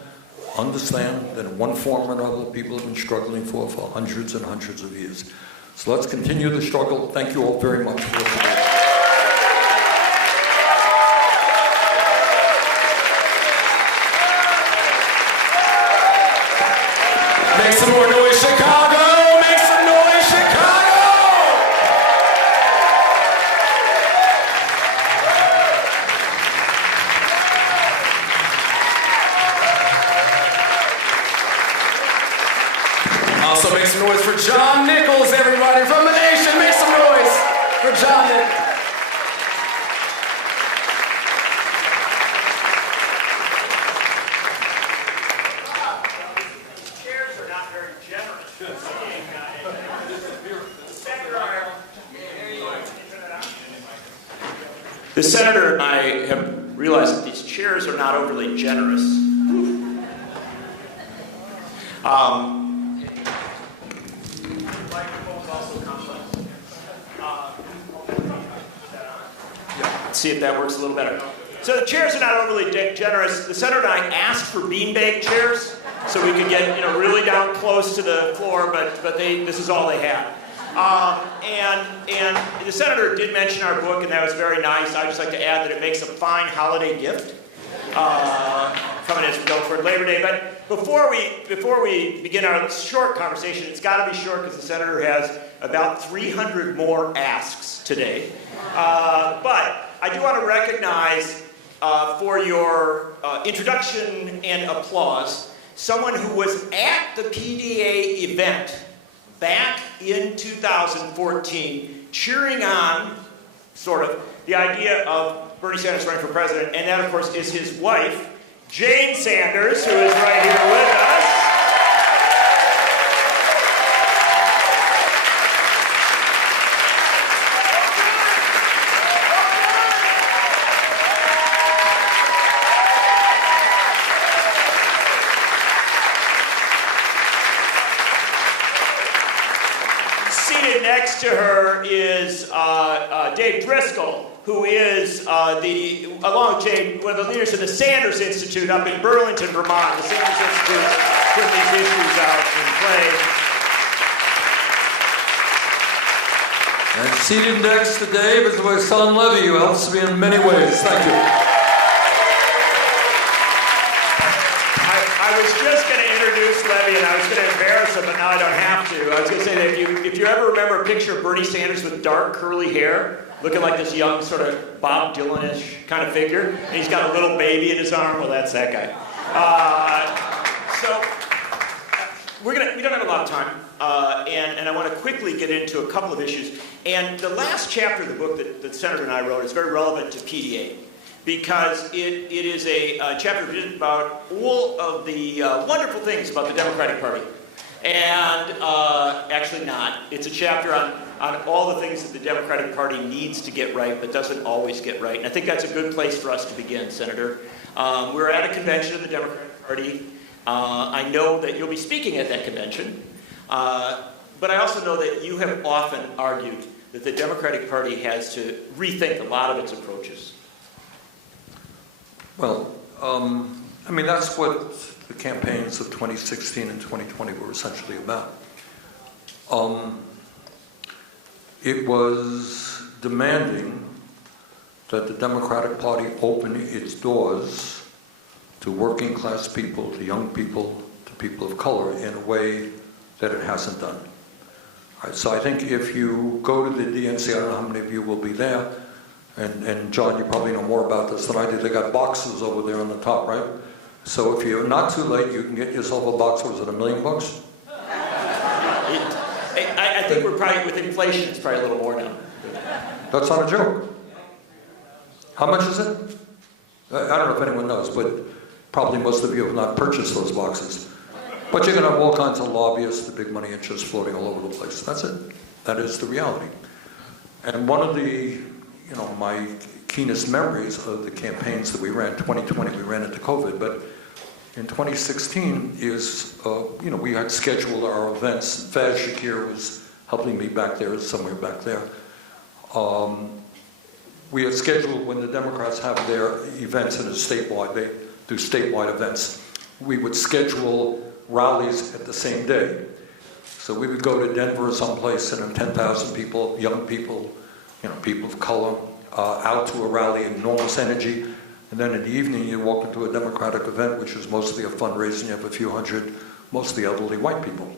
understand that in one form or another, people have been struggling for hundreds and hundreds of years. So let's continue the struggle. Thank you all very much for listening. Make some more noise, Chicago! Make some noise, Chicago! Also make some noise for John Nichols, everybody from the nation. Make some noise for John Nichols. The senator and I have realized that these chairs are not overly generous. Let's see if that works a little better. So the chairs are not overly generous. The senator and I asked for beanbag chairs so we could get, you know, really down close to the floor, but this is all they had. And the senator did mention our book, and that was very nice. I'd just like to add that it makes a fine holiday gift coming as we go for Labor Day. But before we begin our short conversation, it's got to be short because the senator has about 300 more asks today. But I do want to recognize for your introduction and applause someone who was at the PDA event back in 2014, cheering on, sort of, the idea of Bernie Sanders running for president, and that, of course, is his wife, Jane Sanders, who is right here with us. To her is Dave Driscoll, who is along with Jane, one of the leaders of the Sanders Institute up in Burlington, Vermont. The Sanders Institute put these issues out in play. And seated next to Dave is my son Levy, who helps me in many ways. Thank you. I was just going to introduce Levy, and I was going to embarrass him, but now I don't have to. I was going to say that if you ever remember a picture of Bernie Sanders with dark curly hair, looking like this young sort of Bob Dylan-ish kind of figure, and he's got a little baby in his arm, well, that's that guy. So we don't have a lot of time, and I want to quickly get into a couple of issues. And the last chapter of the book that the senator and I wrote is very relevant to PDA, because it is a chapter written about all of the wonderful things about the Democratic Party. And actually not. It's a chapter on all the things that the Democratic Party needs to get right, but doesn't always get right. And I think that's a good place for us to begin, Senator. We're at a convention of the Democratic Party. I know that you'll be speaking at that convention. But I also know that you have often argued that the Democratic Party has to rethink a lot of its approaches. Well, I mean, that's what the campaigns of 2016 and 2020 were essentially about. It was demanding that the Democratic Party open its doors to working class people, to young people, to people of color in a way that it hasn't done. So I think if you go to the DNC, I don't know how many of you will be there, and John, you probably know more about this than I do. They got boxes over there on the top, right? So if you're not too late, you can get yourself a box. Was it $1 million? I think we're probably, with inflation, it's probably a little more now. That's not a joke. How much is it? I don't know if anyone knows, but probably most of you have not purchased those boxes. But you're going to have all kinds of lobbyists, the big money interests floating all over the place. That's it. That is the reality. And one of the, my keenest memories of the campaigns that we ran, 2020, we ran into COVID, but in 2016 is, we had scheduled our events. Faz Shakir was helping me back there, somewhere back there. We had scheduled, when the Democrats have their events in a statewide, they do statewide events, we would schedule rallies at the same day. So we would go to Denver or someplace and have 10,000 people, young people, people of color, out to a rally, enormous energy. And then in the evening, you walk into a Democratic event, which is mostly a fundraising. You have a few hundred, mostly elderly white people.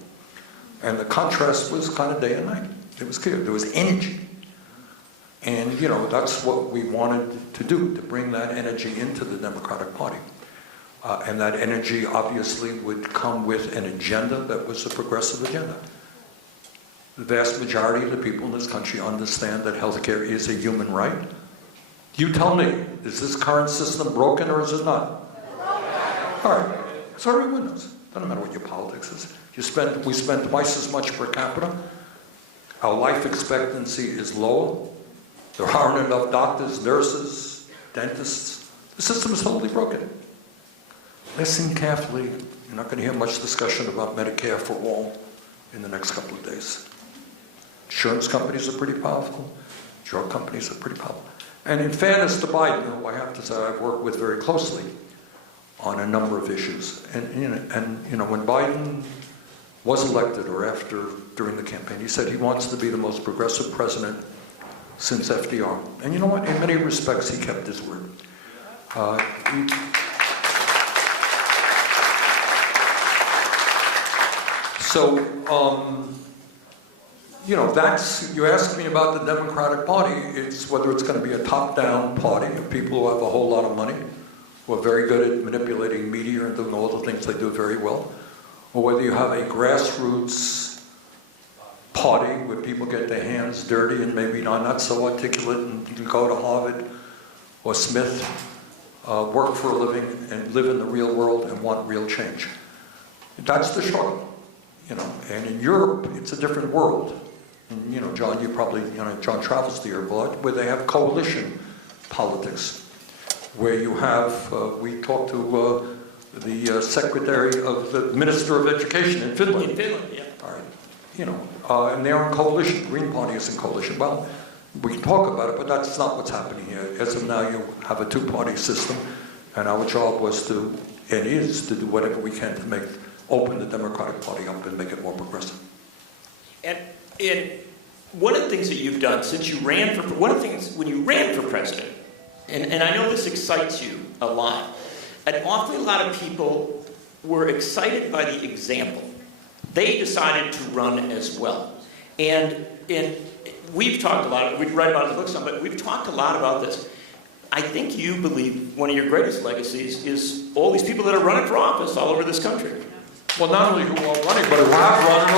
And the contrast was kind of day and night. It was clear. There was energy. And, that's what we wanted to do, to bring that energy into the Democratic Party. And that energy obviously would come with an agenda that was a progressive agenda. The vast majority of the people in this country understand that healthcare is a human right. You tell me, is this current system broken or is it not? All right, so everyone knows. Doesn't matter what your politics is. We spend twice as much per capita. Our life expectancy is lower. There aren't enough doctors, nurses, dentists. The system is totally broken. Listen carefully. You're not going to hear much discussion about Medicare for all in the next couple of days. Insurance companies are pretty powerful. Drug companies are pretty powerful. And in fairness to Biden, who I have to say I've worked with very closely on a number of issues. And when Biden was elected or during the campaign, he said he wants to be the most progressive president since FDR. And you know what? In many respects, he kept his word. So, you asked me about the Democratic Party. It's whether it's going to be a top-down party of people who have a whole lot of money, who are very good at manipulating media and doing all the things they do very well, or whether you have a grassroots party where people get their hands dirty and maybe not so articulate and you can go to Harvard or Smith, work for a living and live in the real world and want real change. That's the struggle. And in Europe, it's a different world. And, John, John travels to Europe a lot, where they have coalition politics, where you have, we talked to the secretary of the Minister of Education in Finland. In Finland, yeah. All right. And they're in coalition. Green Party is in coalition. Well, we can talk about it, but that's not what's happening here. As of now, you have a two-party system, and our job was to, and is, to do whatever we can to open the Democratic Party up and make it more progressive. And one of the things that you've done since you ran for, one of the things when you ran for president, and I know this excites you a lot, an awfully lot of people were excited by the example. They decided to run as well. And we've talked a lot, we write about it in the book some, but we've talked a lot about this. I think you believe one of your greatest legacies is all these people that are running for office all over this country. Well, not only who are running, but who have run